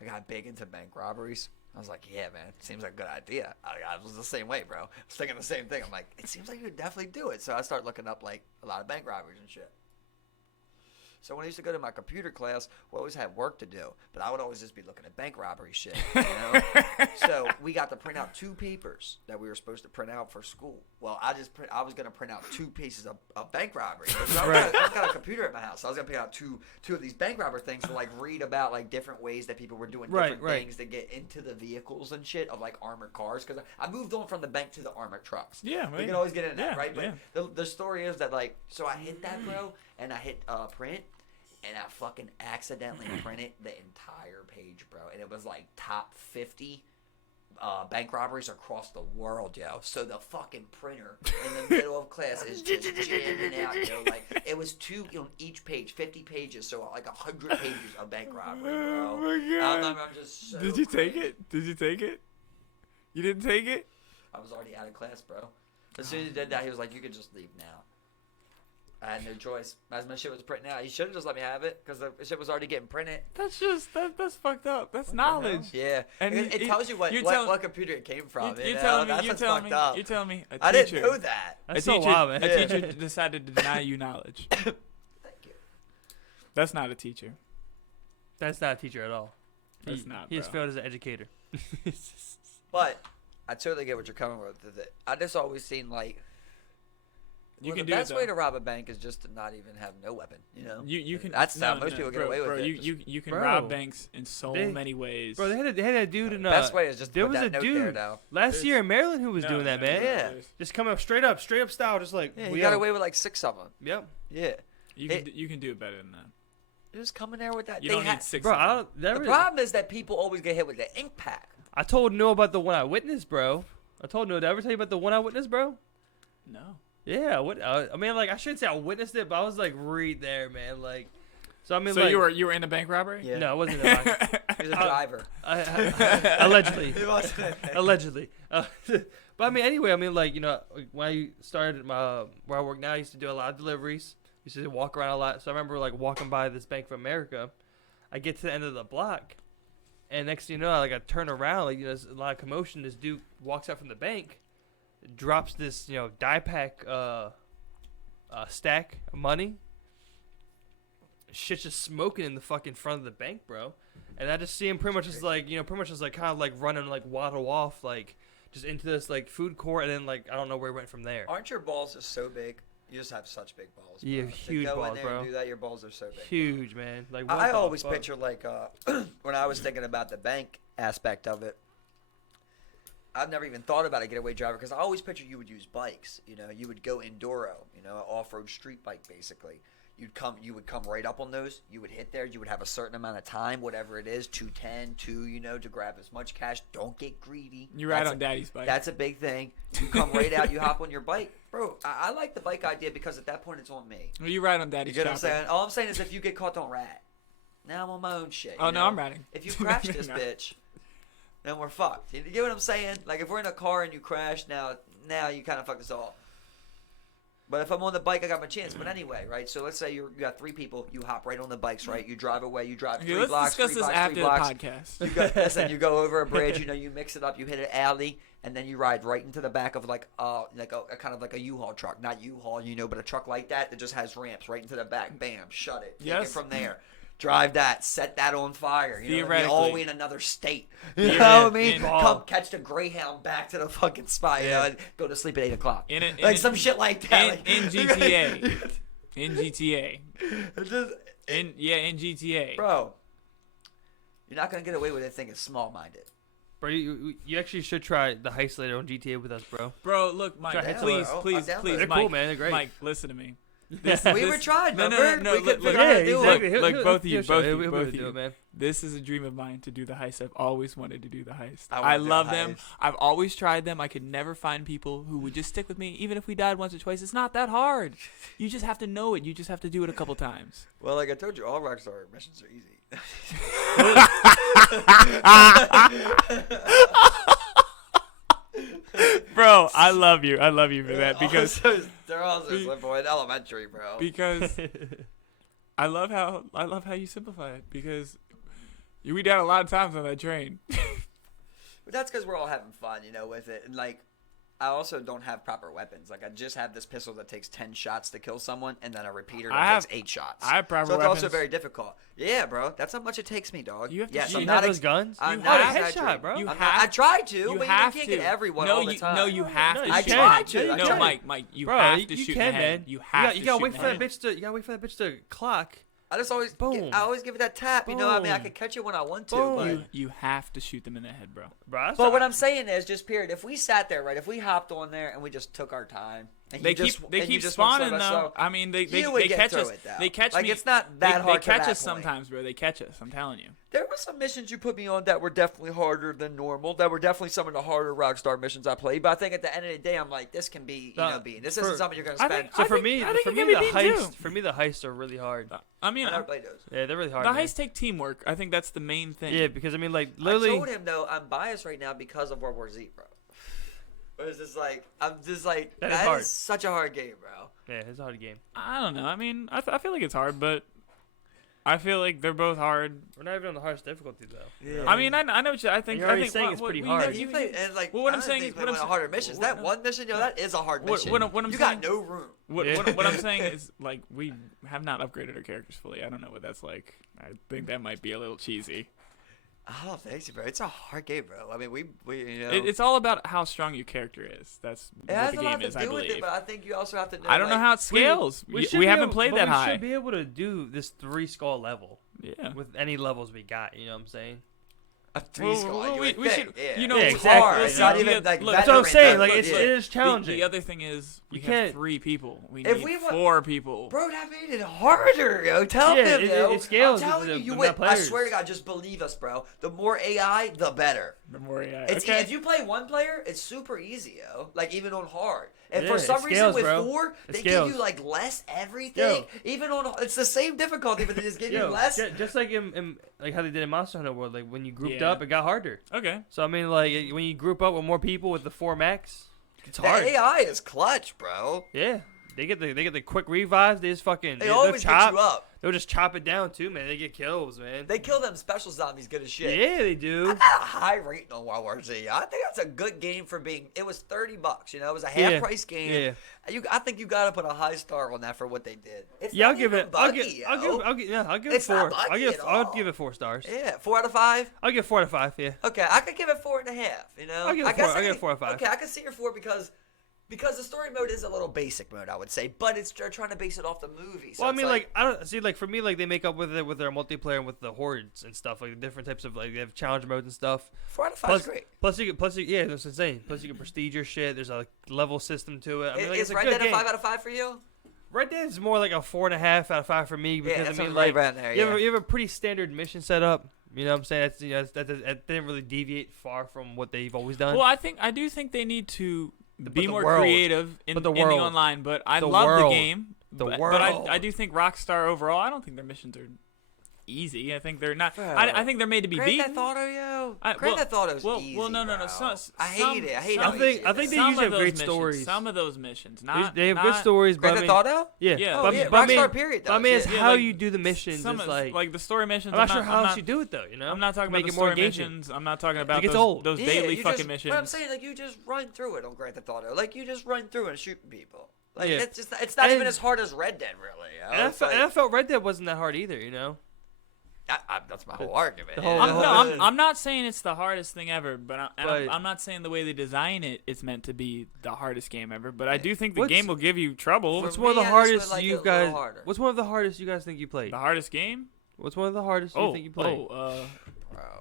I got big into bank robberies. I was like, yeah, man, seems like a good idea. I was the same way, bro. I was thinking the same thing. I'm like, it seems like you could definitely do it. So I started looking up, like, a lot of bank robberies and shit. So when I used to go to my computer class, we always had work to do, but I would always just be looking at bank robbery shit, you know? So we got to print out 2 papers that we were supposed to print out for school. Well, I was going to print out 2 pieces of bank robbery. So I've got a computer at my house. So I was going to print out two of these bank robber things to, like, read about, like, different ways that people were doing different things to get into the vehicles and shit of, like, armored cars. Because I moved on from the bank to the armored trucks. Yeah, we can always get into that, right? But the story is that, like, so I hit that, bro, and I hit print. And I fucking accidentally printed the entire page, bro. And it was like top 50 bank robberies across the world, yo. So the fucking printer in the middle of class is just jamming out, yo. Like, it was 2 on each page, 50 pages. So like 100 pages of bank robbery, bro. Oh my God. I'm just so Did you take crazy. it? Did you take it? You didn't take it? I was already out of class, bro. As soon as he did that, he was like, you can just leave now. I had no choice. As my shit was printing out, he should have just let me have it because the shit was already getting printed. That's just that's fucked up. That's knowledge. Yeah, And it tells you what computer it came from. You're telling me. You're telling me. A teacher, I didn't know that. That's a so teacher, wild, man. a teacher decided to deny you knowledge. Thank you. That's not a teacher. That's not a teacher at all. That's not. He has bro. failed as an educator. But I totally get what you're coming with it. I just always seen like You the can do it, best way though. to rob a bank is just to not even have no weapon. You know, You can. That's how most people get bro, away with bro, it. You can Bro. rob banks in so They- many ways. Bro, they had a dude in best way is just to there put was that a note dude there now. last year in Maryland who was No, doing that, no, man. Yeah. Just coming up straight up style, just like Yeah, we he got out. away with like 6 of them. Yep. Yeah, You can do it better than that. just coming there with that. You They don't ha- need 6. Bro, of them. I don't. That The really- problem is that people always get hit with the ink pack. I told Noah about the one I witnessed, bro. I told Noah. Did I ever tell you about the one I witnessed, bro? No. Yeah. What? I mean, like I shouldn't say I witnessed it, but I was like right there, man. Like, so I mean, So like, you were in a bank robbery? Yeah. No, it wasn't. That He was a driver. allegedly. He wasn't. Allegedly. But I mean, anyway, I mean, like, you know, when I started where I work now, I used to do a lot of deliveries. Used to walk around a lot. So I remember like walking by this Bank of America. I get to the end of the block, and next thing you know, I turn around, like, you know, there's a lot of commotion. This dude walks out from the bank, drops this, you know, die pack stack of money. Shit's just smoking in the fucking front of the bank, bro. And I just see him pretty much just like, you know, pretty much just like kind of like running, like waddle off, like just into this like food court, and then like I don't know where he went from there. Aren't your balls just so big? You just have such big balls. Bro. You have To huge go in balls, there bro. And do that, your balls are so big. Huge, man. Like I what the always fuck? picture like when I was thinking about the bank aspect of it. I've never even thought about a getaway driver because I always picture you would use bikes. You know, you would go enduro. You know, off-road street bike basically. You would come right up on those. You would hit there. You would have a certain amount of time, whatever it is, 210, 2, you know, to grab as much cash. Don't get greedy. You ride That's on daddy's bike. That's a big thing. You come right out. You hop on your bike, bro. I like the bike idea because at that point it's on me. Well, you ride on You daddy's get what I'm chopper. saying? All I'm saying is if you get caught, don't rat. Now I'm on my own shit. Oh, you no, know? I'm riding. If you crash this No. bitch, then we're fucked. You get what I'm saying? Like if we're in a car and you crash, now you kind of fucked us all. But if I'm on the bike, I got my chance. But anyway, right? So let's say you got 3 people. You hop right on the bikes, right? You drive away. You drive Okay, 3 let's blocks, 3 discuss this blocks, after 3 the blocks. podcast. You go, listen, you go over a bridge. You know, you mix it up. You hit an alley, and then you ride right into the back of like a kind of like a U-Haul truck, not U-Haul, you know, but a truck like that just has ramps right into the back. Bam, shut it. Take it Yes. from there. Drive that, set that on fire. You know what I mean? All the way in another state. You know what I mean? Come catch the Greyhound back to the fucking spot. You know, and go to sleep at 8 o'clock. In Some shit like that. in GTA. In GTA. It's just- In GTA. bro, you're not gonna get away with anything as small-minded. Bro, you actually should try the heist later on GTA with us, bro. Bro, look, Mike, Try heads please, up. please, I'm down for please, it. They're Mike, cool, man. They're great. Mike, listen to me. We were trying, No, remember? no, We look, could look, figure out how to yeah, do exactly. it. Look, both of you, He'll show both of you. do it, man. This is a dream of mine to do the heist. I've always wanted to do the heist. I wanna I do the love them. heist. I've always tried them. I could never find people who would just stick with me, even if we died once or twice. It's not that hard. You just have to know it. You just have to do it a couple times. Well, like I told you, all Rockstar missions are easy. Bro, I love you for that because they're also simple in elementary, bro. because I love how you simplify it because you read out a lot of times on that train. But that's because we're all having fun, with it. And, like, I also don't have proper weapons. Like, I just have this pistol that takes 10 shots to kill someone and then a repeater that takes 8 shots. I have proper so it's weapons. also very difficult. Yeah, bro. That's how much it takes me, dog. You have to yes, shoot. I'm You not have those guns? I'm You not have a exaggerating. headshot, bro. I tried to, You but have you can't to. get everyone no, all the time. No, you have No, to. you I can. tried to. No, Mike, you Bro, have you to shoot can, in the head. man. You have to You gotta shoot wait in the for head. that bitch to. You gotta wait for that bitch to clock. I just always, Boom. I always give it that tap. I mean, I Boom. can catch it when I want to. Boom. But, You have to shoot them in the head, bro. Bro, but what I'm saying is, just period. If we sat there, right? If we hopped on there and we just took our time, and They you just, keep and you just went spawning slow by though. slow, I mean, they you would get catch through us. it, though. They catch like, me. it's not that hard. They catch to us that point. sometimes, bro. They catch us. I'm telling you. There were some missions you put me on that were definitely harder than normal. That were definitely some of the harder Rockstar missions I played. But I think at the end of the day, I'm like, this can be, this isn't something you're gonna I spend. think- So for I me, think for it me can the be beat, heist, too. for me the heists are really hard. I mean, I never played those. Yeah, they're really hard. the man. heists take teamwork. I think that's the main thing. Yeah, because I mean, like I literally. told him though, I'm biased right now because of World War Z, bro. But it's just like I'm just like That is that hard. is such a hard game, bro. Yeah, it's a hard game. I don't know. I mean, I feel like it's hard, but I feel like they're both hard. We're not even on the hardest difficulty though. Yeah. I mean, I know what I think. You're already I think saying it's pretty we- hard. You play and like Well, what I'm I saying think is- play what I'm one of the saying- harder missions. That what- one mission, that is a hard what- mission. what I'm you saying- got no room. What I'm saying is, like, we have not upgraded our characters fully. I don't know what that's like. I think that might be a little cheesy. I don't think so, bro. It's a hard game, bro. I mean, we It's all about how strong your character is. That's it what has the a lot game to is, I do with believe. it, but I think you also have to know. I don't know like, how it scales. We should be haven't able- played but that we high. should be able to do this 3-skull level Yeah. with any levels we got. You know what I'm saying? a 3-skull. Well, you we would should- think, yeah. you know, Yeah, it's exactly. hard. Yeah, It's not yeah. even like Look, That's what I'm veteran saying. level. Like it is challenging. The other thing is we You have can't- 3 people. We If need we wa- 4 people. Bro, that made it harder, yo. Tell Yeah, them, it- yo. it scales I'm telling with you, you the win. amount I of swear to players. God, just believe us, bro. The more AI, the better. The more AI. It's okay. if you play one player, it's super easy, yo. Like even on hard. And Yeah, for it some scales, reason with bro. 4, It they scales. give you like less everything. Yo. Even on it's the same difficulty, but they just give you Yo, less. just like in like how they did in Monster Hunter World, like when you grouped Yeah. up, it got harder. Okay. So I mean, like when you group up with more people with the 4 max, it's The hard. AI is clutch, bro. Yeah, they get the quick revives. They just fucking They always chop. get you up. They'll just chop it down too, man. They get kills, man. They kill them special zombies good as shit. Yeah, they I do. got a high rating on World War Z. I think that's a good game for being. It was $30. You know, it was a half Yeah. price game. Yeah. I think you got to put a high star on that for what they did. It's Yeah, not I'll give even it. buggy, I'll give it It's 4. not buggy at I'll all. give it 4 stars. Yeah, 4 out of 5. I'll give 4 out of 5. Yeah. Okay, I could give it 4.5. You know, I'll give it I guess 4. I'll give it 4 out of 5. Okay, I can see your 4 because the story mode is a little basic mode, I would say, but they're trying to base it off the movie. So Well, I it's mean, like I don't see, like for me, like they make up with it with their multiplayer and with the hordes and stuff, like the different types of like they have challenge modes and stuff. 4 out of 5 is great. Yeah, that's insane. Plus you can prestige your shit. There's a level system to it. I mean, like, Is it's a Red good Dead a game. 5 out of 5 for you? Red Dead is more like a 4.5 out of 5 for me because that's I mean, right like around there, you yeah. have a pretty standard mission setup. You know what I'm saying? That's, that didn't really deviate far from what they've always done. Well, I do think they need to be the more world. creative in But the the world. online. But I The love world. the game. The but world. I do think Rockstar overall. I don't think their missions are easy. I think they're not. Bro. I think they're made to be Grand beaten. Theft Auto, yo. I- Grand well- Theft Auto's well, easy, well, no. bro. I hate it. I hate some- how I think- easy I it think is. they Some usually of have great those missions, stories. Some of those missions, not they have not, good stories, but Grand I Theft mean, Auto? yeah, Yeah. Oh, but, yeah, but I mean, Rockstar period but I mean, does, it's yeah. how like, you do the missions. Some It's of, like the story missions. I'm not sure I'm how else not- you do it though. You know, I'm not talking Make about the it more story engaging. missions. I'm not talking about gets those, old. those Yeah, daily you fucking just, missions. But I'm saying, like, you just run through it on Grand Theft Auto. Like, you just run through and shooting people. Like, Yeah. it's not And- even as hard as Red Dead, really. You know? And It's like- I felt Red Dead wasn't that hard either. You know. that's my whole argument. the whole- yeah. I'm not saying it's the hardest thing ever, but But- I'm not saying the way they design it is meant to be the hardest game ever. But I do think the What's- game will give you trouble. What's For one of me, the I just would hardest like it you a little guys? harder. What's one of the hardest you guys think you played? The hardest game? What's one of the hardest you think you played? Bro.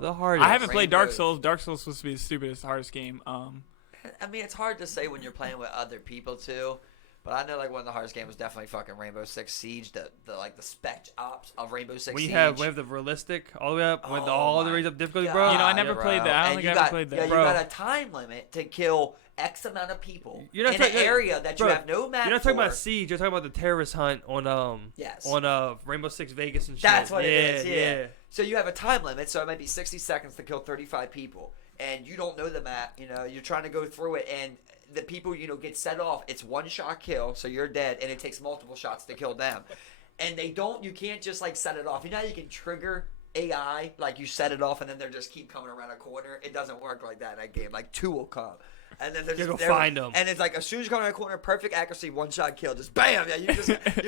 The hardest. I haven't played Dark Rainbow. Souls. Dark Souls was supposed to be the stupidest, hardest game. I mean, it's hard to say when you're playing with other people, too. But I know, like, one of the hardest games was definitely fucking Rainbow Six Siege. The spec ops of Rainbow Six When you Siege. have the realistic all the way up with Oh all the my raised up difficulty, God, bro. You know, I never bro. played that. I don't And think you I ever got- played that. Yeah, Bro. you got a time limit to kill X amount of people You're not in an talking- area that bro, you have no map You're not talking for. about Siege. You're talking about the terrorist hunt on Yes. Rainbow Six Vegas and shit. That's what yeah, it is, yeah. So you have a time limit, so it might be 60 seconds to kill 35 people. and you don't know the map. You know, you're trying to go through it, and the people, you know, get set off. It's one shot kill, so you're dead, and it takes multiple shots to kill them. And you can't just like set it off. You know how you can trigger AI, like you set it off and then they just keep coming around a corner? It doesn't work like that in that game. Like 2 will come. And then you go find them. And it's like as soon as you come around a corner, perfect accuracy, one shot kill, just bam. Yeah, you're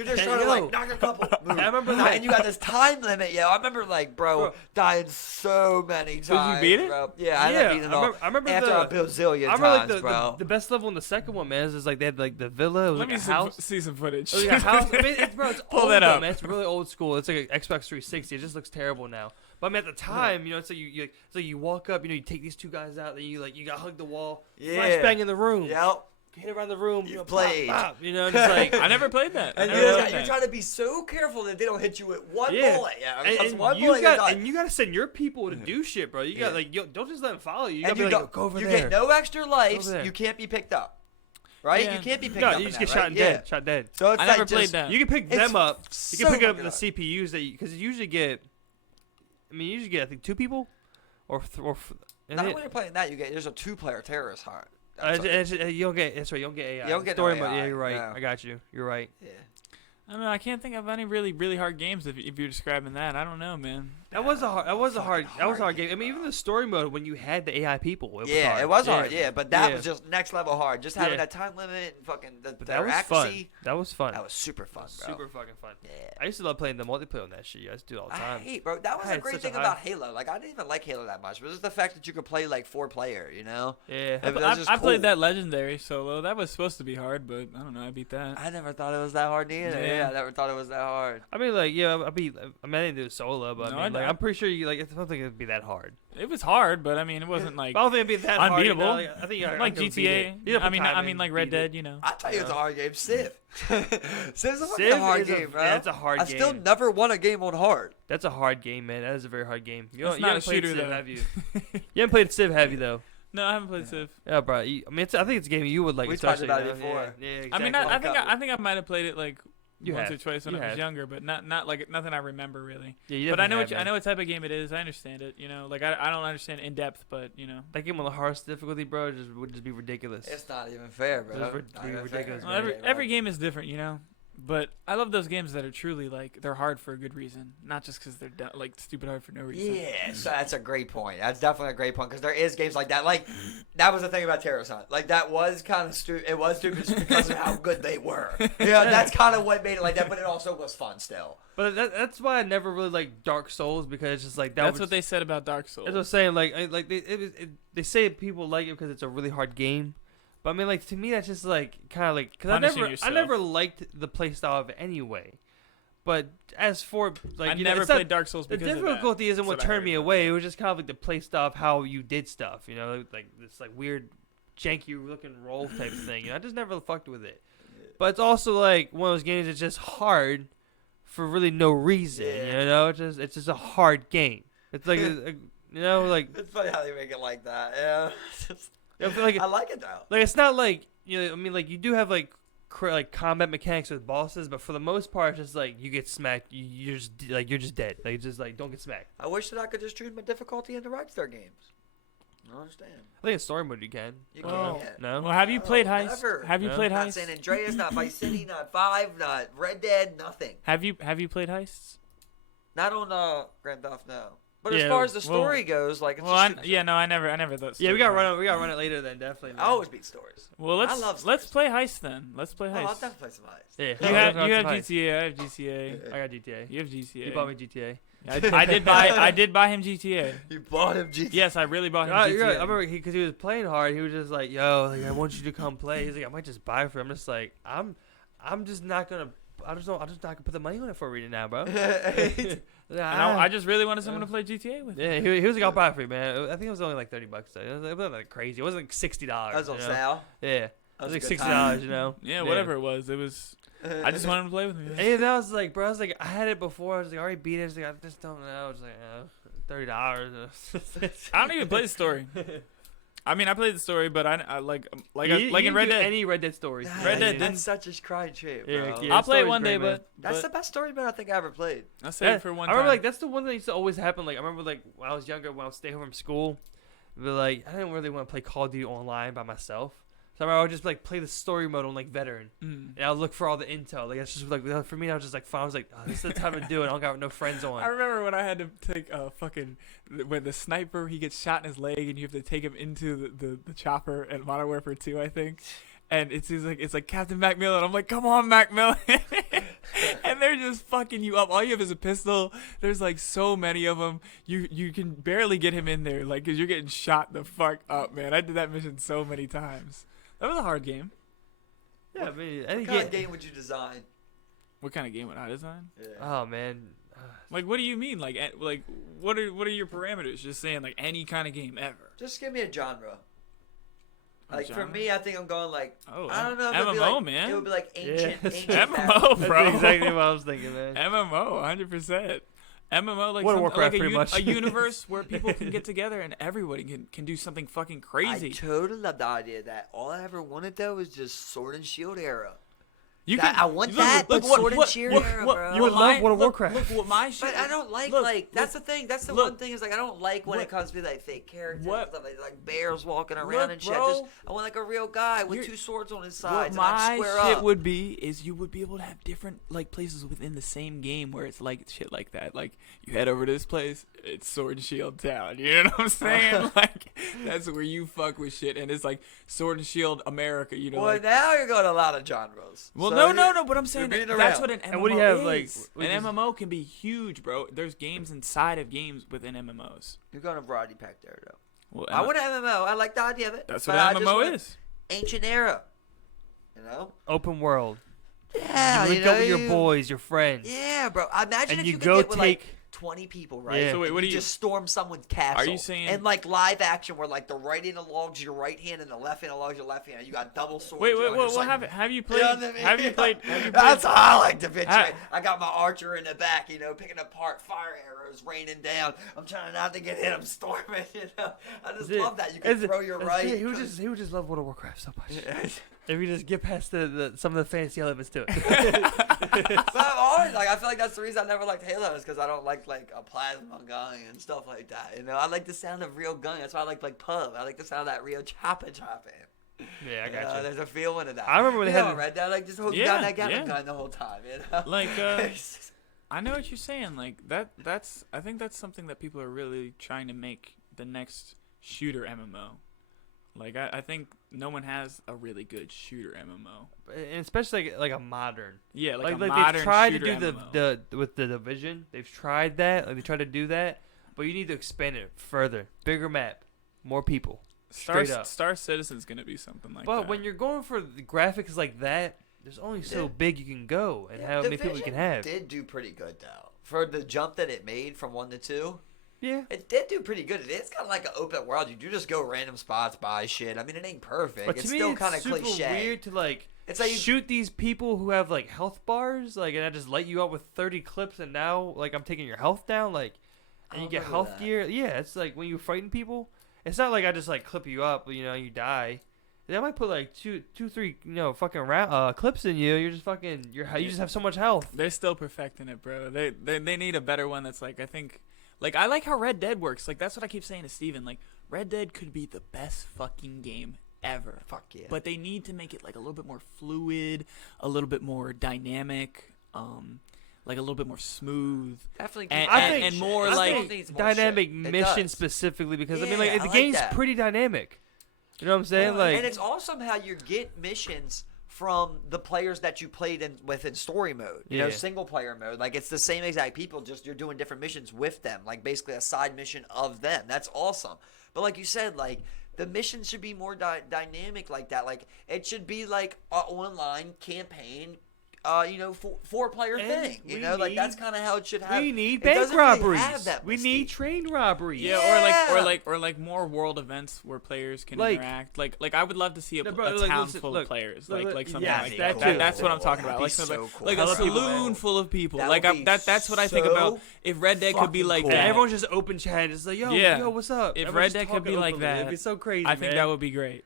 just trying to like knock a couple. Move. I remember that. And you got this time limit. Yeah, I remember like bro dying so many times. Did you beat it? Bro. Yeah, I ended up beating it all. I remember after a bazillion I remember times, like bro. the best level in the second one, man, is like they had like the villa. It was Let like me a house. see some footage. It was like a house. I mean, it's Pull old that though, up. man. It's really old school. It's like an Xbox 360. It just looks terrible now. But I mean, at the time, you know, it's like it's like you walk up, you know, you take these 2 guys out, then you got hug the wall, flashbang in the room, Yep. hit around the room, You you know, played. pop, pop, you know, just like I never played that. I And never played you're that. trying to be so careful that they don't hit you with one Yeah. bullet. Yeah, and, because and one you bullet, you're got done. and you got to send your people to do shit, bro. You got like don't just let them follow you. You got And to be like, don't- go over you there. get no extra lives. Over there. You can't be picked up. Right? Yeah. You can't be picked No, up. you in just that, get right? shot and Yeah. dead. Shot dead. So it's I like never played just, that. You can pick It's them up. You so can pick up fucking the CPUs that because you usually get. I mean, you usually get I think 2 people, and Not it- when you're playing that, there's a 2-player terrorist hunt. you don't get. That's right. You don't get AI. You don't get story no mode. AI, Yeah, you're right. no. I got you. You're right. Yeah. I don't know. I can't think of any really hard games if you're describing that. I don't know, man. That was a hard. That was a hard. That was a hard game, game. I mean, even the story mode when you had the AI people. It was Yeah, hard. it was hard. Yeah, but that Yeah. was just next level hard. Just having Yeah. that time limit and fucking But their that was accuracy. fun. That was fun. That was super fun, bro. Super fucking fun. Yeah. I used to love playing the multiplayer on that shit. I used to do it all the I time. hate, bro. That was I the had great such a thing high- about Halo. Like, I didn't even like Halo that much, but it was the fact that you could play like 4-player. You know? Yeah. It was just I played cool. that legendary solo. That was supposed to be hard, but I don't know. I beat that. I never thought it was that hard either. Yeah. Yeah, I never thought it was that hard. I mean, like, yeah. I mean, I didn't do it solo, but No, I mean, I- like, I'm pretty sure you like. I don't think it'd be that hard. It was hard, but I mean, it wasn't like I don't think it'd be that hard. You know? unbeatable. Like, I think like GTA. I mean, like Red Dead. You know. I tell you, it's a hard game. Civ. Civ's a fucking Civ hard is game, bro. Yeah, it's a hard I game. still never won a game on hard. That's a hard game, man. That is a very hard game. You It's don't, not you a haven't played shooter, Civ, though. have you? You haven't played Civ, have you, though? No, I haven't played Civ. Yeah, bro. I mean, I think it's a game you would like. We talked especially, about it you know? before. Yeah, I mean, exactly. I think I might have played it like You once have. or twice when You I was have. younger, but not like nothing I remember really. Yeah, you But I definitely know have, I know man. what type of game it is. I understand it. You know, like I don't understand in depth, but you know. That game on the hardest difficulty, bro, would just be ridiculous. It's not even fair, bro. It's Not pretty even ridiculous, fair. Well, man. every game is different, you know. But I love those games that are truly like they're hard for a good reason, not just because they're like stupid hard for no reason. Yeah, so that's a great point. That's definitely a great point because there is games like that. Like that was the thing about Terrorist Hunt. Like that was kind of stupid. It was stupid just because of how good they were. Yeah, that's kind of what made it like that. But it also was fun still. But that's why I never really liked Dark Souls because it's just like that. That's what they said about Dark Souls. That's what I'm saying. Like they say people like it because it's a really hard game. But I mean, like to me, that's just like kind of like because Punishing I yourself. never liked the play style of it anyway. But as for like I you know, never it's not- played Dark Souls the because of that. difficulty isn't That's what I turned heard. me away. It was just kind of like the play style of how you did stuff. You know, like this like weird, janky looking roll type thing. You know, I just never fucked with it. But it's also like one of those games that's just hard for really no reason. Yeah. You know, it's just a hard game. It's like you know, like It's funny how they make it like that. Yeah, I feel like I like it though. like it's not like you know. I mean, like you do have like like combat mechanics with bosses, but for the most part, it's just like you get smacked. You're just dead. Like it's just like don't get smacked. I wish that I could just choose my difficulty in the Rockstar games. I don't understand. I think in story mode you can. You Oh. can't. No. Well, have you played Oh, Heist? never. Have you No. played Not Heist? San Andreas, not Vice City, not 5, not Red Dead, nothing. Have you played Heists? Not on Grand Theft, no. But Yeah, as far as the well- story goes, like it's Well, just I never thought. Yeah, we gotta story. run it. We gotta run it later then. Definitely. I Man. always beat stories. Well, I love let's stories. play Heist then. Let's play Oh, I'll Heist. definitely play some Heist. Yeah. You have Heist. GTA. I have GTA. I got GTA. You have GTA. You bought me GTA. I did buy him GTA. You bought him GTA. Yes, I really bought him I GTA. remember because he was playing hard. He was just like, "Yo, like, I want you to come play." He's like, "I might just buy it for." I'm just like, I'm just not gonna. I'm just not gonna put the money on it for you now, bro. And I just really wanted someone to play GTA with. Yeah, he was like, "I'll buy it for you, man." I think it was only like $30. Though. It wasn't like crazy. It wasn't like $60. That was on you know? sale. Yeah, it That was was a like good $60. You know. Yeah, whatever it was. It was. I just wanted to play with him. And I was like, bro, I was like, I had it before. I was like, I already beat it. I was like, I just don't know. I was like, $30. I don't even play the story. I mean, I played the story, but I like You in can Red do Dead. Any Red Dead story. Red Dead That's such a crying shame, bro. Yeah, yeah. I'll play it story's one day, great, man. That's the best story mode I think I ever played. I saved it for one I remember time. like that's the one that used to always happen. Like I remember like when I was younger, when I was staying home from school, But like, I didn't really want to play Call of Duty online by myself. So I would just like play the story mode on like veteran, and I would look for all the intel. Like it's just like for me, I was just like, fine. I was like, oh, this is the time to do it. I don't got no friends on. I remember when I had to take when the sniper, he gets shot in his leg and you have to take him into the chopper at Modern Warfare 2, I think. And it's like Captain Macmillan. I'm like, come on, Macmillan. And they're just fucking you up. All you have is a pistol. There's like so many of them. You can barely get him in there, like, because you're getting shot the fuck up, man. I did that mission so many times. That was a hard game. Yeah, what, I mean, what kind of game would you design? What kind of game would I design? Yeah. Oh man. Like, what do you mean? Like what are your parameters? Just saying, like, any kind of game ever. Just give me a genre. Like, genre? for me, I think I'm going like, Oh, I don't know. MMO, man. It would be like ancient MMO, That's bro. exactly what I was thinking, man. MMO, 100%. MMO, like, World of Warcraft, like pretty much. a universe where people can get together and everybody can do something fucking crazy. I totally love the idea of that. All I ever wanted, though, was just Sword and Shield era. You I want that, but Sword and Shield era, bro. You would love World of Warcraft. Look what my shit. But I don't like, that's the thing. That's the look, one thing is, like, I don't like when what- it comes to, like, fake characters what- and stuff, like bears walking around Look, and shit. bro, I want, like, a real guy with you're- 2 swords on his What sides and I'd my square shit up. would be is you would be able to have different, like, places within the same game where it's like shit like that. Like, you head over to this place, it's Sword and Shield Town. You know what I'm saying? Like, that's where you fuck with shit, and it's like Sword and Shield America. You know. Well, like, now you're going a lot of genres. well, So no. But I'm saying being that's around. what an MMO And what do you have, like, is. what An is- MMO can be huge, bro. There's games inside of games within MMOs. You're going a variety pack there, though. Well, I want an MMO. I like the idea of it. That's but what I an just MMO want is. Ancient era. You know? Open world. Yeah, You link up with your boys, your friends. Yeah, bro. Imagine And if you you could go get with, like, take- 20 people, right? Yeah. So wait, And what do you- just storm someone's castle? Are you saying- And like live action, where like the right hand logs your right hand and the left hand logs your left hand, and you got double swords. Wait, you know, and what just, like, have you played? you know what I mean? Have you played? That's how I like to picture Ha- it. I got my archer in the back, you know, picking apart fire arrows, raining down. I'm trying not to get hit. I'm storming. You know, I just love that. You can throw your right. He would just love World of Warcraft so much. If you just get past some of the fancy elements to it. But I've always, like, I feel like that's the reason I never liked Halo, is because I don't like a plasma gun and stuff like that. You know, I like the sound of real gun. That's why I like pub. I like the sound of that real chopping. Yeah, I got you. There's a feeling of that. I remember when you they know, had- Red Dead, like just holding Yeah, down that Gatling yeah. gun the whole time. You know, Like, I know what you're saying. Like that's I think that's something that people are really trying to make the next shooter MMO. Like, I think no one has a really good shooter MMO. And especially like a modern. Yeah, like a Like modern they've tried to shooter do MMO. the with the Division. They've tried that. Like they tried to do that, but you need to expand it further. Bigger map, more people. Straight up. Star Citizen's gonna be something like But that. when you're going for the graphics like that, there's only so Yeah. big you can go and how many people you can have. Did do pretty good though for the jump that it made from 1 to 2. Yeah. It did do pretty good. It is kind of like an open world. You do just go random spots, buy shit. I mean, it ain't perfect. But to it's me, still it's kind of super cliche. weird to like It's like you- shoot these people who have like health bars, like, and I just light you up with 30 clips, and now like I'm taking your health down, like, and I you get remember health that. gear. Yeah, it's like when you fighting people, it's not like I just like clip you up, you know, you die. They might put like two, 3, you know, fucking clips in you. You're just fucking, you just have so much health. They're still perfecting it, bro. They need a better one that's like, I think, like, I like how Red Dead works. Like, that's what I keep saying to Steven. Like, Red Dead could be the best fucking game ever. Fuck yeah. But they need to make it like a little bit more fluid, a little bit more dynamic, like a little bit more smooth. Definitely. And- I think- and more I like think it needs more Dynamic shit. It mission does. specifically, because I mean, Yeah, like I the like game's that. pretty dynamic. You know what I'm saying? Like, and it's awesome how you get missions from the players that you played in story mode. You know, Yeah. single player mode. Like, it's the same exact people, just you're doing different missions with them. Like, basically a side mission of them. That's awesome. But like you said, like, the mission should be more dynamic like that. Like, it should be like an online campaign. You know, 4-player And thing. You we know, like need- that's kind of how it should have. we need it bank doesn't really robberies. have that We mystique. need train robberies. Yeah, Yeah. or like more world events where players can Like- interact. Like I would love to see a No, bro, a like, town listen, full look, of players. look, Like something yes, like that that. too. That's what I'm talking That'd about. be Like something so like, cool. like a Hella people, saloon man. full of people. That Like would be that's what I think about. so If Red Dead could be fucking like cool. And that, everyone's just open chat. It's like, yo, Yeah. yo, what's up? If Everyone's Red just Dead could talking be like openly. that, It'd be so crazy. I think man. that would be great.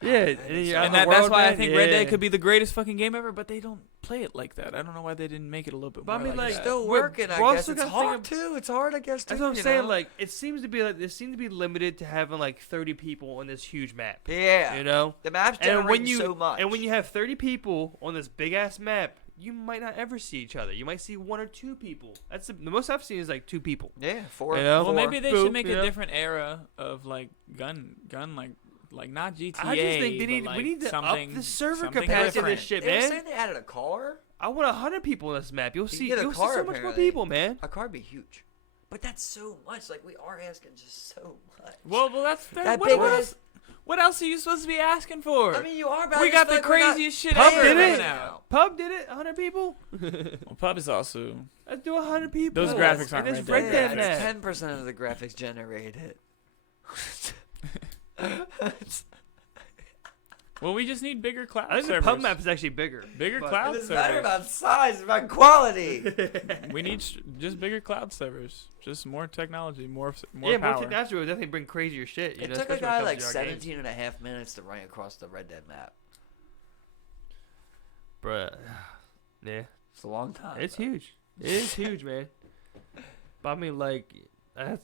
Yeah, and, then you're out And in the that's world, why I man. think yeah. Red Dead could be the greatest fucking game ever. But they don't play it like that. I don't know why they didn't make it a little bit But I more mean, like like, that. Still We're- working, I we're guess. also It's gotta hard, think too. It's hard, I guess, too. That's what I'm you saying. know? Like, it seems to be like they seem to be limited to having like 30 people on this huge map. Yeah. You know. The map's And when generating you so much. and when you have 30 people on this big ass map, you might not ever see each other. You might see 1 or 2 people. That's the most I've seen is like 2 people. Yeah, 4. You know? Well, 4. maybe they Boop, should make you a know? different era of like gun like not GTA. I just think but, like, we need to up something, the server something capacity of different. this shit, They were man. saying they added a car. I want 100 people on this map. You'll see. get a You'll see car, so much more apparently. people, man. A car would be huge. But that's so much. Like, we are asking just so much. Well, that's that what, big what ass. else? What else are you supposed to be asking for? I mean, you are, but we I got just the feel like we're not craziest shit Pub ever did right it. now. Pub did it. 100 people. Well, Pub is also. Let's do 100 people. Those graphics aren't And it's right Red there. Dead Yeah, map. it's 10% of the graphics generated. Well, we just need bigger cloud I think servers. the pub map is actually bigger. Bigger But- cloud It doesn't matter servers. about size, it's about quality. We need just bigger cloud servers. Just more technology, more Yeah, more power. technology would definitely bring crazier shit. You It know, took a especially when guy it like comes to our games. 17 and a half minutes to run across the Red Dead map. Bruh. Yeah. It's a long time. It's though. huge. It is huge, man. But I mean, like, I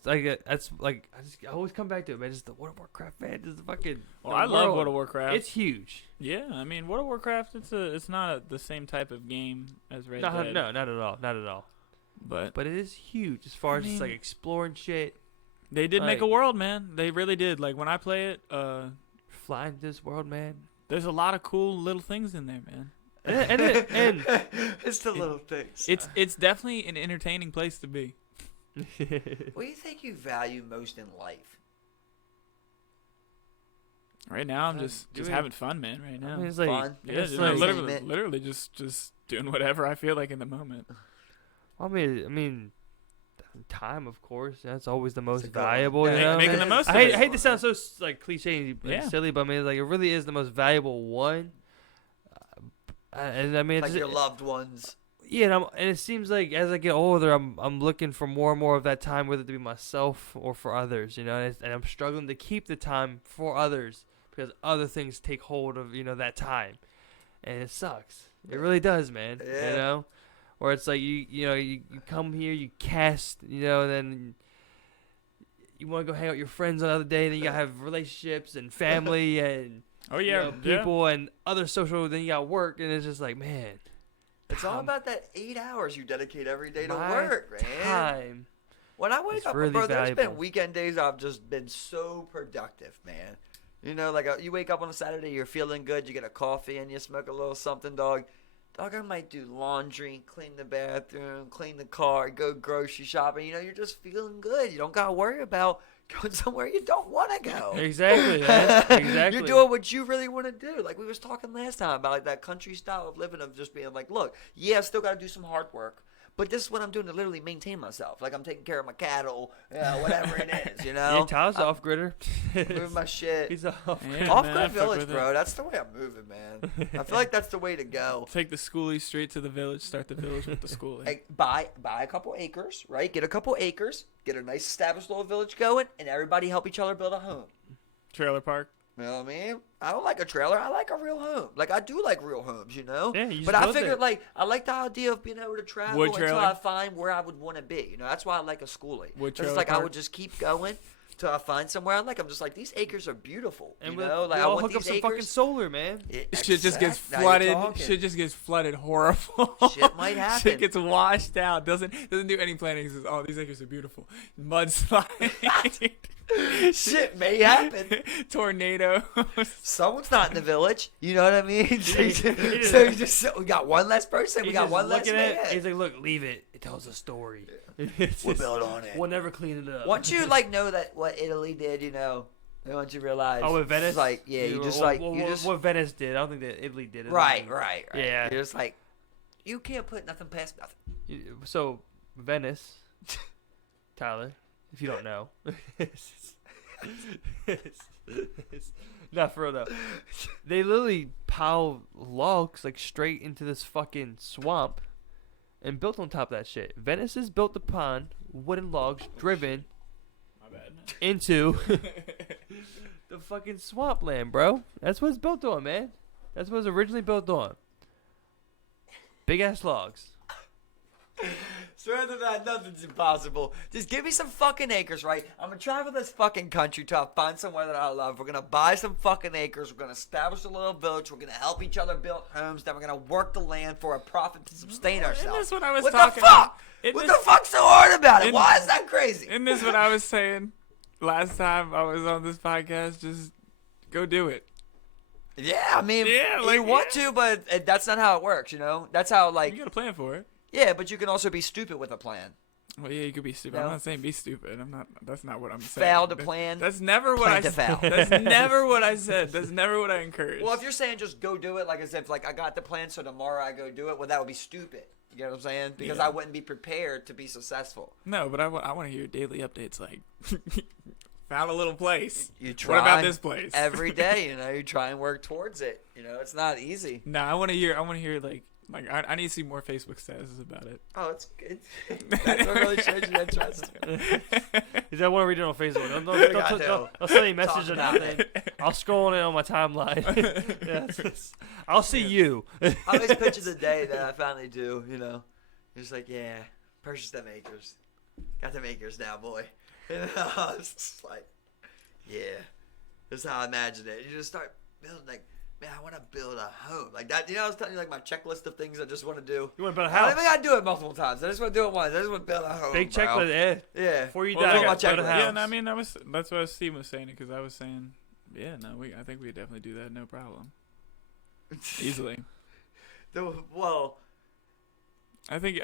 always come back to it, man. Just the World of Warcraft, man. Just the fucking. Well, the I love world. World of Warcraft. It's huge. Yeah, I mean, World of Warcraft. It's not the same type of game as Red No, Dead. not at all. Not at all. But But it is huge as far I as just like mean- exploring shit, they did make a like- world, man. They really did. Like when I play it, flying through this world, man. there's a lot of cool little things in there, man. And It's the little things. It's definitely an entertaining place to be. What do you think you value most in life? Right now, I'm Fun. just Doing- having fun, man. Right now, I mean, it's like, Fun. yeah, it's just like- literally just doing whatever I feel like in the moment. I mean, time, of course. That's always the most a good one. valuable. Yeah, You know? making the man. most I of hate, it. I hate to sound so like cliche and Yeah. silly, but I mean, like it really is the most valuable one. And I mean, Like it's, your loved ones. yeah, and it seems like as I get older, I'm looking for more and more of that time, whether it be myself or for others. You know, and I'm struggling to keep the time for others because other things take hold of that time, and it sucks. It really does, man. Yeah. You know, or it's like you come here, you cast, and then you want to go hang out with your friends another day, then you gotta have relationships and family and Oh yeah, people and other social. Then you got work, and it's just like, man, It's all time- about that 8 hours you dedicate every day to my work, man. time. When I wake It's up, really bro, there's valuable. been weekend days I've just been so productive, man. You know, like you wake up on a Saturday, you're feeling good, you get a coffee and you smoke a little something, dog. Dog, I might do laundry, clean the bathroom, clean the car, go grocery shopping. You're just feeling good. You don't got to worry about going somewhere you don't want to go. Exactly, man. Exactly. You're doing what you really want to do. Like we was talking last time about like that country style of living of just being like, look, yeah, I still got to do some hard work. But this is what I'm doing to literally maintain myself. Like I'm taking care of my cattle, whatever it is, Yeah, Tyler's off gritter. moving my shit. He's off. Yeah, Off man, I Grid fuck Village, with it. bro. That's the way I'm moving, man. I feel like that's the way to go. Take the schoolie straight to the village. Start the village with the schoolie. Like, buy a couple acres, right? Get a couple acres, get a nice established little village going, and everybody help each other build a home. Trailer park. You know what I mean? I don't like a trailer. I like a real home. Like I do like real homes, you know. Yeah, you just but I build figured it. like I like the idea of being able to travel Wood until trailer? I find where I would want to be. You know, that's why I like a schoolie. Wood 'Cause it's trailer like I park? would just keep going till I find somewhere I like. I'm just like these acres are beautiful. And You we'll, know, like we'll I all want hook up these some acres. fucking solar, man. Yeah, Shit just gets exact- now you're flooded. talking. Shit just gets flooded horrible. Shit might happen. Shit gets washed out. Doesn't do any planning. Says, "Oh, these acres are beautiful." Mudslide. Shit may happen. Tornado. Someone's not in the village. You know what I mean? So we got one less person. We He's got just one less looking at it, man. He's like, look, leave it. It tells a story. We'll It's just- build on it. We'll never clean it up. Once you like know that what Italy did, you know, and once you realize, Oh, with Venice? it's like you just well, like well, you well, just what Venice did. I don't think that Italy did it. right. Yeah. You're just like you can't put nothing past nothing. So Venice, Tyler, if you don't know, not for real though. They literally pile logs like straight into this fucking swamp, and built on top of that shit. Venice is built upon wooden logs driven My bad. into the fucking swampland, bro. That's what it's built on, man. That's what it's originally built on. Big ass logs. Swear to that, nothing's impossible. Just give me some fucking acres, right? I'm gonna travel this fucking country till I find somewhere that I love. We're gonna buy some fucking acres. We're gonna establish a little village. We're gonna help each other build homes. Then we're gonna work the land for a profit to sustain ourselves. Isn't this what I was what talking the fuck? about? What the fuck's so hard about it? Why is that crazy? Isn't this what I was saying last time I was on this podcast? Just go do it. Yeah, I mean, like, you want to, but that's not how it works, you know? That's how, like... You got a plan for it. Yeah, but you can also be stupid with a plan. Well, yeah, you could be stupid. No. I'm not saying be stupid. I'm not. That's not what I'm saying. Fail to plan. That's never what Plan I to fail. That's never what I said. That's never what I encouraged. Well, if you're saying just go do it, like as if like I got the plan, so tomorrow I go do it, well, that would be stupid. You get what I'm saying? Because I wouldn't be prepared to be successful. No, but I want to hear your daily updates. Like, found a little place. You try. What about this place? Every day, you know, you try and work towards it. You know, it's not easy. No, I want to hear. Like I need to see more Facebook statuses about it. Oh, it's good. That's what really shows you interest. Is that one read it on Facebook? Don't send any message or nothing. I'll scroll on it on my timeline. I'll see you. How many pictures a day that I finally do? You know, just like purchase them acres. Got them acres now, boy. You know, it's just like, that's how I imagine it. You just start building like. Man, I want to build a home like that. You know, I was telling you like my checklist of things I just want to do. You want to build a house? I think I do it multiple times. I just want to do it once. I just want to build a home. Big checklist, yeah. Before you Well, die, look, build a house. Yeah, and I mean that's what Steve was saying because I was saying, I think we could definitely do that, no problem, easily. Well, I think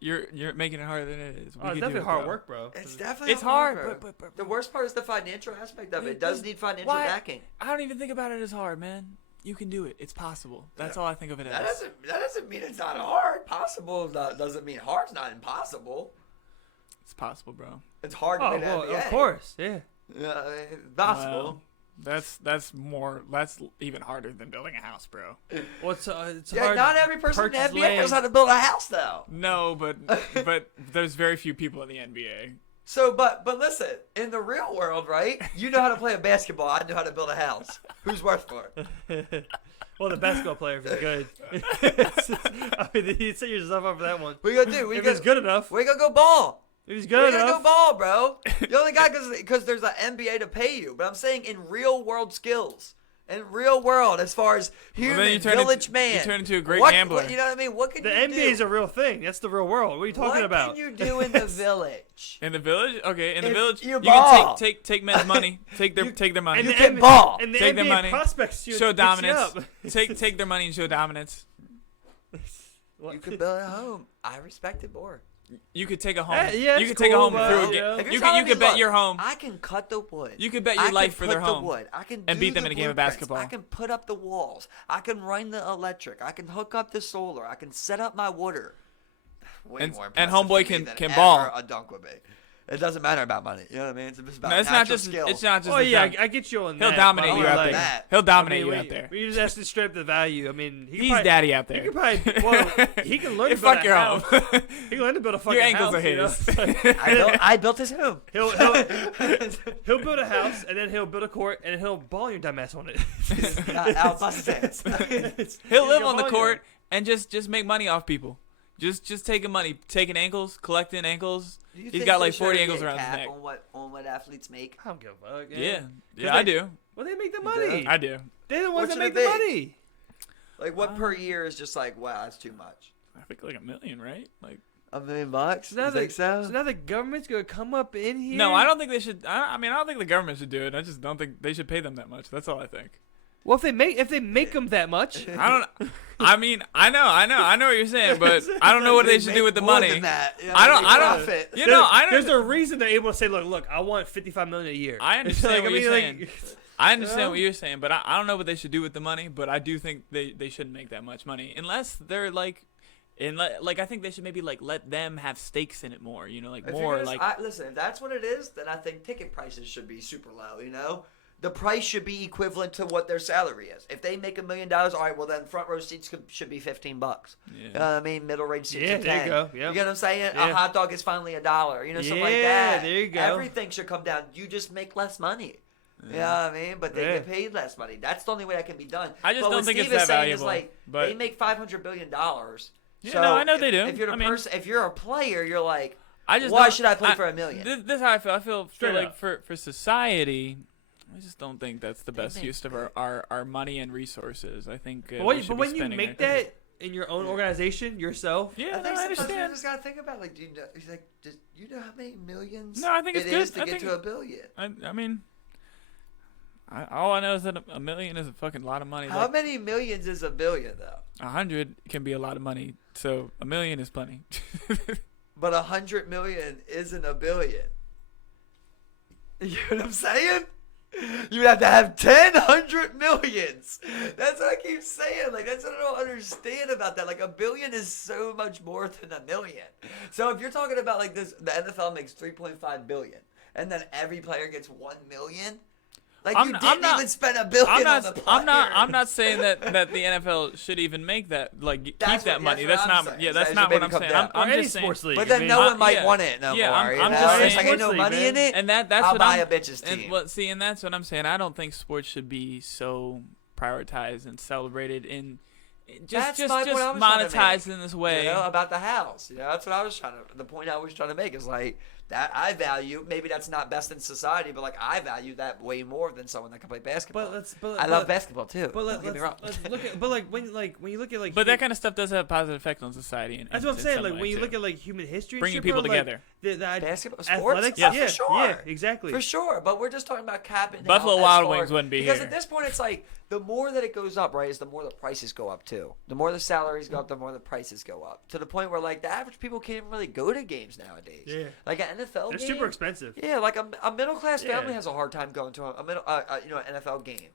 you're making it harder than it is. It's definitely hard work, bro. It's definitely hard, but the worst part is the financial aspect of it. It does need financial backing. I don't even think about it as hard, man. You can do it. It's possible. That's all I think of it That as. doesn't mean it's not hard. Possible doesn't mean hard's not impossible. It's possible, bro. It's hard to be an NBA. Of course, yeah. It's possible. Well, that's even harder than building a house, bro. Well, it's hard. Not every person in the purchase NBA land. knows how to build a house, though. No, but there's very few people in the NBA. So, but listen, in the real world, right? You know how to play a basketball. I know how to build a house. Who's worth more? Well, the basketball player if he's good. I mean, you set yourself up for that one. What you gonna do? If he's good enough. We gonna go ball. If he's good We're enough. gonna go ball, bro. The only guy because there's an NBA to pay you. But I'm saying in real world skills. In real world, as far as human village man. You turn into a great gambler. You know what I mean? What can The you do? NBA is a real thing. That's the real world. What are you talking about? What can you do in the village? In the village? Okay, in the If village, you you ball. can take men's money. Take their money. You can ball. And the Take NBA their money. prospects you Show mix it dominance. up. Take their money and show dominance. You could build a home. I respect it more. You could take a home. Yeah, you it's could take a cool, home but, through a you know. game. If you're You telling could me, bet look, your home. I can cut the wood. You could bet your life for their put the home. wood. I can and do beat them the in a game of blueprints. basketball. I can put up the walls. I can run the electric. I can hook up the solar. I can set up my water. Way And- more and impressive homeboy to me can- than can ever ball. A dunk would be. It doesn't matter about money. You know what I mean? It's just about No, it's natural not just. skill. It's not just. Oh the yeah, dunk. I get you on He'll that. dominate but you I'm out like- there. that. He'll I dominate mean, you out there. We just asked to straight up the value. I mean, He's daddy out there. He could probably. Well, he can learn to build Fuck a your house. home. He can learn to build a fucking Your ankles house. are you know? his. I built his home. He'll build a house and then he'll build a court and then he'll ball your dumb ass on it. Out my stance. He'll live He'll on the ball you. court and just make money off people. Just taking money, taking ankles, collecting ankles. Do you He's think got there like 40 should be ankles a around his cap neck. on what athletes make? I don't give a fuck. Yeah, they- I do. Well, they make the You money. I do. They're the ones What that should make it the be? money. Like what per year is just like wow, that's too much. I think like $1 million, right? Like. $1 million bucks? So now, You think so? so now the government's gonna come up in here. No, I don't think they should. I mean, I don't think the government should do it. I just don't think they should pay them that much. That's all I think. Well, if they make them that much, I don't. I mean, I know what you're saying, but I don't know what they should do with the More money. than that. You know, I don't. make I don't. profit. You know, I there's don't. a reason they're able to say, look, I want $55 million a year. I understand Like, what I mean, you're like, saying. I understand know? what you're saying, but I don't know what they should do with the money. But I do think they shouldn't make that much money unless they're like. I think they should maybe like let them have stakes in it more, you know, like If you're more gonna- like. listen, if that's what it is, then I think ticket prices should be super low. You know, the price should be equivalent to what their salary is. If they make $1 million, all right, well then front row seats should be $15. You know what I mean? Middle range seats Yeah, are 10. there you go. Yep. You get what I'm saying? Yeah. A hot dog is finally $1. You know, something like Yeah, that. there you go. Everything should come down. You just make less money. You know what I mean? But they get paid less money. That's the only way that can be done. I just but don't what think Steve it's is that saying valuable, is like but- they make $500 billion. Yeah, So no, I know they do. If you're if you're a player, you're like, why should I play for $1 million? This is how I feel. I feel Straight like up. for society, I just don't think that's the best use of our money and resources. I think. But when you make that in your own organization yourself, yeah, I think no, I sometimes understand. you just gotta think about like, do you know how many millions? No, I think it's it good. is to get to $1 billion. I mean, all I know is that $1 million is a fucking lot of money. How many millions is $1 billion though? 100 can be a lot of money, so $1 million is plenty. But 100 million isn't $1 billion. You know what I'm saying? You would have to have 100 millions. That's what I keep saying. Like, that's what I don't understand about that. Like, $1 billion is so much more than $1 million. So if you're talking about like this, the NFL makes $3.5 billion, and then every player gets $1 million. Like, you didn't even spend $1 billion on the player. I'm not saying that the NFL should even make that, like, keep that money. That's not what I'm saying. I'm just saying. Sports league. But then no one might want it no more. I'm just saying. It's like, ain't no money in it. And that's I'll what buy a bitch's team. And that's what I'm saying. I don't think sports should be so prioritized and celebrated in just monetized in this way. You know, about the house. You know, that's what I was trying to. The point I was trying to make is like that. I value. Maybe that's not best in society, but like I value that way more than someone that can play basketball. I love basketball too. But don't get me wrong. let's look at. But when you look at like. But that kind of stuff does have a positive effect on society. That's what I'm saying. Like when you look at like human history, bringing people together. Basketball, sports, athletics, yeah, for sure, yeah, exactly, for sure. But we're just talking about capping. Buffalo Wild Wings wouldn't be because here at this point it's like the more that it goes up, right, is the more the prices go up too. The more the salaries go up, the more the prices go up. To the point where like the average people can't even really go to games nowadays. Yeah, like an NFL they're game, super expensive. Yeah, like a middle class family has a hard time going to an NFL game.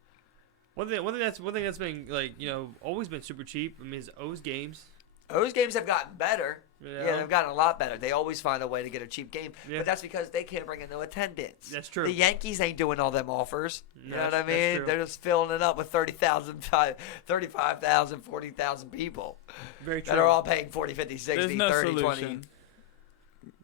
One thing that's been like always been super cheap. I mean, is O's games. Those games have gotten better. Yeah. Yeah, they've gotten a lot better. They always find a way to get a cheap game. Yeah. But that's because they can't bring in no attendance. That's true. The Yankees ain't doing all them offers. You No, know what I that's mean? true. They're just filling it up with 35,000, 40,000 people. Very true. That are all paying 40, 50, 60, There's no 30, solution. 20.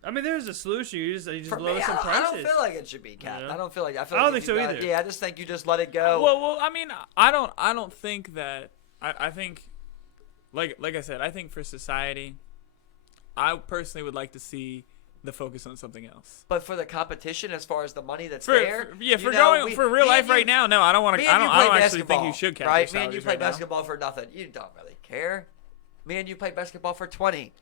I mean, there's a solution. You just For lower me, some I prices. don't feel like it should be capped. Yeah. I don't feel like. I don't like think so either. Yeah, I just think you just let it go. Well, I mean, I don't think that. I think, like I said, I think for society, I personally would like to see the focus on something else. But for the competition, as far as the money that's For real life right now, no, I don't want to. I don't actually think you should cap your right? Me and you salaries play right now. basketball for nothing. You don't really care. Me and you play basketball for 20.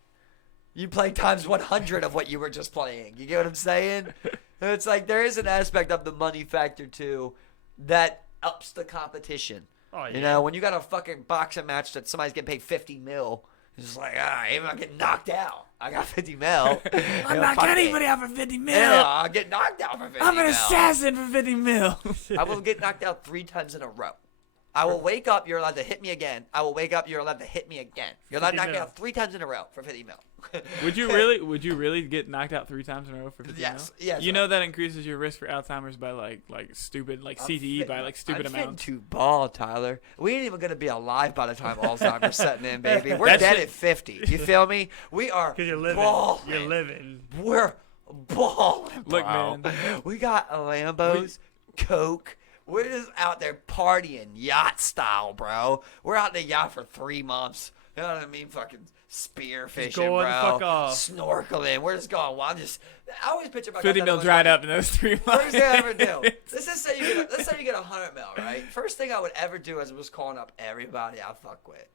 You play times 100 of what you were just playing. You get what I'm saying? It's like there is an aspect of the money factor too that ups the competition. Oh, yeah. You know, when you got a fucking boxing match that somebody's getting paid $50 million, it's just like, even I'm getting knocked out. I got $50 million. I'm not getting anybody out for $50 million. Yeah, I'll get knocked out for $50 I'm an million. assassin for $50 million. I will get knocked out 3 times in a row. I will wake up, you're allowed to hit me again. I will wake up, you're allowed to hit me again. You're allowed to knock me out 3 times in a row for $50 million. Would you really get knocked out 3 times in a row for $50 million? Yes. You know that increases your risk for Alzheimer's by like stupid, like CTE by like stupid I'm amounts. to ball, Tyler. We ain't even gonna be alive by the time Alzheimer's setting in, baby. We're That's dead it. at 50. You feel me? We are Because you're living. balling. You're living. We're balling, bro. Look, man. We got Lambos, Coke. We're just out there partying yacht style, bro. We're out in the yacht for 3 months. You know what I mean? Fucking spearfishing, going bro. the fuck off. Snorkeling. We're just going wild. I always picture my 50 mil dried up in those 3 months. First thing I ever do. Let's say you get 100 mil, right? First thing I would ever do is was calling up everybody I fuck with.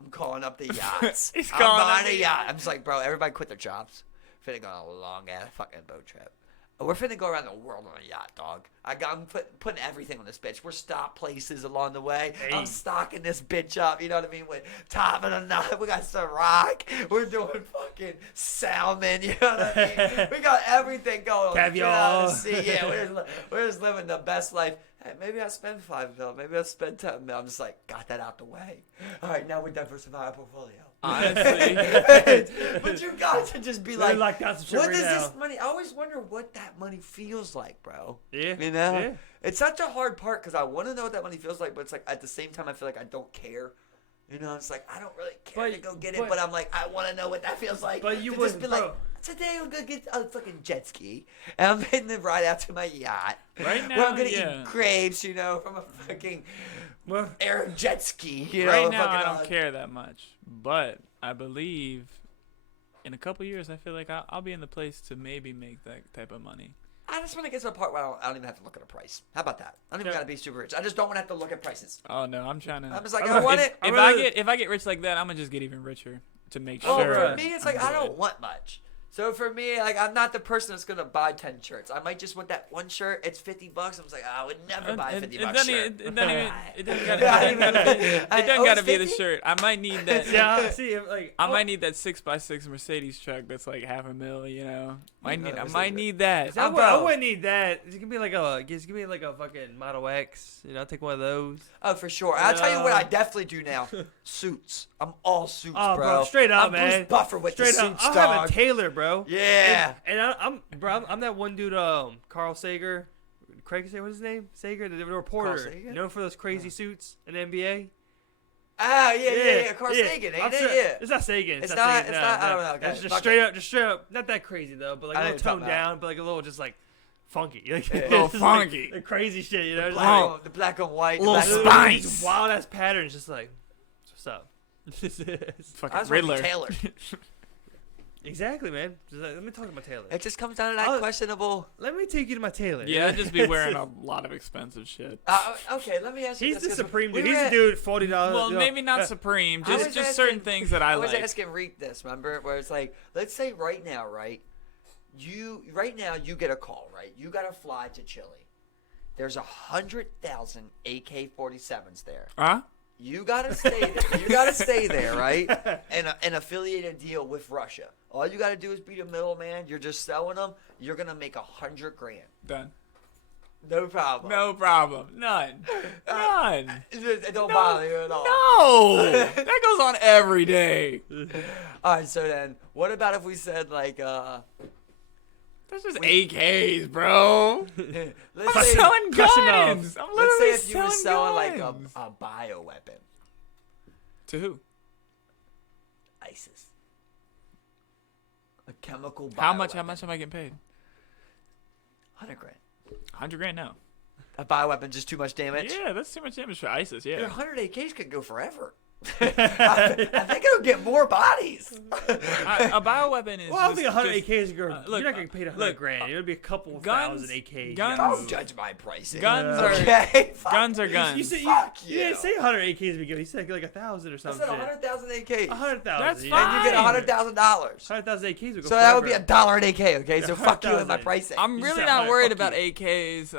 I'm calling up the yachts. He's I'm calling buying up a the yacht. I'm just like, bro, everybody quit their jobs. Finna go on a long ass fucking boat trip. We're finna go around the world on a yacht, dog. I'm putting everything on this bitch. We're stop places along the way. Hey. I'm stocking this bitch up. You know what I mean? With top of the night, we got some rock. We're doing fucking salmon. You know what I mean? We got everything going on. Caviar. Get out to sea. Yeah, we're just living the best life. Hey, maybe I spend $5 million. Maybe I spend $10 million. I'm just like, got that out the way. All right, now we diversify our portfolio. Honestly. But you got to just be like, locked down some shit what right does now. this money? I always wonder what that money feels like, bro. Yeah. You know, Yeah. it's such a hard part because I want to know what that money feels like, but it's like at the same time I feel like I don't care. You know, it's like I don't really care to go get it, but I'm like I want to know what that feels like. But you to would, just be bro. like, today I'm gonna get a fucking jet ski, and I'm heading to ride out to my yacht. Right where now, I'm gonna yeah. eat grapes, you know, from a fucking Well, Arab jet ski. You know, Right now, fucking, I don't care that much. But I believe in a couple years, I feel like I'll be in the place to maybe make that type of money. I just want to get to a part where I don't even have to look at a price. How about that? I don't even got to be super rich. I just don't want to have to look at prices. Oh no, I'm trying to. I'm just like, I want it. If I get rich like that, I'm gonna just get even richer to make Oh, sure. for me, it's like I don't want much. So for me, like I'm not the person that's gonna buy 10 shirts. I might just want that one shirt. It's $50. I was like, I would never buy a $50 shirt. It doesn't gotta be the shirt. I might need that. Yeah, see, I might need that 6x6 Mercedes truck that's like $500,000. You know, I might need that. that. I wouldn't need that. It's gonna be like a fucking Model X. You know, I'll take one of those. Oh, for sure. I'll tell you what I definitely do now. Suits. I'm all suits, bro. Straight up, I'm man. Bruce Buffer with Straight the up. suits, I'll dog. have a tailor, bro. Yeah. And I'm that one dude, Carl Sager. Craig, what's his name? Sager, the reporter. Known for those crazy suits in the NBA. Ah, yeah. Carl Sagan, ain't it? Yeah. It's not Sagan. It's not. I don't know. It's just straight up. Not that crazy though, but like a little toned down, but like a little just like funky. Like, a little funky. Like, the crazy shit, you know. The black and white. Little spice. Wild ass patterns, just like, what's up? Fucking Riddler. Taylor. Exactly, man. Just like, let me talk to my tailor. It just comes down to that questionable. Let me take you to my tailor. Yeah, I'd just be wearing a lot of expensive shit. Okay, let me ask you He's this. the supreme dude. He's the dude, $40. Well, maybe not supreme. Just certain things that I like. I was asking Reek this, remember? Where it's like, let's say right now, right? You get a call, right? You got to fly to Chile. There's 100,000 AK-47s there. Huh? You gotta stay there. You gotta stay there, right? And an affiliated deal with Russia. All you gotta do is be the middleman. You're just selling them. You're gonna make $100,000. Done. No problem. No problem. None. None. It don't bother you at all. No. That goes on every day. All right. So then, what about if we said like, That's just AKs, bro. let's I'm say, selling guns. I'm let's literally say if you were selling selling like guns. a bioweapon. To who? ISIS. A chemical bioweapon. How much am I getting paid? $100,000. $100,000 now. A bioweapon, just too much damage? Yeah, that's too much damage for ISIS, yeah. Your 100 AKs could go forever. I think it'll get more bodies. A bioweapon is. Well, I don't think 100 AKs are look, you're not getting paid $100,000. It would be a couple guns- thousand AKs. guns- Don't judge my pricing. Guns okay? Guns are guns. You said Fuck you didn't say 100 AKs would be good. You said like 1,000 or I something. said 100,000 AKs. 100,000. That's you fine. know? And you get $100,000. 100,000 AKs would go So that would be forever. $1 an AK, okay? So fuck you with my 100,000. pricing. I'm You really said not 100, worried fuck about you. AKs.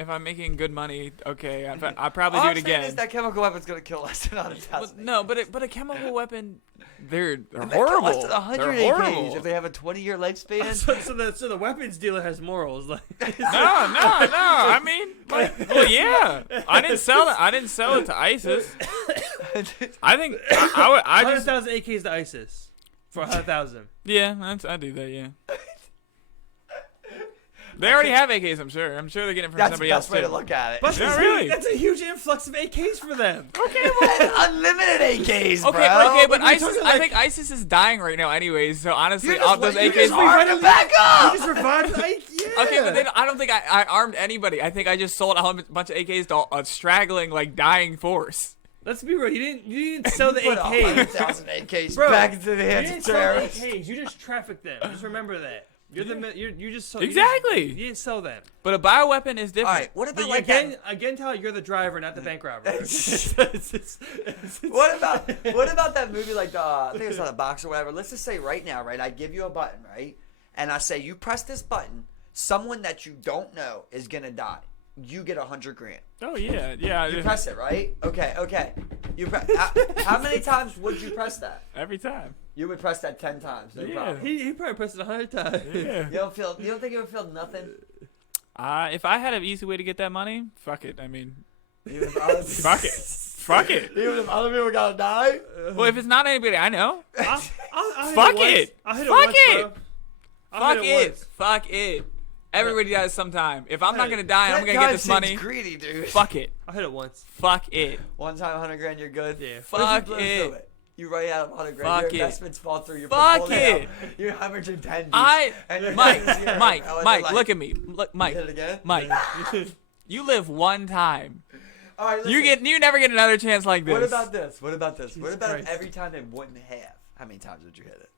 If I'm making good money, okay. I probably All do I'm it saying again. is that chemical weapon's gonna kill less than 100,000. No, but a chemical weapon, they're It may kill horrible. less than 100 They're AKs horrible. if they have a 20-year lifespan. So the weapons dealer has morals. Like, No. I mean, well, yeah. I didn't sell it to ISIS. I think I just 100,000 AKs to ISIS for 100,000. yeah. I do that. Yeah. They already have AKs. I'm sure. They're getting it from That's the somebody else best way too. to look at it. But Yeah, really. that's a huge influx of AKs for them. Okay, well, Unlimited AKs, bro. okay, but We're ISIS. talking I like- think ISIS is dying right now, anyways. So honestly, You all just, those you AKs. just armed them back up. You just revived the AK. Yeah. Okay, but I don't think I armed anybody. I think I just sold a bunch of AKs to a straggling, like, dying force. Let's be real. You didn't sell the Put AKs. 100,000 AKs Bro, back into the You hands didn't of sell the terrorists. AKs. You just trafficked them. Just remember that. You just sold. Exactly. You didn't sell them. But a bioweapon is different. All right, what about But like again, Tyler, you're the driver, not the bank robber. what about that movie like I think it's on a box or whatever. Let's just say right now, right? I give you a button, right? And I say you press this button, someone that you don't know is gonna die. You get $100,000. Oh yeah. You press it, right? Okay. You how many times would you press that? every time. You would press that 10 times. No Yeah. problem. he probably pressed it 100 times. Yeah. You don't think you would feel nothing? If I had an easy way to get that money, fuck it. I mean, Even if other people, fuck it. Fuck it. Even if other people gotta die? Well, if it's not anybody I know, I'll Fuck hit it. I'll hit Fuck once, it. bro. I'll fuck hit it. Fuck it. Everybody dies sometime. If I'm not gonna die and I'm That gonna guy get this seems money, greedy, dude. fuck it. I'll hit it once. Fuck it. One time, $100,000, you're good. Yeah. What if Fuck you blow through it. You write out $100,000. Fuck Your it. investments fall through your Fuck portfolio. it. You're 110. Mike, look at me. Look, Mike, Hit it again. Mike. You live one time. All right, listen. You never get another chance like this. What about this? What about if Christ. every time they wouldn't have? How many times did you hit it?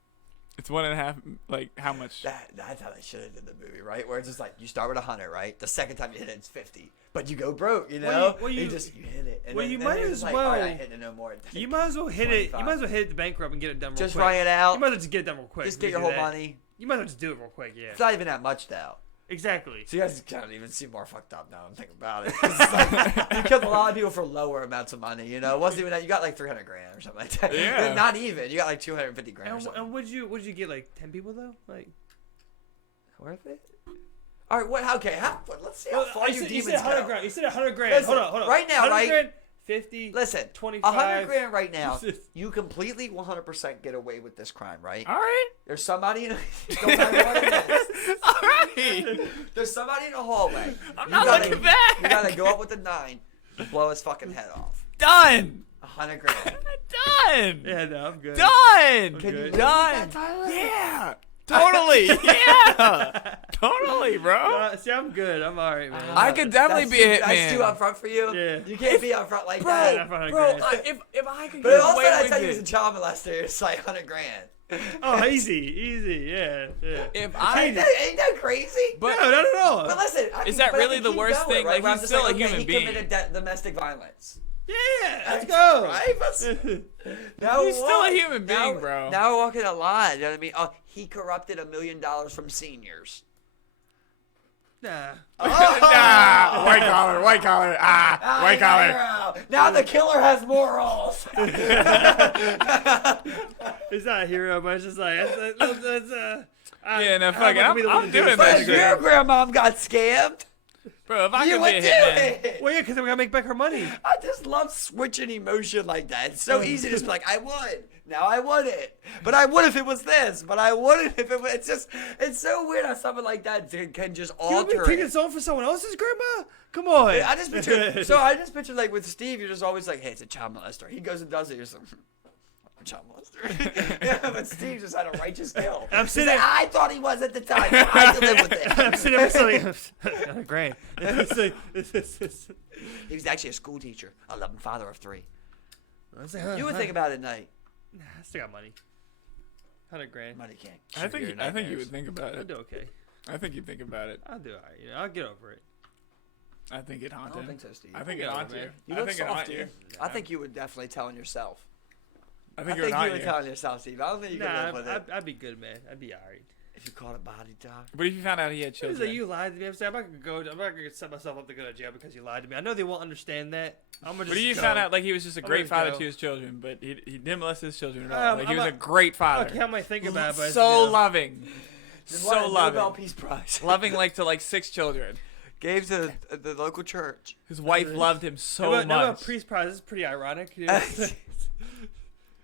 It's 1.5. Like how much? That's how they should have did the movie, right? Where it's just like you start with 100, right? The second time you hit it, it's 50, but you go broke, you know. You hit it. And well, then, you then might you're as just like, well. All right, I hit it no more. You might as well hit 25. it. You might as well hit it the bankrupt and get it done real Just quick. write it out. You might as well just get it done real quick. Just get your whole money. You might as well just do it real quick. Yeah. It's not even that much though. Exactly. So you guys kind of even seem more fucked up now. I'm thinking about it. It's like, you killed a lot of people for lower amounts of money. You know, it wasn't even that. You got like 300 grand or something like that. Yeah. Not even. You got like 250 grand or And, something. and would you get like 10 people though? Like worth it? All right. What? Okay. Let's see how far you demons said 100 go. grand. You said 100 grand. Listen, hold on. right now, 100 right? Grand, 50. Listen, 25. 100 grand right now. You completely 100% get away with this crime, right? All right. There's somebody in. Don't matter what it is. All right. There's somebody in the hallway. I'm not looking back. You gotta go up with the 9, blow his fucking head off. Done. 100 grand. Done. Yeah, no, I'm good. Done. Can you good. do Done. that, Tyler? Yeah. Totally. Yeah. Totally, bro. See, I'm good. I'm alright, man. I could definitely be a hitman. That's too upfront for you. Yeah. You can't be upfront like Bro, that. bro, if I could But get also, away I with tell you, he's a it, child molester. It's like 100 grand. Oh, easy, yeah. if I, Ain't that crazy? but No, not at all. But listen, Is that really the worst thing? Like, where I'm he's just still a okay, human he being. committed domestic violence. Yeah, let's go. Right? Now He's still a human being, now, bro. Now we're walking a line. You know what I mean? Oh, he corrupted $1 million from seniors. Nah. nah, white collar, white collar. Hero. Now the killer has morals. It's not a hero, but it's just like that's Yeah, no, fuck it. I'm doing But that if your shit. grandmom got scammed, Bro, if I you could would be do a hitman. it. Well, yeah, because we gotta make back her money. I just love switching emotion like that. It's so easy to just be like, I would. Now I wouldn't. But I would if it was this. But I wouldn't if it was. It's so weird how something like that can just You would be alter taking it. something for someone else's grandma? Come on. I just picture like with Steve, you're just always like, hey, it's a child molester. He goes and does it. You're just like, I'm a child molester. Yeah, but Steve just had a righteous kill. I'm He's sitting- like, I thought he was at the time. So I had to live with it. I'm sitting there like, great. It's like, He was actually a school teacher, a loving father of 3. I was like, You would think about it at night. Nah, I still got money. 100 grand. Money can't. I cure your think you nightmares. would think about I'll it. do okay. I think you'd think about it. I'll do alright. You know, I'll get over it. I think it I haunted. don't think so, Steve. I think Yeah, it haunted man. you. You I look think it soft, haunted you. dude. I think you would definitely tell on yourself. I I think think it you haunted would you. tell on yourself, Steve. I don't think you could Nah, live with it. I'd be good, man. I'd be alright. If you caught a body, dog. But if you found out he had It's children, like you lied to me. I'm not gonna set myself up to go to jail because you lied to me. I know they won't understand that. I'm gonna just but if you go. found out like he was just a I'm great gonna father go. to his children, but he didn't molest his children at all. Like he I'm was a not- great father. Okay, I might think about it, but it's, So you know, loving, Just won a so Nobel loving, Peace Prize. loving like to like 6 children. Gave to the local church. His wife loved him so Nobel much. Peace Prize is pretty ironic. You know? It's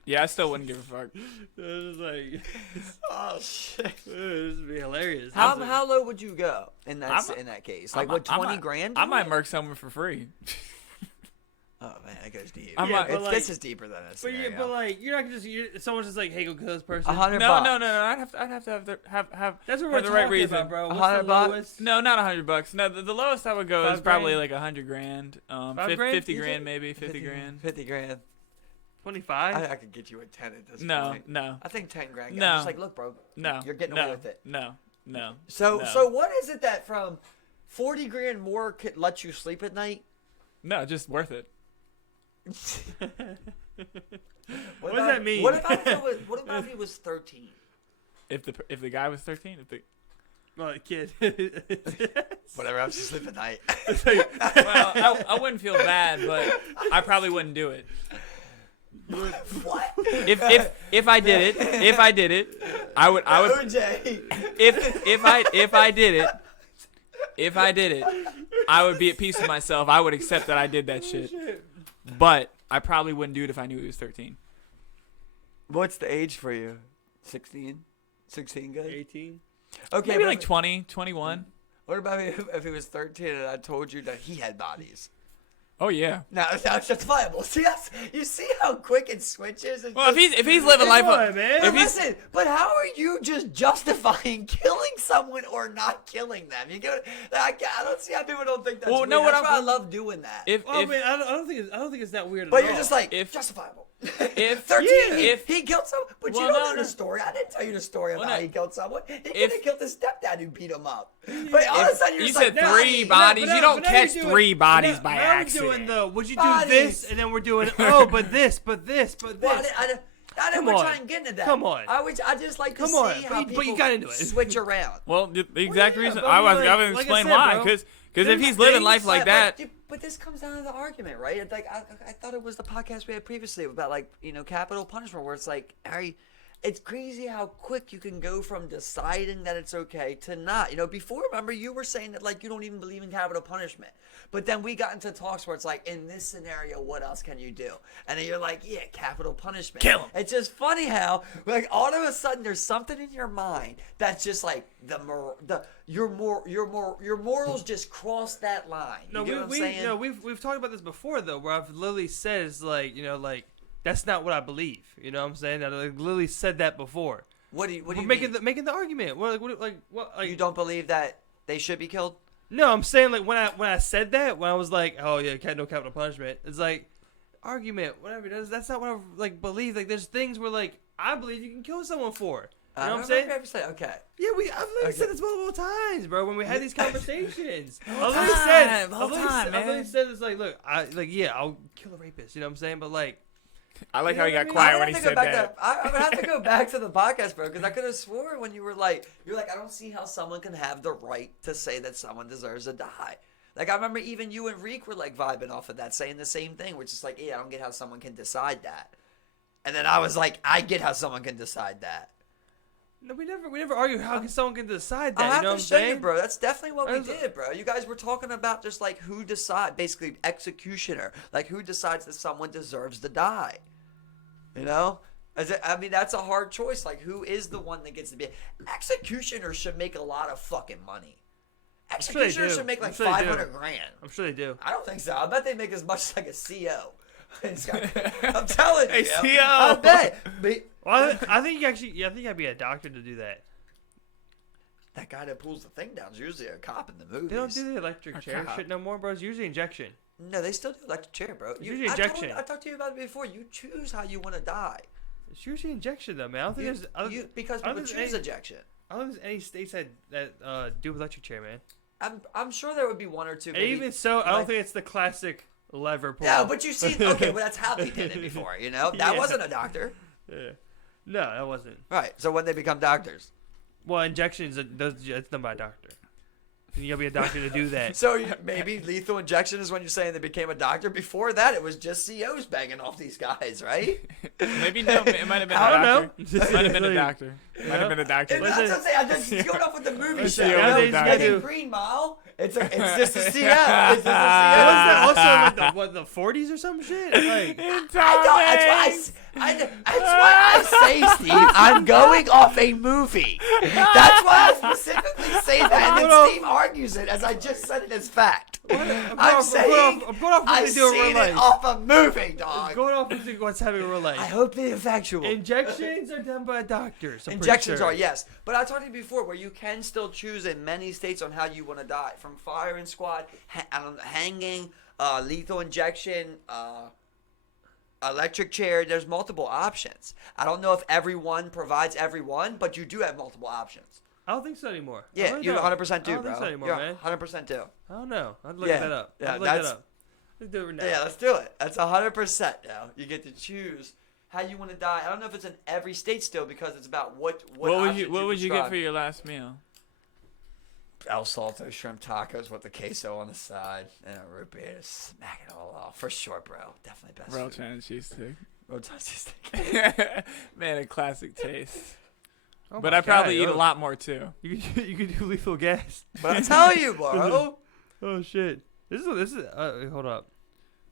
Yeah, I still wouldn't give a fuck. just like Oh shit! this would be hilarious. How low would you go in that I'm- in that case? Like I'm- what, 20 I'm- grand? I do might it? murk someone for free. Oh man, that goes deep. I'm Yeah, not- but It's, like- this is deeper than this. But yeah, but like you're not gonna just someone's just like, hey, go kill this person. $100. No. I'd have to have That's what for we're the talking right reason. about, bro. What's $100 the lowest? No, not $100. No, the lowest I would go is 5 probably grand? like 100 grand. 5 grand? 50 You grand think? maybe. 50 grand. 50 grand. 25. I could get you a 10 at this No, point. no, I think 10 grand. No. I'm just like, look, bro. no. You're getting no, away with it. No, no. So no. so what is it that from 40 grand more could let you sleep at night? No, just worth it. What does that mean? What about if he was 13? If the guy was 13, Well, kid. Whatever else you sleep at night. well, I wouldn't feel bad, but I probably wouldn't do it. What? If I did it, I would OJ. if I did it, I would be at peace with myself. I would accept that I did that shit. But I probably wouldn't do it if I knew he was 13. What's the age for you? 16? 16 good? 18. Okay, Maybe but like 20, 21. what about if he was 13 and I told you that he had bodies? Oh yeah. No, that's justifiable. See, you see how quick it switches? It's Well, just- if he's living life, on, man. But if he's listen, but how are you just justifying killing someone or not killing them? You get I don't see how people don't think that's Well, weird. no, what That's I'm- why I love doing that. if Oh man, I don't think it's that weird. but at you're all. just like If- justifiable. If 13, if he killed someone. But Well, you don't no, know no. the story. I didn't tell you the story of Well, how no. he killed someone. He could If- have killed his stepdad who beat him up. But all of a sudden, you're you just said like, three body. bodies. But You don't but now catch you're doing- 3 bodies now- by now accident. We're doing the, would you do Bodies. this? And then we're doing, oh, but this, but this, but Well, this. I didn't Come want to on. try and get into that. Come on. I just like to Come see on. how But you people got into it. switch around. Well, the exact yeah, reason but I we was like- going to like I explain said, why, bro. because if There's he's living things life like that, But this comes down to the argument, right? It's like I thought it was the podcast we had previously about like capital punishment, where it's like, Harry, it's crazy how quick you can go from deciding that it's okay to not. Before, remember, you were saying that like you don't even believe in capital punishment, but then we got into talks where it's like, in this scenario, what else can you do? And then you're like, yeah, capital punishment. Kill him. It's just funny how like all of a sudden there's something in your mind that's just like your morals just cross that line. You No, get what I'm saying? we've talked about this before though, where I've literally said it's like, like that's not what I believe. You know what I'm saying? I like, literally said that before. What do you We're mean? making the argument. What You don't believe that they should be killed? No, I'm saying like when I said that, when I was like, oh yeah, no capital punishment. It's like argument, whatever. That's not what I like believe. Like there's things where like I believe you can kill someone for. You know what I'm saying? Okay. Yeah, I've literally said this multiple times, bro. When we had these conversations, Whole I've literally said, time, I've literally man. said it's like, look, I'll kill a rapist. You know what I'm saying? But like, I like You how know he what I got mean? quiet I when would he have to said go back that. to. I would have to go back to the podcast, bro, because I could have sworn when you were like, I don't see how someone can have the right to say that someone deserves to die. Like I remember even you and Reek were like vibing off of that, saying the same thing, which is like, yeah, I don't get how someone can decide that. And then I was like, I get how someone can decide that. no, we never argue how someone can decide that. I'll You have know to what I'm show saying? you, bro. That's definitely what we That's- did, bro. You guys were talking about just like who decide, basically executioner, like who decides that someone deserves to die. I mean, that's a hard choice. Like, who is the one that gets to be? Executioners should make a lot of fucking money. sure they Executioners do. should make like I'm sure they do. $500 grand. I'm sure they do. I don't think so. I bet they make as much as like a CO. I'm telling you. A CO. I bet. But Well, I think you actually, I think I'd be a doctor to do that. that guy that pulls the thing down is usually a cop in the movies. They don't do the electric Or chair cop. shit no more, bro. It's usually injection. No, they still do electric chair, bro. Usually injection. I talked to you about it before. You choose how you want to die. It's usually injection though, man. I don't think there's Because I don't people think there's choose any- ejection. I don't think there's any states that do electric chair, man. I'm sure there would be one or two. And Maybe, even so, I don't like- think it's the classic lever pull. No, but you see, okay, well that's how they did it before. That Yeah. wasn't a doctor, Yeah. No, that wasn't. right? So when they become doctors, Well, injections, it's done by a doctor. You gotta be a doctor to do that. so maybe lethal injection is when you're saying they became a doctor. Before that, it was just COs banging off these guys, right? Maybe no, it might have been I a don't know. doctor. It might have been a doctor. Might Yeah. have been a doctor. And Was that's it- what I'm saying. I'm just going off with the movie Let's show. see You what know? they Like do. in Green Mile, it's just a CO. It's just a Was CO. that also like the 40s or some shit? Like, That's why I say, Steve, I'm going off a movie. That's why I specifically say that, and Hold then on. Steve argues it as I just said it as fact. I'm I'm saying going off what I've they do in real seen it life. off a movie, I'm dog. going off what's happening in real I life. hope they're factual. Injections are done by doctors. I'm pretty Injections sure. are, yes. But I talked to you before where you can still choose in many states on how you want to die. From firing squad, hanging, lethal injection, electric chair. There's multiple options. I don't know if everyone provides everyone, but you do have multiple options. I don't think so anymore. I Yeah, really you don't. 100% do, I don't bro. think so anymore, You're man. 100% do. I don't know. I'd look Yeah. that up. Yeah, I'd look that that's- up. Let's do it now. Yeah, let's do it. That's 100% now. You get to choose how you want to die. I don't know if it's in every state still because it's about what options What would you get prescribe. for your last meal? El Salto shrimp tacos with the queso on the side and a root beer to smack it all off. For sure, bro. Definitely best Royal food. China cheese stick. Rotel cheese steak. Man, a classic taste. Oh But my I probably God, eat a oh. lot more too. You could do lethal gas. But I tell you, bro. Oh shit. This is hold up.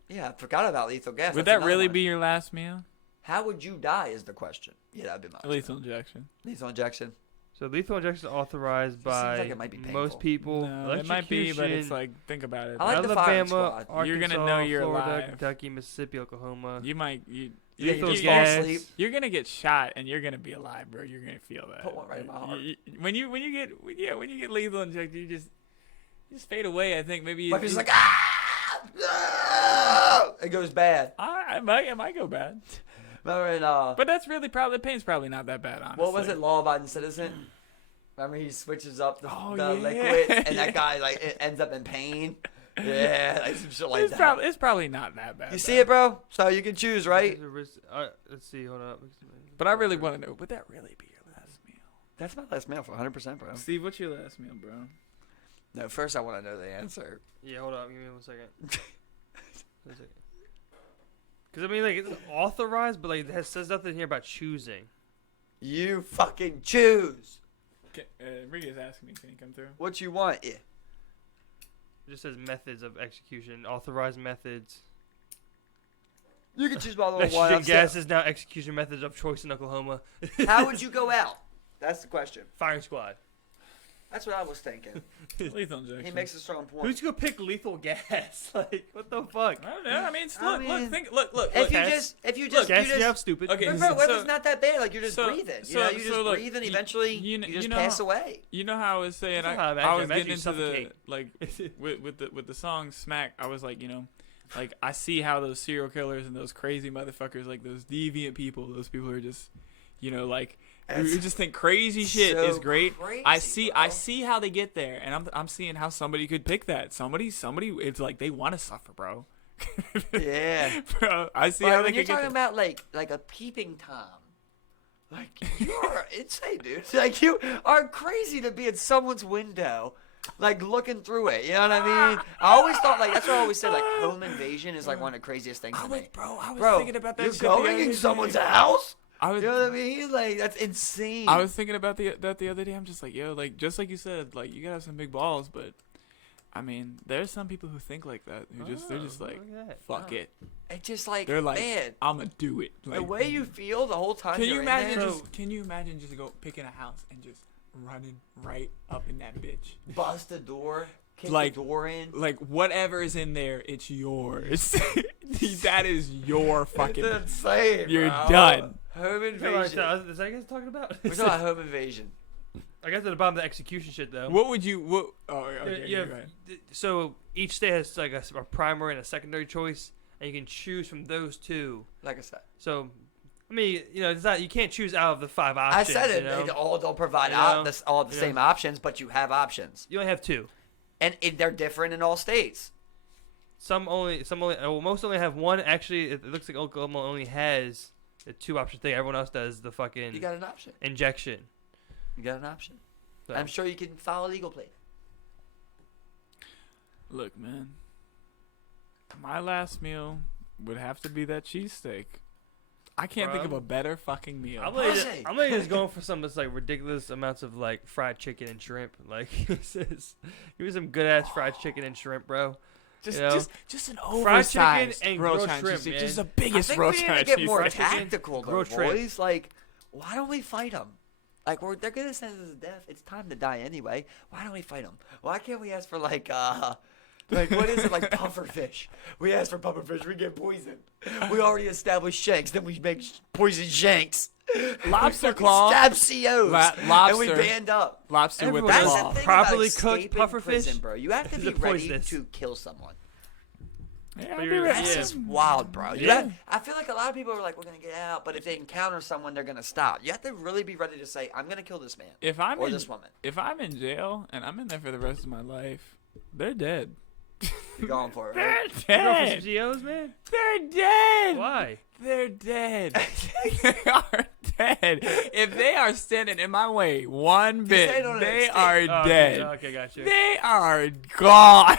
Yeah, I forgot about lethal gas. Would That's that really another be one. your last meal? How would you die is the question. Yeah, that'd be my Lethal injection. lethal injection. So lethal injection is authorized Seems by like it might be painful. most people. No, it might be, but it's Electrocution, like, think about it. I like the firing Alabama, squad. Arkansas, You're gonna know you're Florida, alive. Kentucky, Mississippi, Oklahoma. You might. Yeah, Lethal you just gas. fall asleep. You're gonna get shot and you're gonna be alive, bro. You're gonna feel that. Put one right in my heart. When you get lethal injected, you just fade away. I think maybe. Like it's like ah! It goes bad. It might go bad. Remember in, But that's really probably the pain's probably not that bad, honestly. what was it, Law Abiding Citizen? Remember he switches up the yeah. liquid, and Yeah. that guy like it ends up in pain. Yeah, like some shit like that. It's probably not that bad. You see it, bro? So you can choose, right? Let's see. Hold up. But I really want to know, would that really be your last meal? That's my last meal for 100%, bro. Steve, what's your last meal, bro? No, first I want to know the answer. Yeah, hold up. Give me 1 second. Because I mean, like, it's authorized, but like, it says nothing here about choosing. You fucking choose Enrique's asking me, can he come through? what you want. Yeah. It just says methods of execution, authorized methods. You can choose by the Nitrogen one. gas is now execution methods of choice in Oklahoma. How would you go out? That's the question. Firing squad. That's what I was thinking. Lethal injection. He makes a strong point. Who's gonna pick lethal gas? Like, what the fuck? I don't know. I mean, I look. If you gas- just, Gas you me just, up, stupid. Okay, But bro, what if so- it's not that bad? Like you're just so- breathing. so- You just so look, breathe and you- eventually you just know pass how- away. You know how I was saying That's how I I was imagine getting into suffocate. the like with the song Smack. I was like, like I see how those serial killers and those crazy motherfuckers, like those deviant people, those people are just, like you just think crazy shit so is great. crazy, I bro. see how they get there, and I'm seeing how somebody could pick that. Somebody, it's like they want to suffer, bro. Yeah. Bro, I see But how they when you're could get talking there. about like a peeping tom, like you are insane, dude. Like you are crazy to be in someone's window, like looking through it. You know what I mean? I always thought like that's what I always said. Like home invasion is like one of the craziest things to me. I was Bro, thinking about that you're shit the other going in day. someone's house. I was, You know what I mean? Like that's insane. I was thinking about that the other day. I'm just like, like just like you said, like you gotta have some big balls, but I mean, there's some people who think like that. They're just like, look at that. fuck it. It's just like, They're like, man, I'm gonna do it. Like, the way you feel the whole time. can you you're in imagine? there, Can you imagine just go picking a house and just running right up in that bitch? bust the door, kick Like- the door in. Like whatever is in there, it's yours. That is your fucking. It's insane. You're bro. done. Home Is invasion. that what you're talking about? We're talking about home invasion. I got to the bottom of the execution shit though. What would you? What? Oh, okay. Yeah, You're right. so each state has like a primary and a secondary choice, and you can choose from those two. Like I said, So, I mean, it's not you can't choose out of the 5 I options. said it. You know? They all don't provide You out know? all the You same know? options, but you have options, You only have 2. and they're different in all states. Some only. Well, most only have 1. Actually, it looks like Oklahoma only has a 2 option thing. Everyone else does the fucking You got an option. injection. You got an option. So. I'm sure you can file a legal plea. Look, man. My last meal would have to be that cheesesteak. I can't think of Bro. a better fucking meal. Pussy. I'm like just going for some that's like ridiculous amounts of like fried chicken and shrimp. Like, give me some good ass fried chicken and shrimp, bro. Just, You know? just an Fried chicken oversized and roast grilled china shrimp, cheesesteak. man. Just the I biggest think roast we need china to get more cheesesteak. tactical, though, grilled shrimp. boys. Like, why don't we fight them? Like, they're gonna send us to death. It's time to die anyway. Why don't we fight them? Why can't we ask for like what is it, like pufferfish? We ask for pufferfish, we get poisoned. We already established shanks, then we make poison shanks. Lobster We fucking claw. stab COs, and we Lobster. band up. Lobster with Everyone the That's knows the claw. thing Properly about cooked escaping pufferfish prison, bro. You have to is be it ready poisonous? to kill someone. Yeah, But I'd be you're- ready. That's Yeah. just wild, bro. Yeah. I feel like a lot of people are like, we're going to get out, but if they encounter someone, they're going to stop. You have to really be ready to say, I'm going to kill this man If I'm or in, this woman. if I'm in jail and I'm in there for the rest of my life, they're dead. You're going for it, They're right? You go for dead. some GOs, man? They're dead. Why? They're dead. They are dead. If they are standing in my way one they bit, don't they understand. are Oh, dead. Okay, got you. They are gone.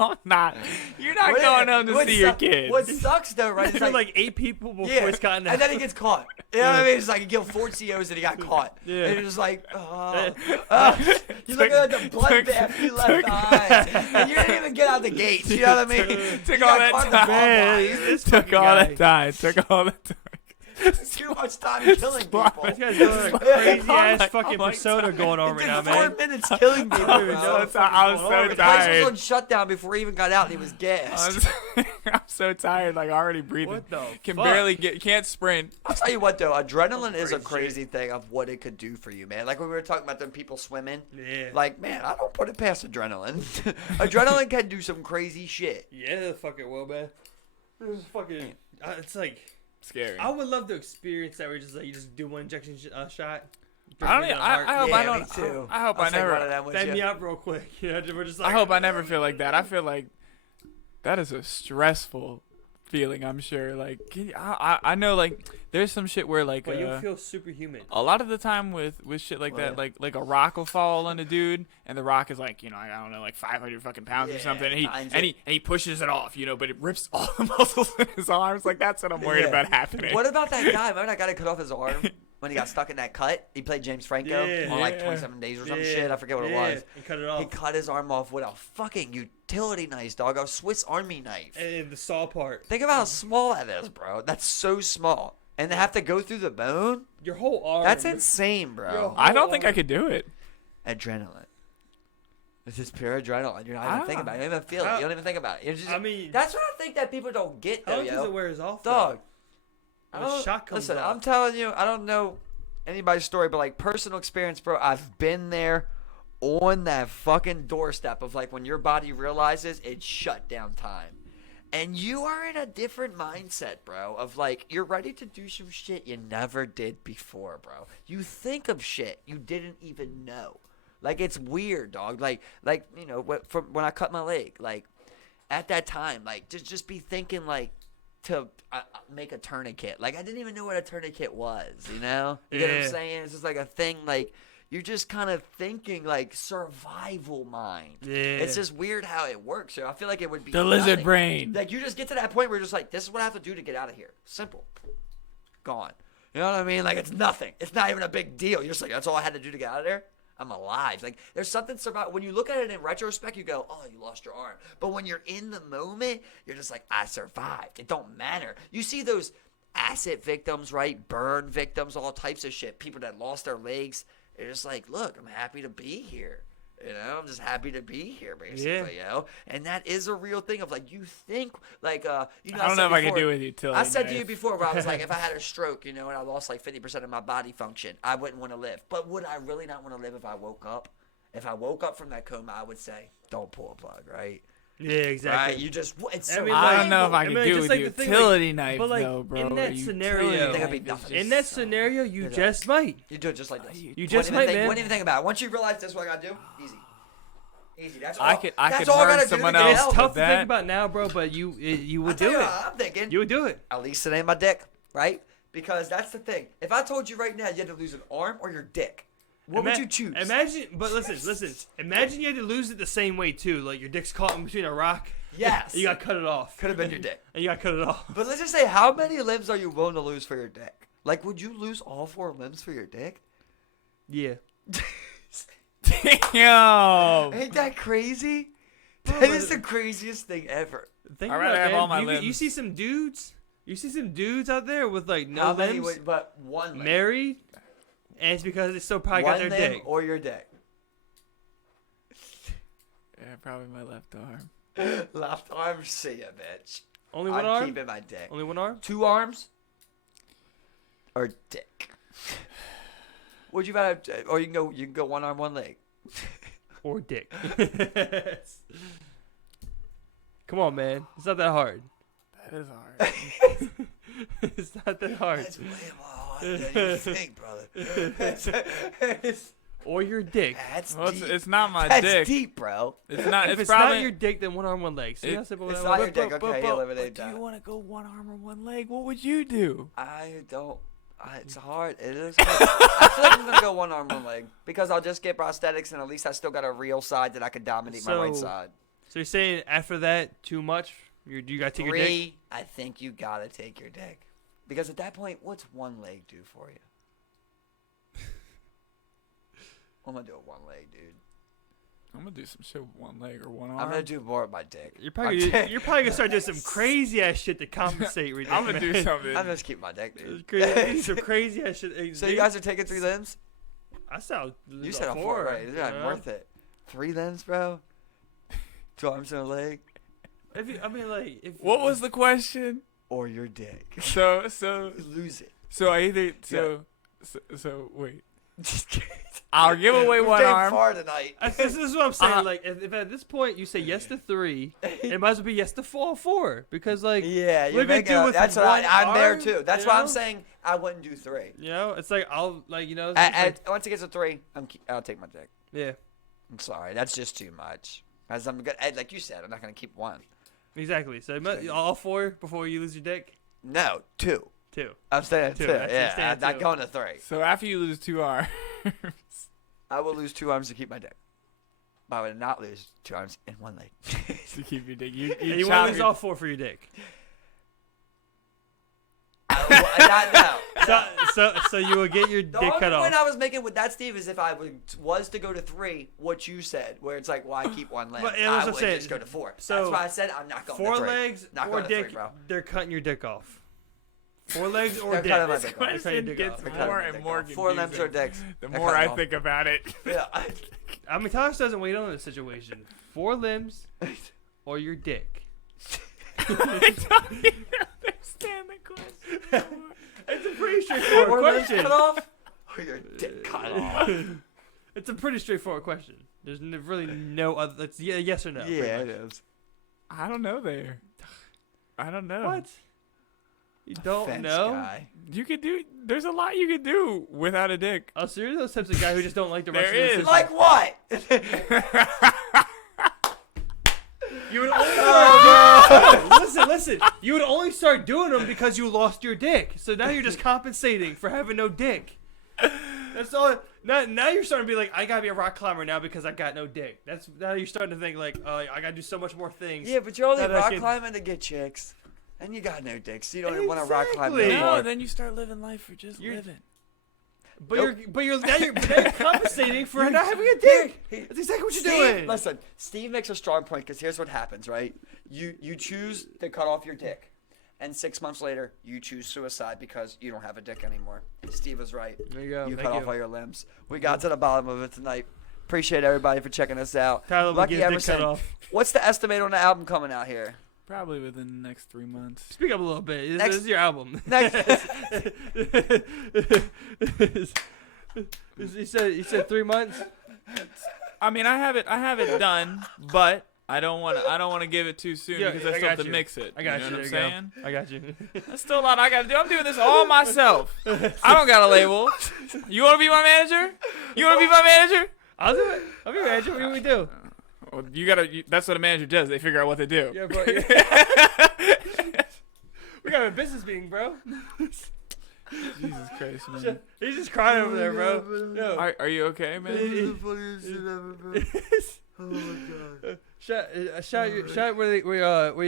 I'm not. You're not What- going home to what see your su- kids. What sucks, though, right? There It's were like 8 people before yeah, he's gotten out. and then he gets caught. You know what I mean? It's like he killed 4 COs and he got caught. Yeah. And you're just like, you look at the bloodbath he left behind. And you didn't even get out the gates. You know what I mean? Took You all got that caught in the time. ball Man, box. this Took fucking all guy. that time. Took all that time. Too much time killing people. This guy's doing a crazy ass like- fucking I'm like persona tired. going on It right took now, 4 man. minutes killing people, I don't even bro. know I what was the fuck is so going on. The place was tired. on shutdown before he even got out and he was gassed. I'm so tired, like already breathing. What the Can fuck? barely can't sprint. I'll tell you what, though, adrenaline is a Crazy crazy thing of what it could do for you, man. Like when we were talking about them people swimming. Yeah. Like, man, I don't put it past adrenaline. Adrenaline can do some crazy shit. Yeah, fuck it will, man. This is fucking. It's like scary. I would love to experience that where you just do one injection shot. I don't. I hope I don't. Me too. I hope I'll I take one of never. them with Bang you. me up real quick. We're just like. I hope I never feel like that. I feel like that is a stressful feeling. I'm sure. Like, I know. Like, there's some shit where like. But you'll feel superhuman. A lot of the time with shit like that, like a rock will fall on a dude, and the rock is like, I don't know, like 500 fucking pounds or something, and he pushes it off, but it rips all the muscles in his arms. Like that's what I'm worried about happening. What about that guy? Remember that guy that cut off his arm when he got stuck in that cut? He played James Franco on like 27 days or some shit. I forget what it was. He cut it off. He cut his arm off with a fucking utility knife, dog. A Swiss Army knife. And the saw part. Think about how small that is, bro. That's so small. And they have to go through the bone? Your whole arm. That's insane, bro. I don't think I could do it. Adrenaline. It's just pure adrenaline. You're not even thinking about it. You don't even feel it. You don't even think about it. You're just, that's what I think that people don't get, though, how does it wears off, dog. Listen, I'm telling you, I don't know anybody's story, but like personal experience, bro. I've been there on that fucking doorstep of like when your body realizes it's shut down time. And you are in a different mindset, bro, of like you're ready to do some shit you never did before, bro. You think of shit you didn't even know. Like it's weird, dog. Like from when I cut my leg, like at that time, like just be thinking like to make a tourniquet. Like I didn't even know what a tourniquet was, you know? You know what I'm saying? It's just like a thing like you're just kind of thinking like survival mind. Yeah. It's just weird how it works. So I feel like it would be the lizard brain. Like you just get to that point where you're just like, this is what I have to do to get out of here. Simple. Gone. You know what I mean? Like it's nothing. It's not even a big deal. You're just like, that's all I had to do to get out of there. I'm alive. Like there's something about when you look at it in retrospect, you go, oh, you lost your arm. But when you're in the moment, you're just like, I survived. It don't matter. You see those acid victims, right? Burn victims, all types of shit. People that lost their legs. They're just like, look, I'm happy to be here. I'm just happy to be here, basically, And that is a real thing of like, you think like, I don't know if I can do with utility. I said to you before, where I was like, if I had a stroke, and I lost like 50% of my body function, I wouldn't want to live. But would I really not want to live if I woke up? If I woke up from that coma, I would say, don't pull a plug, right? Yeah, exactly. Right? You just, it's I don't know if I can do with utility knife, though, bro. In that scenario, you just might. You do it just like this. You just might, man. Wouldn't even think about it. Once you realize this is what I gotta do, easy. That's all. I could that's all I learn gotta someone do. else. It's tough to that. think about now, bro, but you would do it. I'm thinking. You would do it. At least it ain't my dick, right? Because that's the thing. If I told you right now you had to lose an arm or your dick, what would you choose? Imagine, but listen. Imagine you had to lose it the same way too. Like your dick's caught in between a rock. Yes. You got cut it off. Could have been your dick. And you got cut it off. But let's just say, how many limbs are you willing to lose for your dick? Like, would you lose all 4 limbs for your dick? Yeah. Damn. Ain't that crazy? Bro, That is the craziest thing ever. Think I'd about rather it, have man. all my You limbs. see some dudes. You see some dudes out there with like no How many limbs, would, but one limb. married, and it's because they still probably One got their limb dick. or your dick. Yeah, probably my left arm. Left arm, see ya, bitch. Only one I'm arm. keeping my dick. Only one arm. 2 arms or dick. Would you rather? Or you can go 1 arm, 1 leg. Or dick. Come on, man. It's not that hard. That is hard. It's not that hard. That's way more hard than you think, brother. Or your dick. That's Well, deep. it's not my That's dick. deep, bro. It's not. If It's it's probably not your dick, then 1 arm, 1 leg. See how simple It's that not was? your dick. Okay, eliminate Do that. you want to go 1 arm or 1 leg? What would you do? I don't. It's hard. It is hard. I feel like I'm gonna go 1 arm, 1 leg because I'll just get prosthetics and at least I still got a real side that I can dominate my right side. So you're saying after that, too much? You gotta take your dick? 3, I think you gotta take your dick because at that point, what's 1 leg do for you? I'm gonna do a 1 leg, dude. I'm gonna do some shit with 1 leg or 1 arm. I'm gonna do more with my dick. You're probably gonna start doing some crazy ass shit to compensate. I'm gonna do something. I'm just keep my dick, dude. Some crazy ass shit. So you guys are taking 3 limbs? I said You said a 4, right? It's not worth it. 3 limbs, bro. 2 arms and a leg, What was the question? or your dick. So You lose it. I either so wait. I'll give away one arm. Far tonight. This is what I'm saying. Like, if at this point you say yes to 3, it might as well be yes to all 4 because, like, Yeah, what you're are you gonna making do a, with that's what one I'm there arm, too. That's you why know? I'm saying I wouldn't do 3. You know, it's like I'll like you know. It's like, Once it gets to 3, I'll take my dick. yeah, I'm sorry, that's just too much. As I'm good, like you said, I'm not gonna keep 1. exactly. So all 4 before you lose your dick. No, 2. 2. I'm staying at 2. That's Yeah, staying I'm not 2. going to 3. So after you lose 2 arms, I will lose 2 arms to keep my dick. But I would not lose 2 arms and 1 leg. to keep your dick, you And you chop want to lose your- all 4 for your dick. Not now. So you will get your The dick only cut point off. I was making with that, Steve, is if I was to go to 3, what you said, where it's like, why keep 1 leg? But, yeah, that's I what I'm would saying. just go to 4. So, that's why I said I'm not going 4 to 3. legs Not or going to 3, dick, bro. they're cutting your dick off. 4 legs or They're dick. cutting my This dick off. They're cutting question your dick gets off. more and more 4 limbs or confusing. dicks. The They're more cutting I off. think about it. Yeah. I mean, Thomas doesn't wait on the situation. 4 limbs or your dick. I don't even understand the question. It's a pretty straightforward 4 limbs question. cut off or your dick cut off? It's a pretty straightforward question. There's really no other. It's yes or no. pretty Yeah, much. it is. I don't know there. I don't know. What? You don't Fence know? guy. You could do. There's a lot you could do without a dick. Oh, so you're those types of guy who just don't like the rest There of the is. system. Like what? You would only start listen. You would only start doing them because you lost your dick. So now you're just compensating for having no dick. That's all. Now you're starting to be like, I gotta be a rock climber now because I got no dick. That's now you're starting to think like, oh, I gotta do so much more things. Yeah, but you're only That I rock can- climbing to get chicks. And you got no dick, so you don't even want to rock climb Exactly. no more. No, then you start living life for just You're- living. But you're now you're compensating for not having a dick. That's exactly what you're doing. Listen, Steve makes a strong point because here's what happens, right? You choose to cut off your dick, and 6 months later you choose suicide because you don't have a dick anymore. Steve was right. There you go. You Thank cut off all your limbs. We got to the bottom of it tonight. Appreciate everybody for checking us out. Tyler will Lucky get his dick cut Emerson, off. what's the estimate on the album coming out here? Probably within the next 3 months. Speak up a little bit. This Next- is your album. Next, He said 3 months. I mean, I have it done, but I don't want to give it too soon Yeah, because I I still have got to you. mix it. I got you. you. Know what There I'm you saying? go. I got you. That's still a lot I got to do. I'm doing this all myself. I don't got a label. You want to be my manager? You want to be my manager? I'll do it. I'll be manager. What do we do? Well, that's what a manager does. They figure out what they do. Yeah, bro. We got a business meeting, bro. Jesus Christ, man. He's just crying over there, bro. Yo. Are you okay, man? Shout where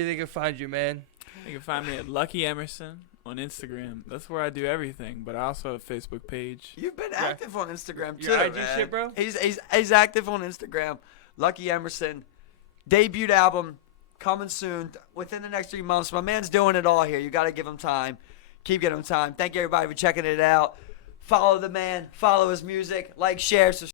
they can find you, man. You can find me at Lucky Emerson on Instagram. That's where I do everything. But I also have a Facebook page. you've been active on Instagram too, Your IG man. shit, bro? He's active on Instagram. Lucky Emerson, debut album coming soon within the next 3 months. My man's doing it all here. You got to give him time. Keep giving him time. Thank you everybody for checking it out. Follow the man. Follow his music. Like, share, subscribe.